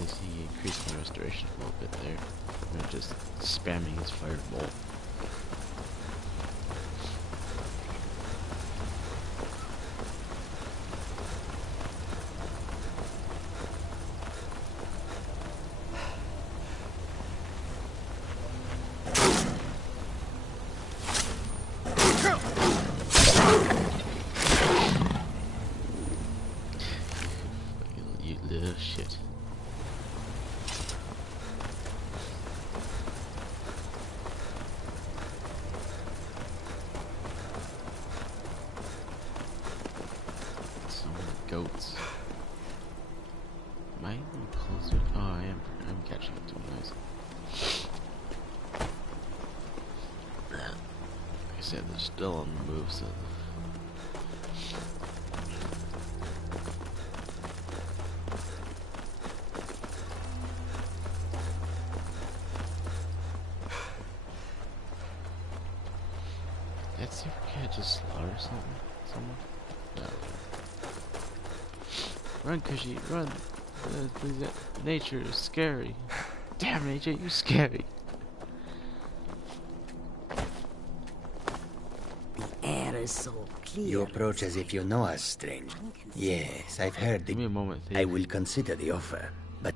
least he increased my restoration a little bit there. I'm just spamming his fireball. You little shit. So many goats. Am I even closer? Oh, I am. I'm catching up to him. Nice. Like I said, they're still on the move, so. Let's see if we can't just slaughter someone. No. Run, Cushy, run. Nature is scary. Damn, AJ, you scary. Air is so clear. You approach as if you know us, stranger. Yes, I've heard. Give me a moment. I will consider the offer, but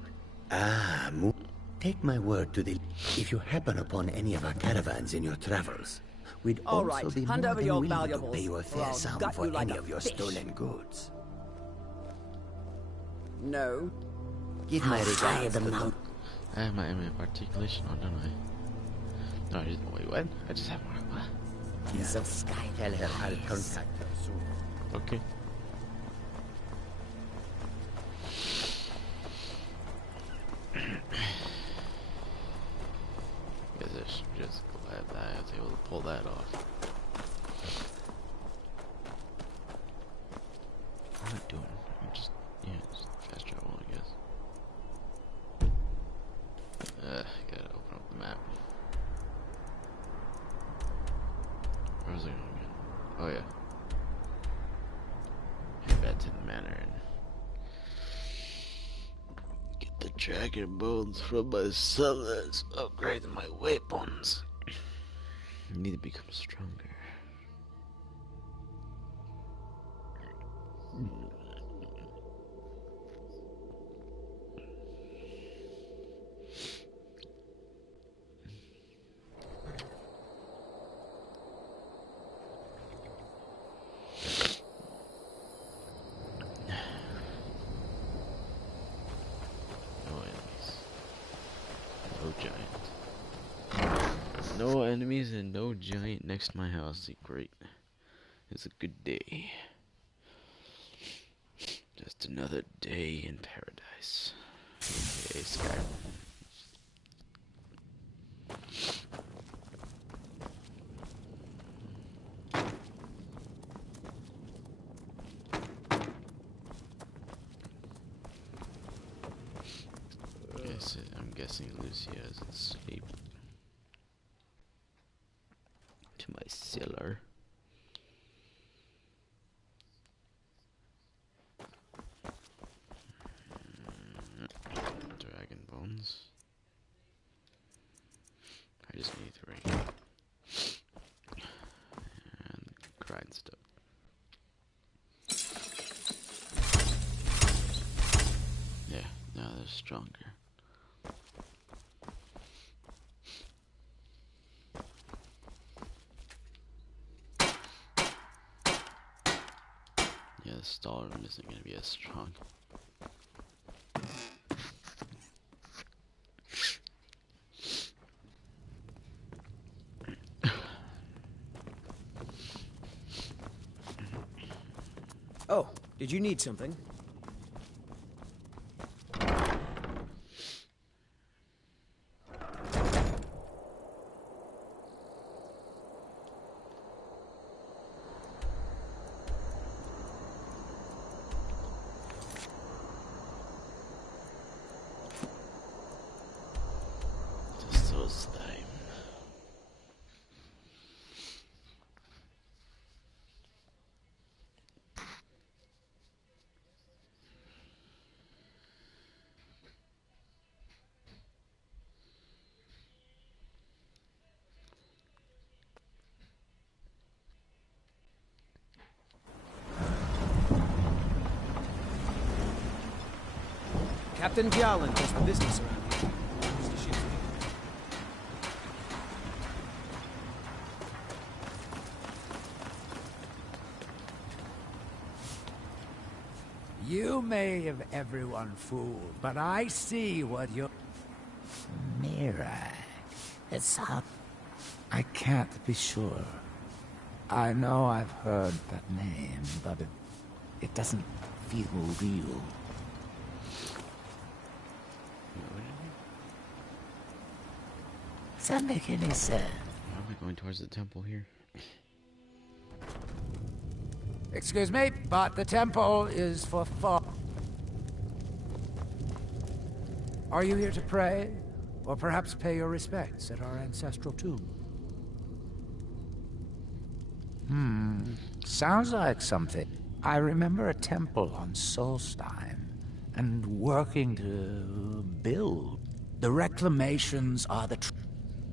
take my word to the. If you happen upon any of our caravans in your travels, we'd also be more than willing to pay you a fair sum for any of your stolen goods. No. Give my regards to the. I have my articulation on, don't I? No, I didn't. Wait, what? I just have my. What? Piece of sky. Tell her I'll contact her soon. Okay. Guess I should just glad that I was able to pull that off. What am I doing? I'm just, just fast travel, I guess. Gotta open up the map. Where was I going again? Oh yeah. Head back to the manor and get the dragon bones from my summons. Upgrade my weapons. I need to become stronger. No enemies and no giant next to my house. Great. It's a good day. Just another day in paradise. Okay, Skyrim. I'm guessing Lucia is asleep. To my cellar. Dragon bones. I just need 3. And grindstone. Yeah, now they're stronger. Yeah, the stall room isn't going to be as strong. Oh, did you need something? Captain Gallon does the business around here. You may have everyone fooled, but I see what you're... Mira. It's hot. I can't be sure. I know I've heard that name, but it doesn't feel real. Does that make any sense? Why are we going towards the temple here? Excuse me, but the temple is for fun. Are you here to pray? Or perhaps pay your respects at our ancestral tomb? Sounds like something. I remember a temple on Solstein, and working to build. The reclamations are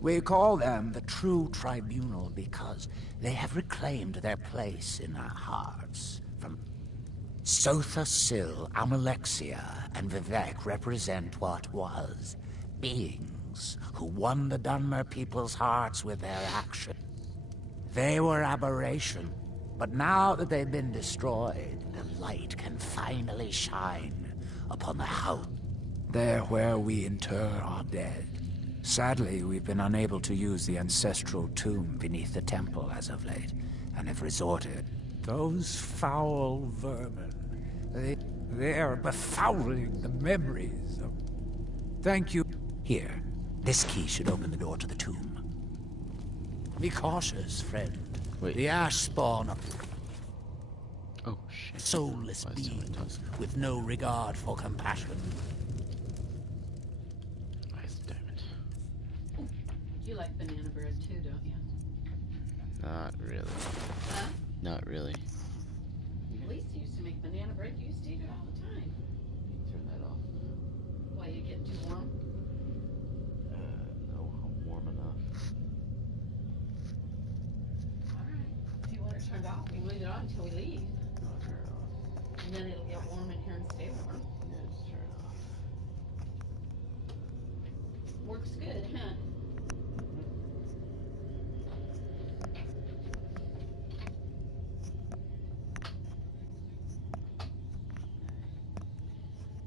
we call them the true tribunal because they have reclaimed their place in our hearts. From Sotha Sil, Amalexia, and Vivek represent what was. Beings who won the Dunmer people's hearts with their action. They were aberration, but now that they've been destroyed, the light can finally shine upon the house. There where we inter our dead. Sadly, we've been unable to use the ancestral tomb beneath the temple as of late, and have resorted. Those foul vermin, they're befouling the memories of... Thank you. Here, this key should open the door to the tomb. Be cautious, friend. Wait. The ash spawn Oh shit. soulless beings with no regard for compassion. You like banana bread too, don't you? Not really. Huh? Not really. Lisa used to make banana bread. You used to eat it all the time. Turn that off. Why, you get too warm? No, I'm warm enough. Alright. If you want it turned off, we can leave it on until we leave. I'll turn it off. And then it'll get warm in here and stay warm. Yeah, just turn it off. Works good, huh?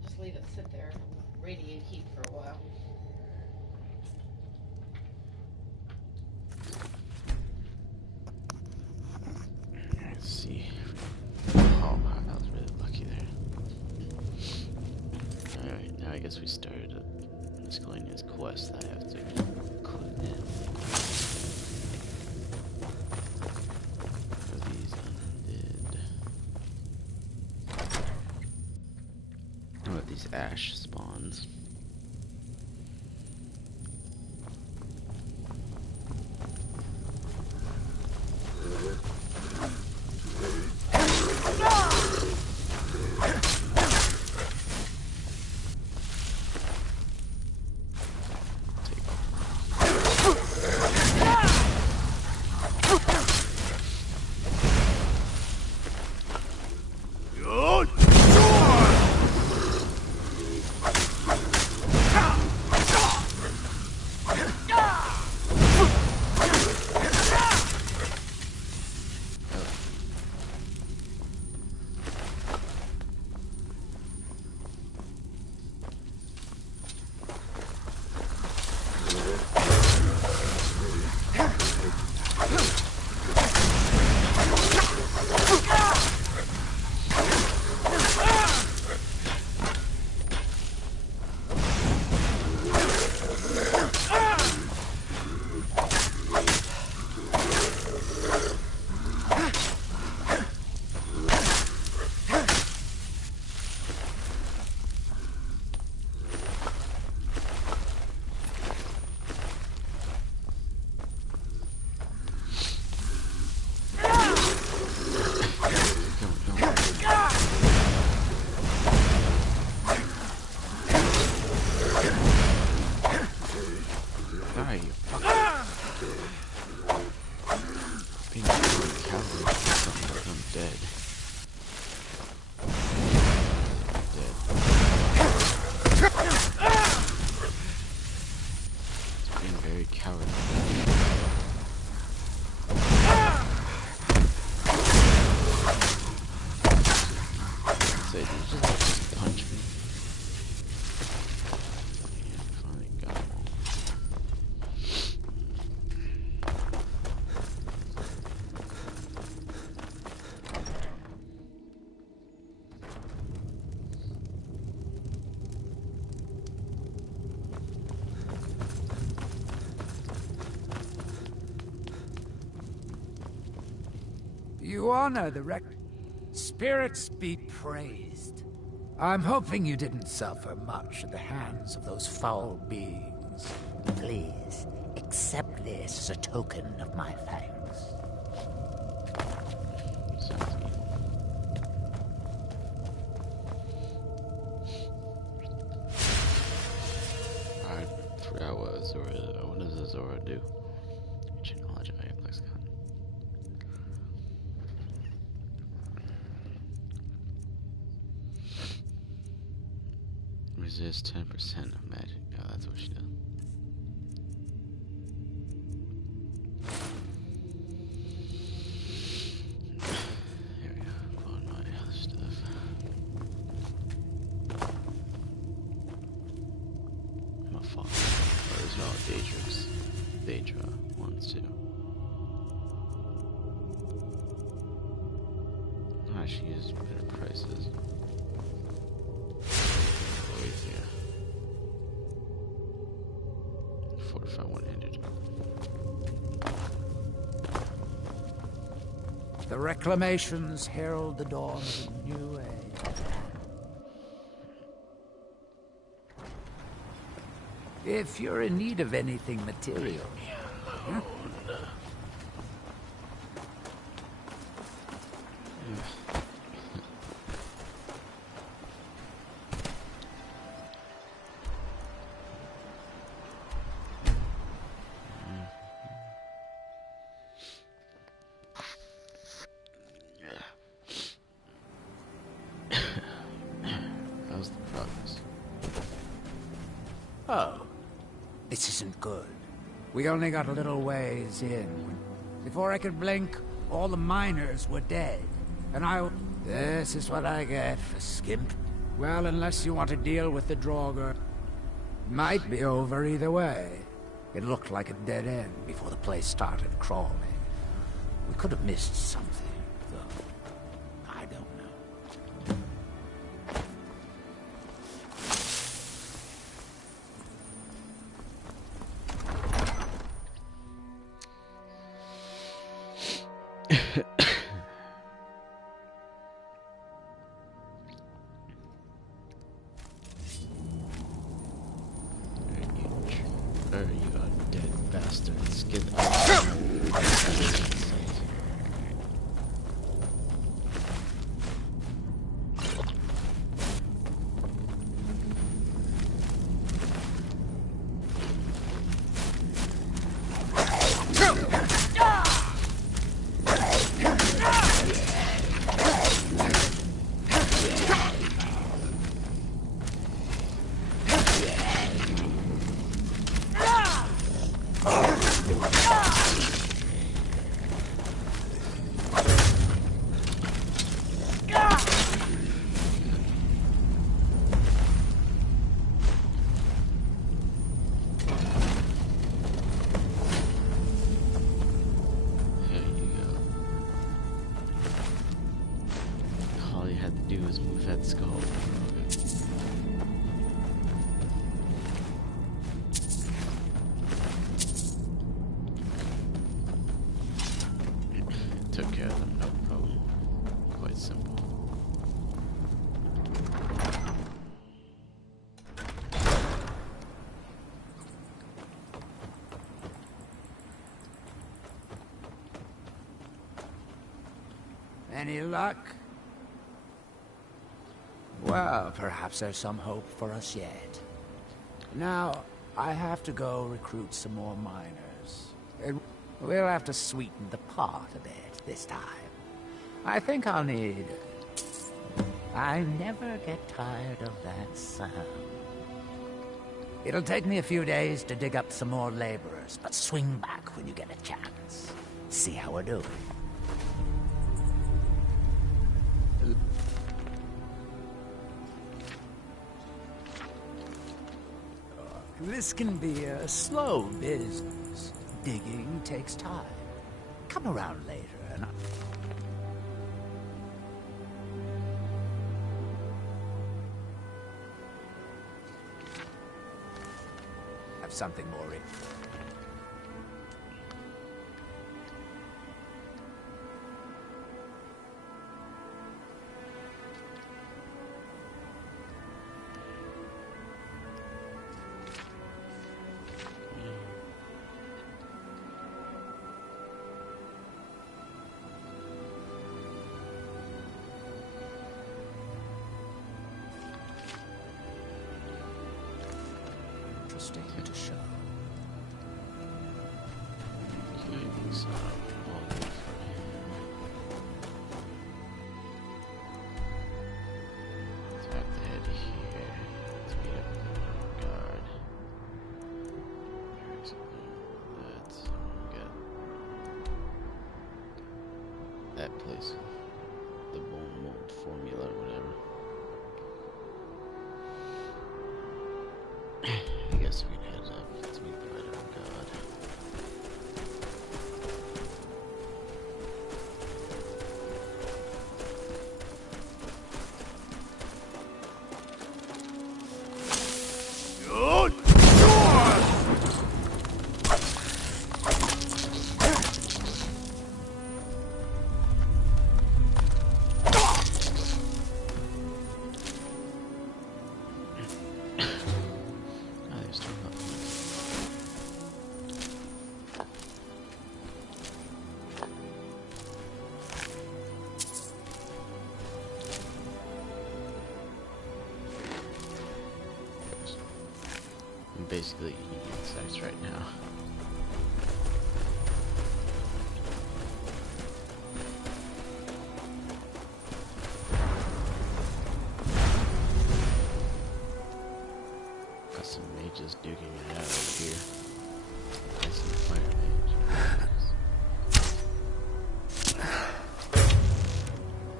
Just leave it sit there, radiate heat for a while. Let's see. Oh, I was really lucky there. Alright, now I guess we started a miscellaneous quest that I have to complete. For these undid. Oh, these ash spawns. You honor the Spirits be praised. I'm hoping you didn't suffer much at the hands of those foul beings. Please, accept this as a token of my thanks. I forgot what Zora. What does a Zora do? Ancient knowledge of lexicon. Resist 10% of magic. Oh, that's what she does. Here we go. Pulling my other stuff. My fault. Oh, these are all Daedrix. Daedra. 1, 2. Oh, she uses better prices. Yeah. 45,100. The reclamations herald the dawn of a new age. If you're in need of anything material... How's the progress? Oh, this isn't good. We only got a little ways in. Before I could blink, all the miners were dead. And this is what I get for skimp. Well, unless you want to deal with the Draugr. Might be over either way. It looked like a dead end before the place started crawling. We could have missed something, though. I don't know. You dead bastards. Get took care of them, no problem. Quite simple. Any luck? Well, perhaps there's some hope for us yet. Now, I have to go recruit some more miners. We'll have to sweeten the pot a bit this time. I think I'll need... I never get tired of that sound. It'll take me a few days to dig up some more laborers, but swing back when you get a chance. See how we're doing. This can be a slow business. Digging takes time. Come around later and have something more in. stand to show. Okay, so all good for him. Let's have to head here. Let's meet up with the guard. Let's get that place. The bone mold formula or whatever. I guess we can head up. Let's meet the Red of God. I'm basically eating insects right now. Got some mages duking it out over here. Got some fire mage.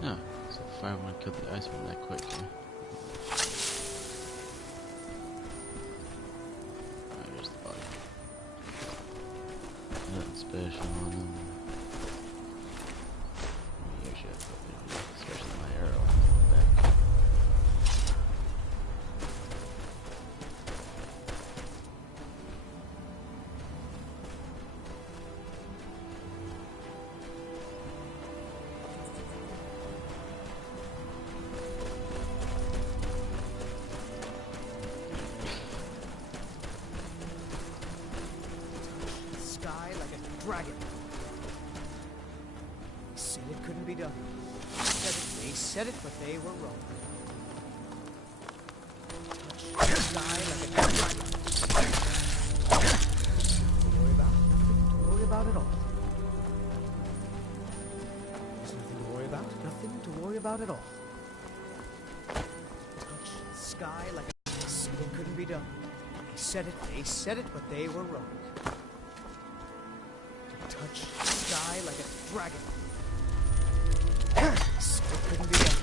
No, so the fire one killed the ice one that quick, huh? Nothing special on them. Usually I put it, especially my arrow on the back. Dragon. They said it couldn't be done. They said it, but they were wrong. Touch the sky like a dragon. Don't worry about nothing to worry about at all. There's nothing to worry about. Nothing to worry about at all. Touch the sky like a... They said it couldn't be done. They said it, but they were wrong. Touch the sky like a dragon. It couldn't be done.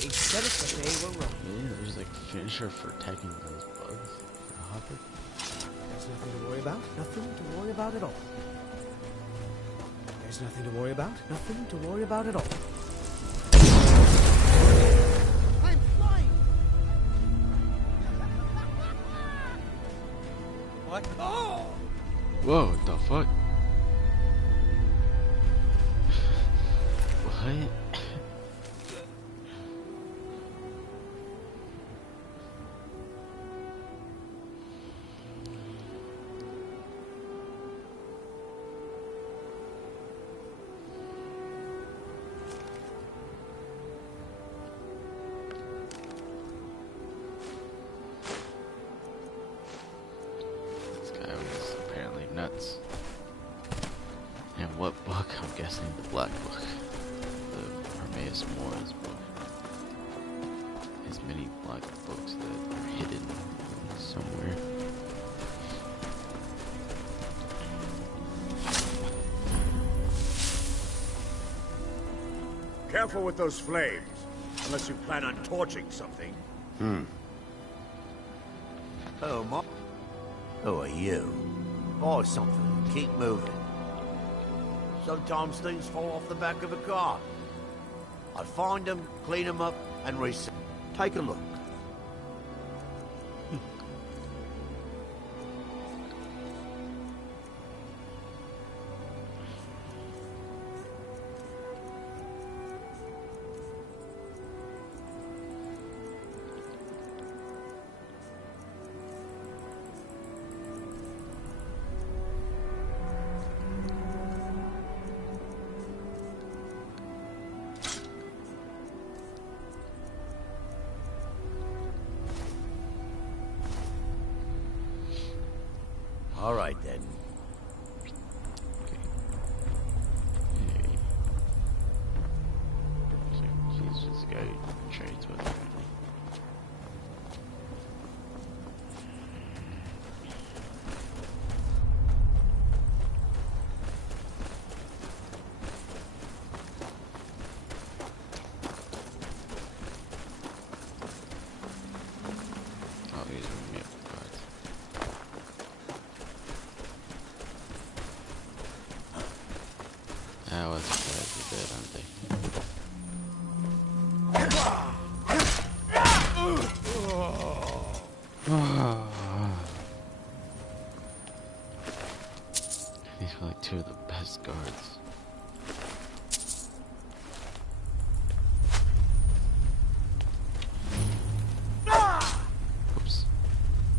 They said it, but they were wrong. Yeah, there's like a finisher for attacking those bugs. A hopper. There's nothing to worry about. Nothing to worry about at all. There's nothing to worry about. Nothing to worry about at all. I'm flying! What? Oh! Whoa, what the fuck? What? This guy was apparently nuts. And what book? I'm guessing the Black Book. Robertimus Mora's book. There's many black books that are hidden somewhere. Careful with those flames, unless you plan on torching something. Oh, my... Who are you? Buy something. Keep moving. Sometimes things fall off the back of a car. I find them, clean them up, and resell. Take a look. All right, then. He's just a guy who trades with him. I was surprised they did, aren't they? These are like two of the best guards. Oops.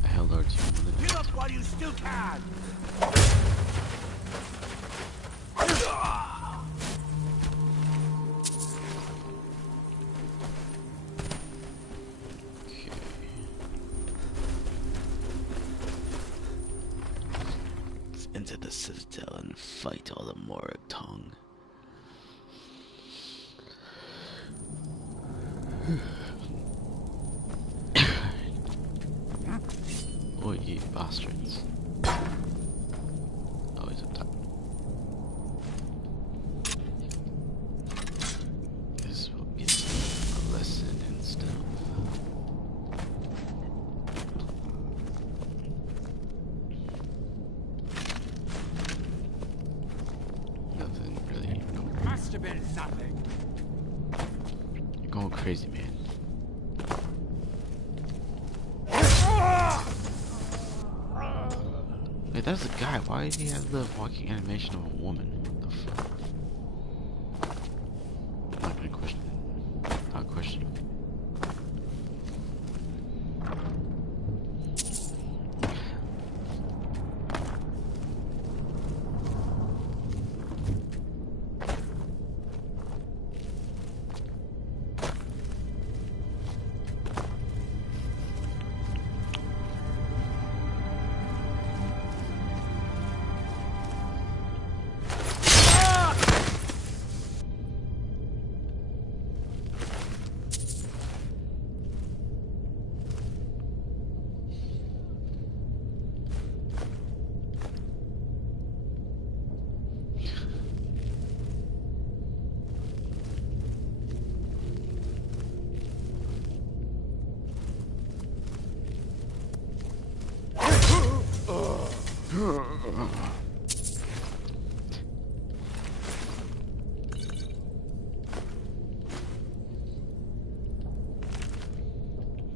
I held our team a little. Get up while you still can! Into the citadel and fight all the Moratong. Oh, ye bastards. Oh, he's up top. This will give a lesson in stuff. Nothing really. Must have been something. You're going crazy, man. Wait, that's a guy. Why did he have the walking animation of a woman? What the fuck? I'm not gonna question it. Not questioning.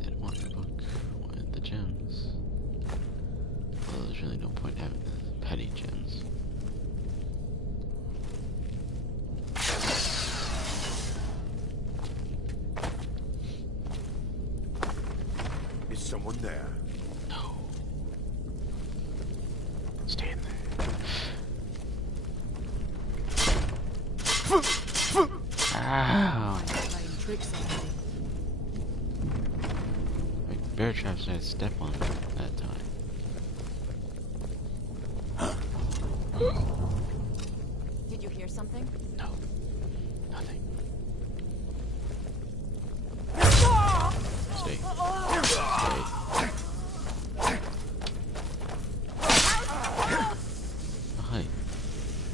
Didn't want the book, wanted the gems. Well, there's really no point having the petty gems. Is someone there? No. Stay in there. Ow. Like bear traps, I had to step on it that time. Did you hear something? No. Nothing. Stay. Stay. Oh, hi.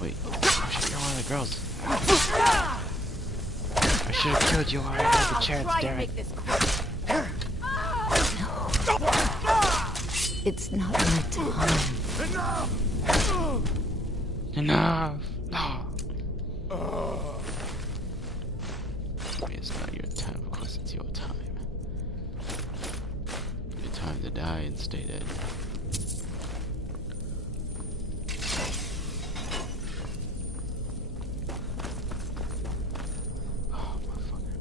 Wait. Oh shit, you're one of the girls. I should have killed you while I had the chance, Derek. It's not my time. Enough! No! I mean, it's not your time, of course it's your time. Your time to die and stay dead. Oh, motherfucker.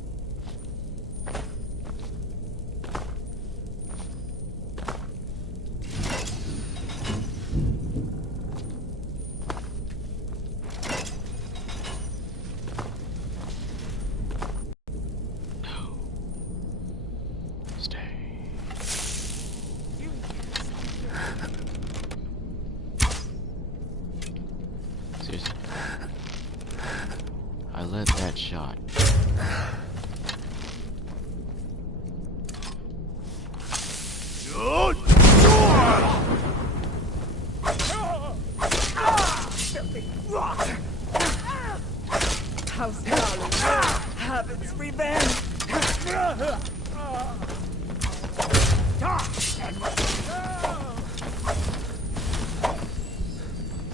shot. House Darling have its revenge.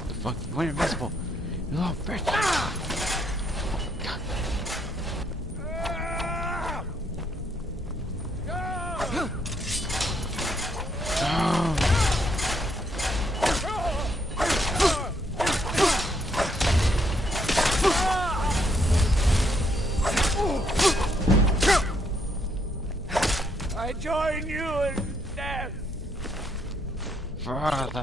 The fuck? You went invisible. You little bitch. God. I join you in death. Father.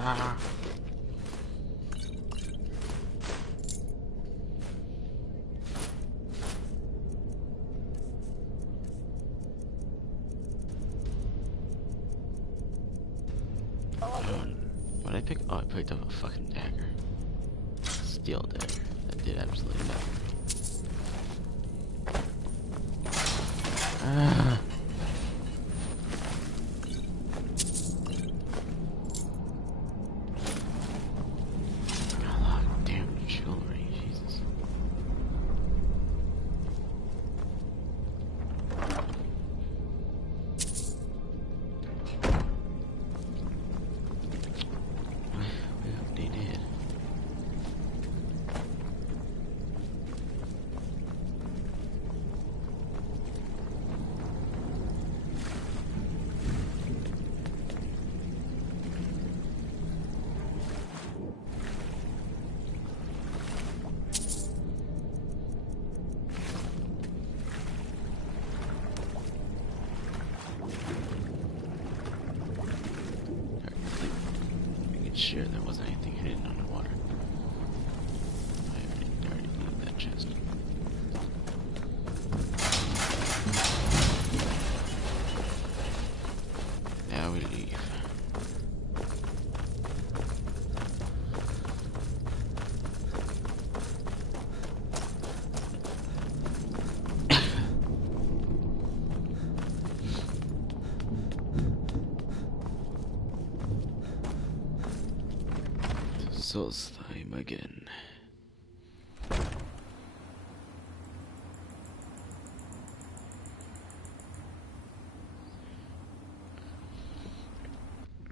What did I pick? Oh, I picked up a fucking dagger. Steel dagger. That did absolutely nothing. Got a lot of damn jewelry, Jesus. We updated. Making sure there wasn't anything hidden underwater. I already needed that chest. Now we leave. Soul slime again.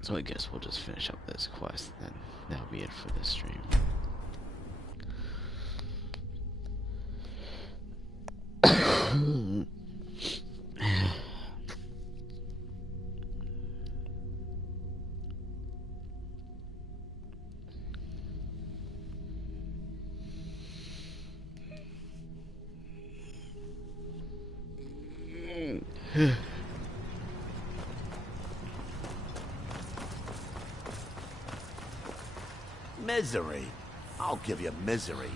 So I guess we'll just finish up this quest, then that'll be it for this stream. Misery? I'll give you misery.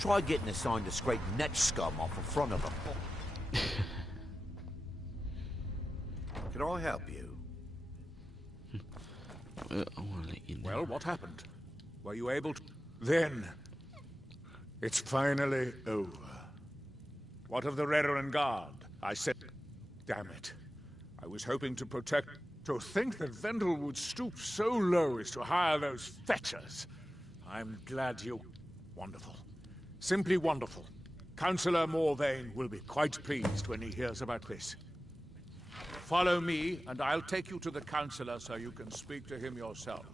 Try getting assigned to scrape net scum off the front of a book. Can I help you? I want to let you know. Well, what happened? Were you able to... Then... It's finally over. What of the Reverend Guard? I said... Damn it. I was hoping to protect... To think that Vendel would stoop so low as to hire those fetchers. I'm glad you... Wonderful. Simply wonderful. Councillor Morvain will be quite pleased when he hears about this. Follow me, and I'll take you to the Councillor so you can speak to him yourself.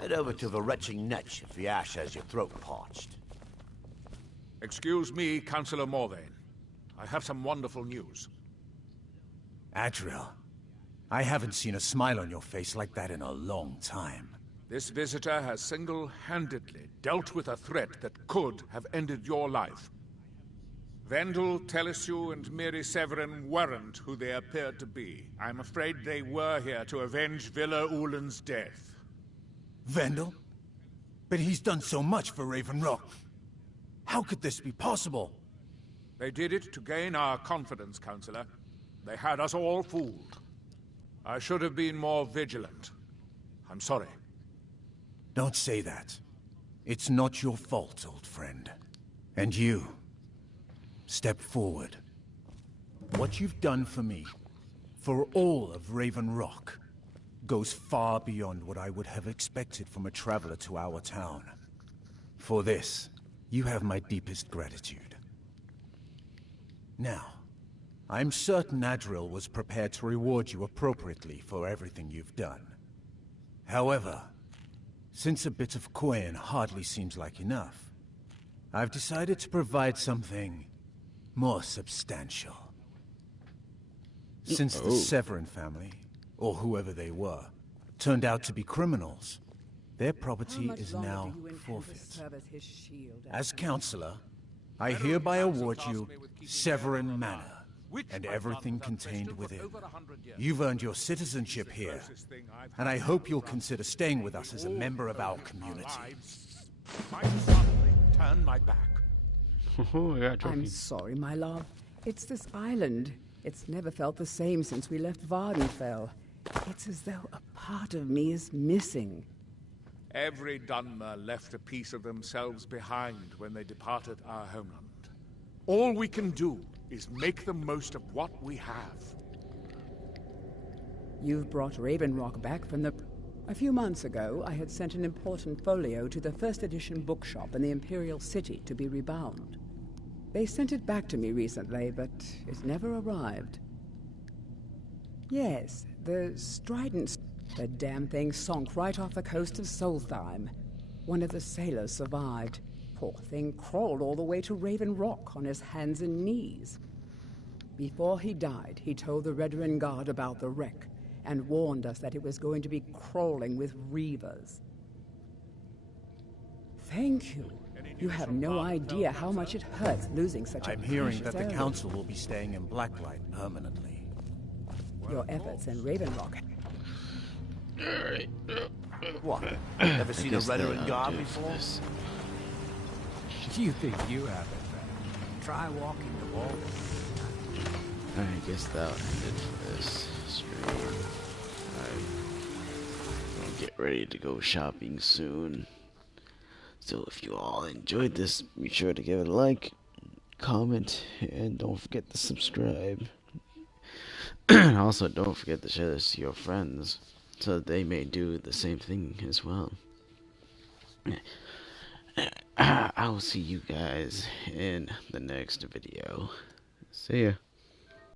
Head over to the retching Netch if the ash has your throat parched. Excuse me, Councillor Morvain. I have some wonderful news. Adriel, I haven't seen a smile on your face like that in a long time. This visitor has single-handedly dealt with a threat that could have ended your life. Vendel, Telesue, and Miri Severin weren't who they appeared to be. I'm afraid they were here to avenge Villa Ulen's death. Vendel? But he's done so much for Raven Rock. How could this be possible? They did it to gain our confidence, Councillor. They had us all fooled. I should have been more vigilant. I'm sorry. Don't say that. It's not your fault, old friend. And you... step forward. What you've done for me, for all of Raven Rock, goes far beyond what I would have expected from a traveler to our town. For this, you have my deepest gratitude. Now, I'm certain Adril was prepared to reward you appropriately for everything you've done. However, since a bit of coin hardly seems like enough, I've decided to provide something more substantial. Since the Severin family, or whoever they were, turned out to be criminals, their property is now forfeit. As counselor, I hereby award you Severin Manor, and everything contained within. You've earned your citizenship here, and I hope you'll consider staying with us as a member of our community. Turn my back. I'm sorry, my love. It's this island. It's never felt the same since we left Vardenfell. It's as though a part of me is missing. Every Dunmer left a piece of themselves behind when they departed our homeland. All we can do is make the most of what we have. You've brought Raven Rock back from the... A few months ago, I had sent an important folio to the first edition bookshop in the Imperial City to be rebound. They sent it back to me recently, but it never arrived. Yes, the Strident... The damn thing sunk right off the coast of Solstheim. One of the sailors survived. Poor thing crawled all the way to Raven Rock on his hands and knees. Before he died, he told the Redoran Guard about the wreck and warned us that it was going to be crawling with reavers. Thank you. You have no idea how much it hurts losing such a I'm hearing precious that the heirloom. Council will be staying in Blacklight permanently. Your efforts in Raven Rock. Alright. What? Never seen a Redoran Guard before? You think you have it, man? Try walking the wall. I guess that'll end it for this stream. I'll get ready to go shopping soon. So if you all enjoyed this, be sure to give it a like, comment, and don't forget to subscribe. Also, don't forget to share this to your friends, so that they may do the same thing as well. I will see you guys in the next video. See ya.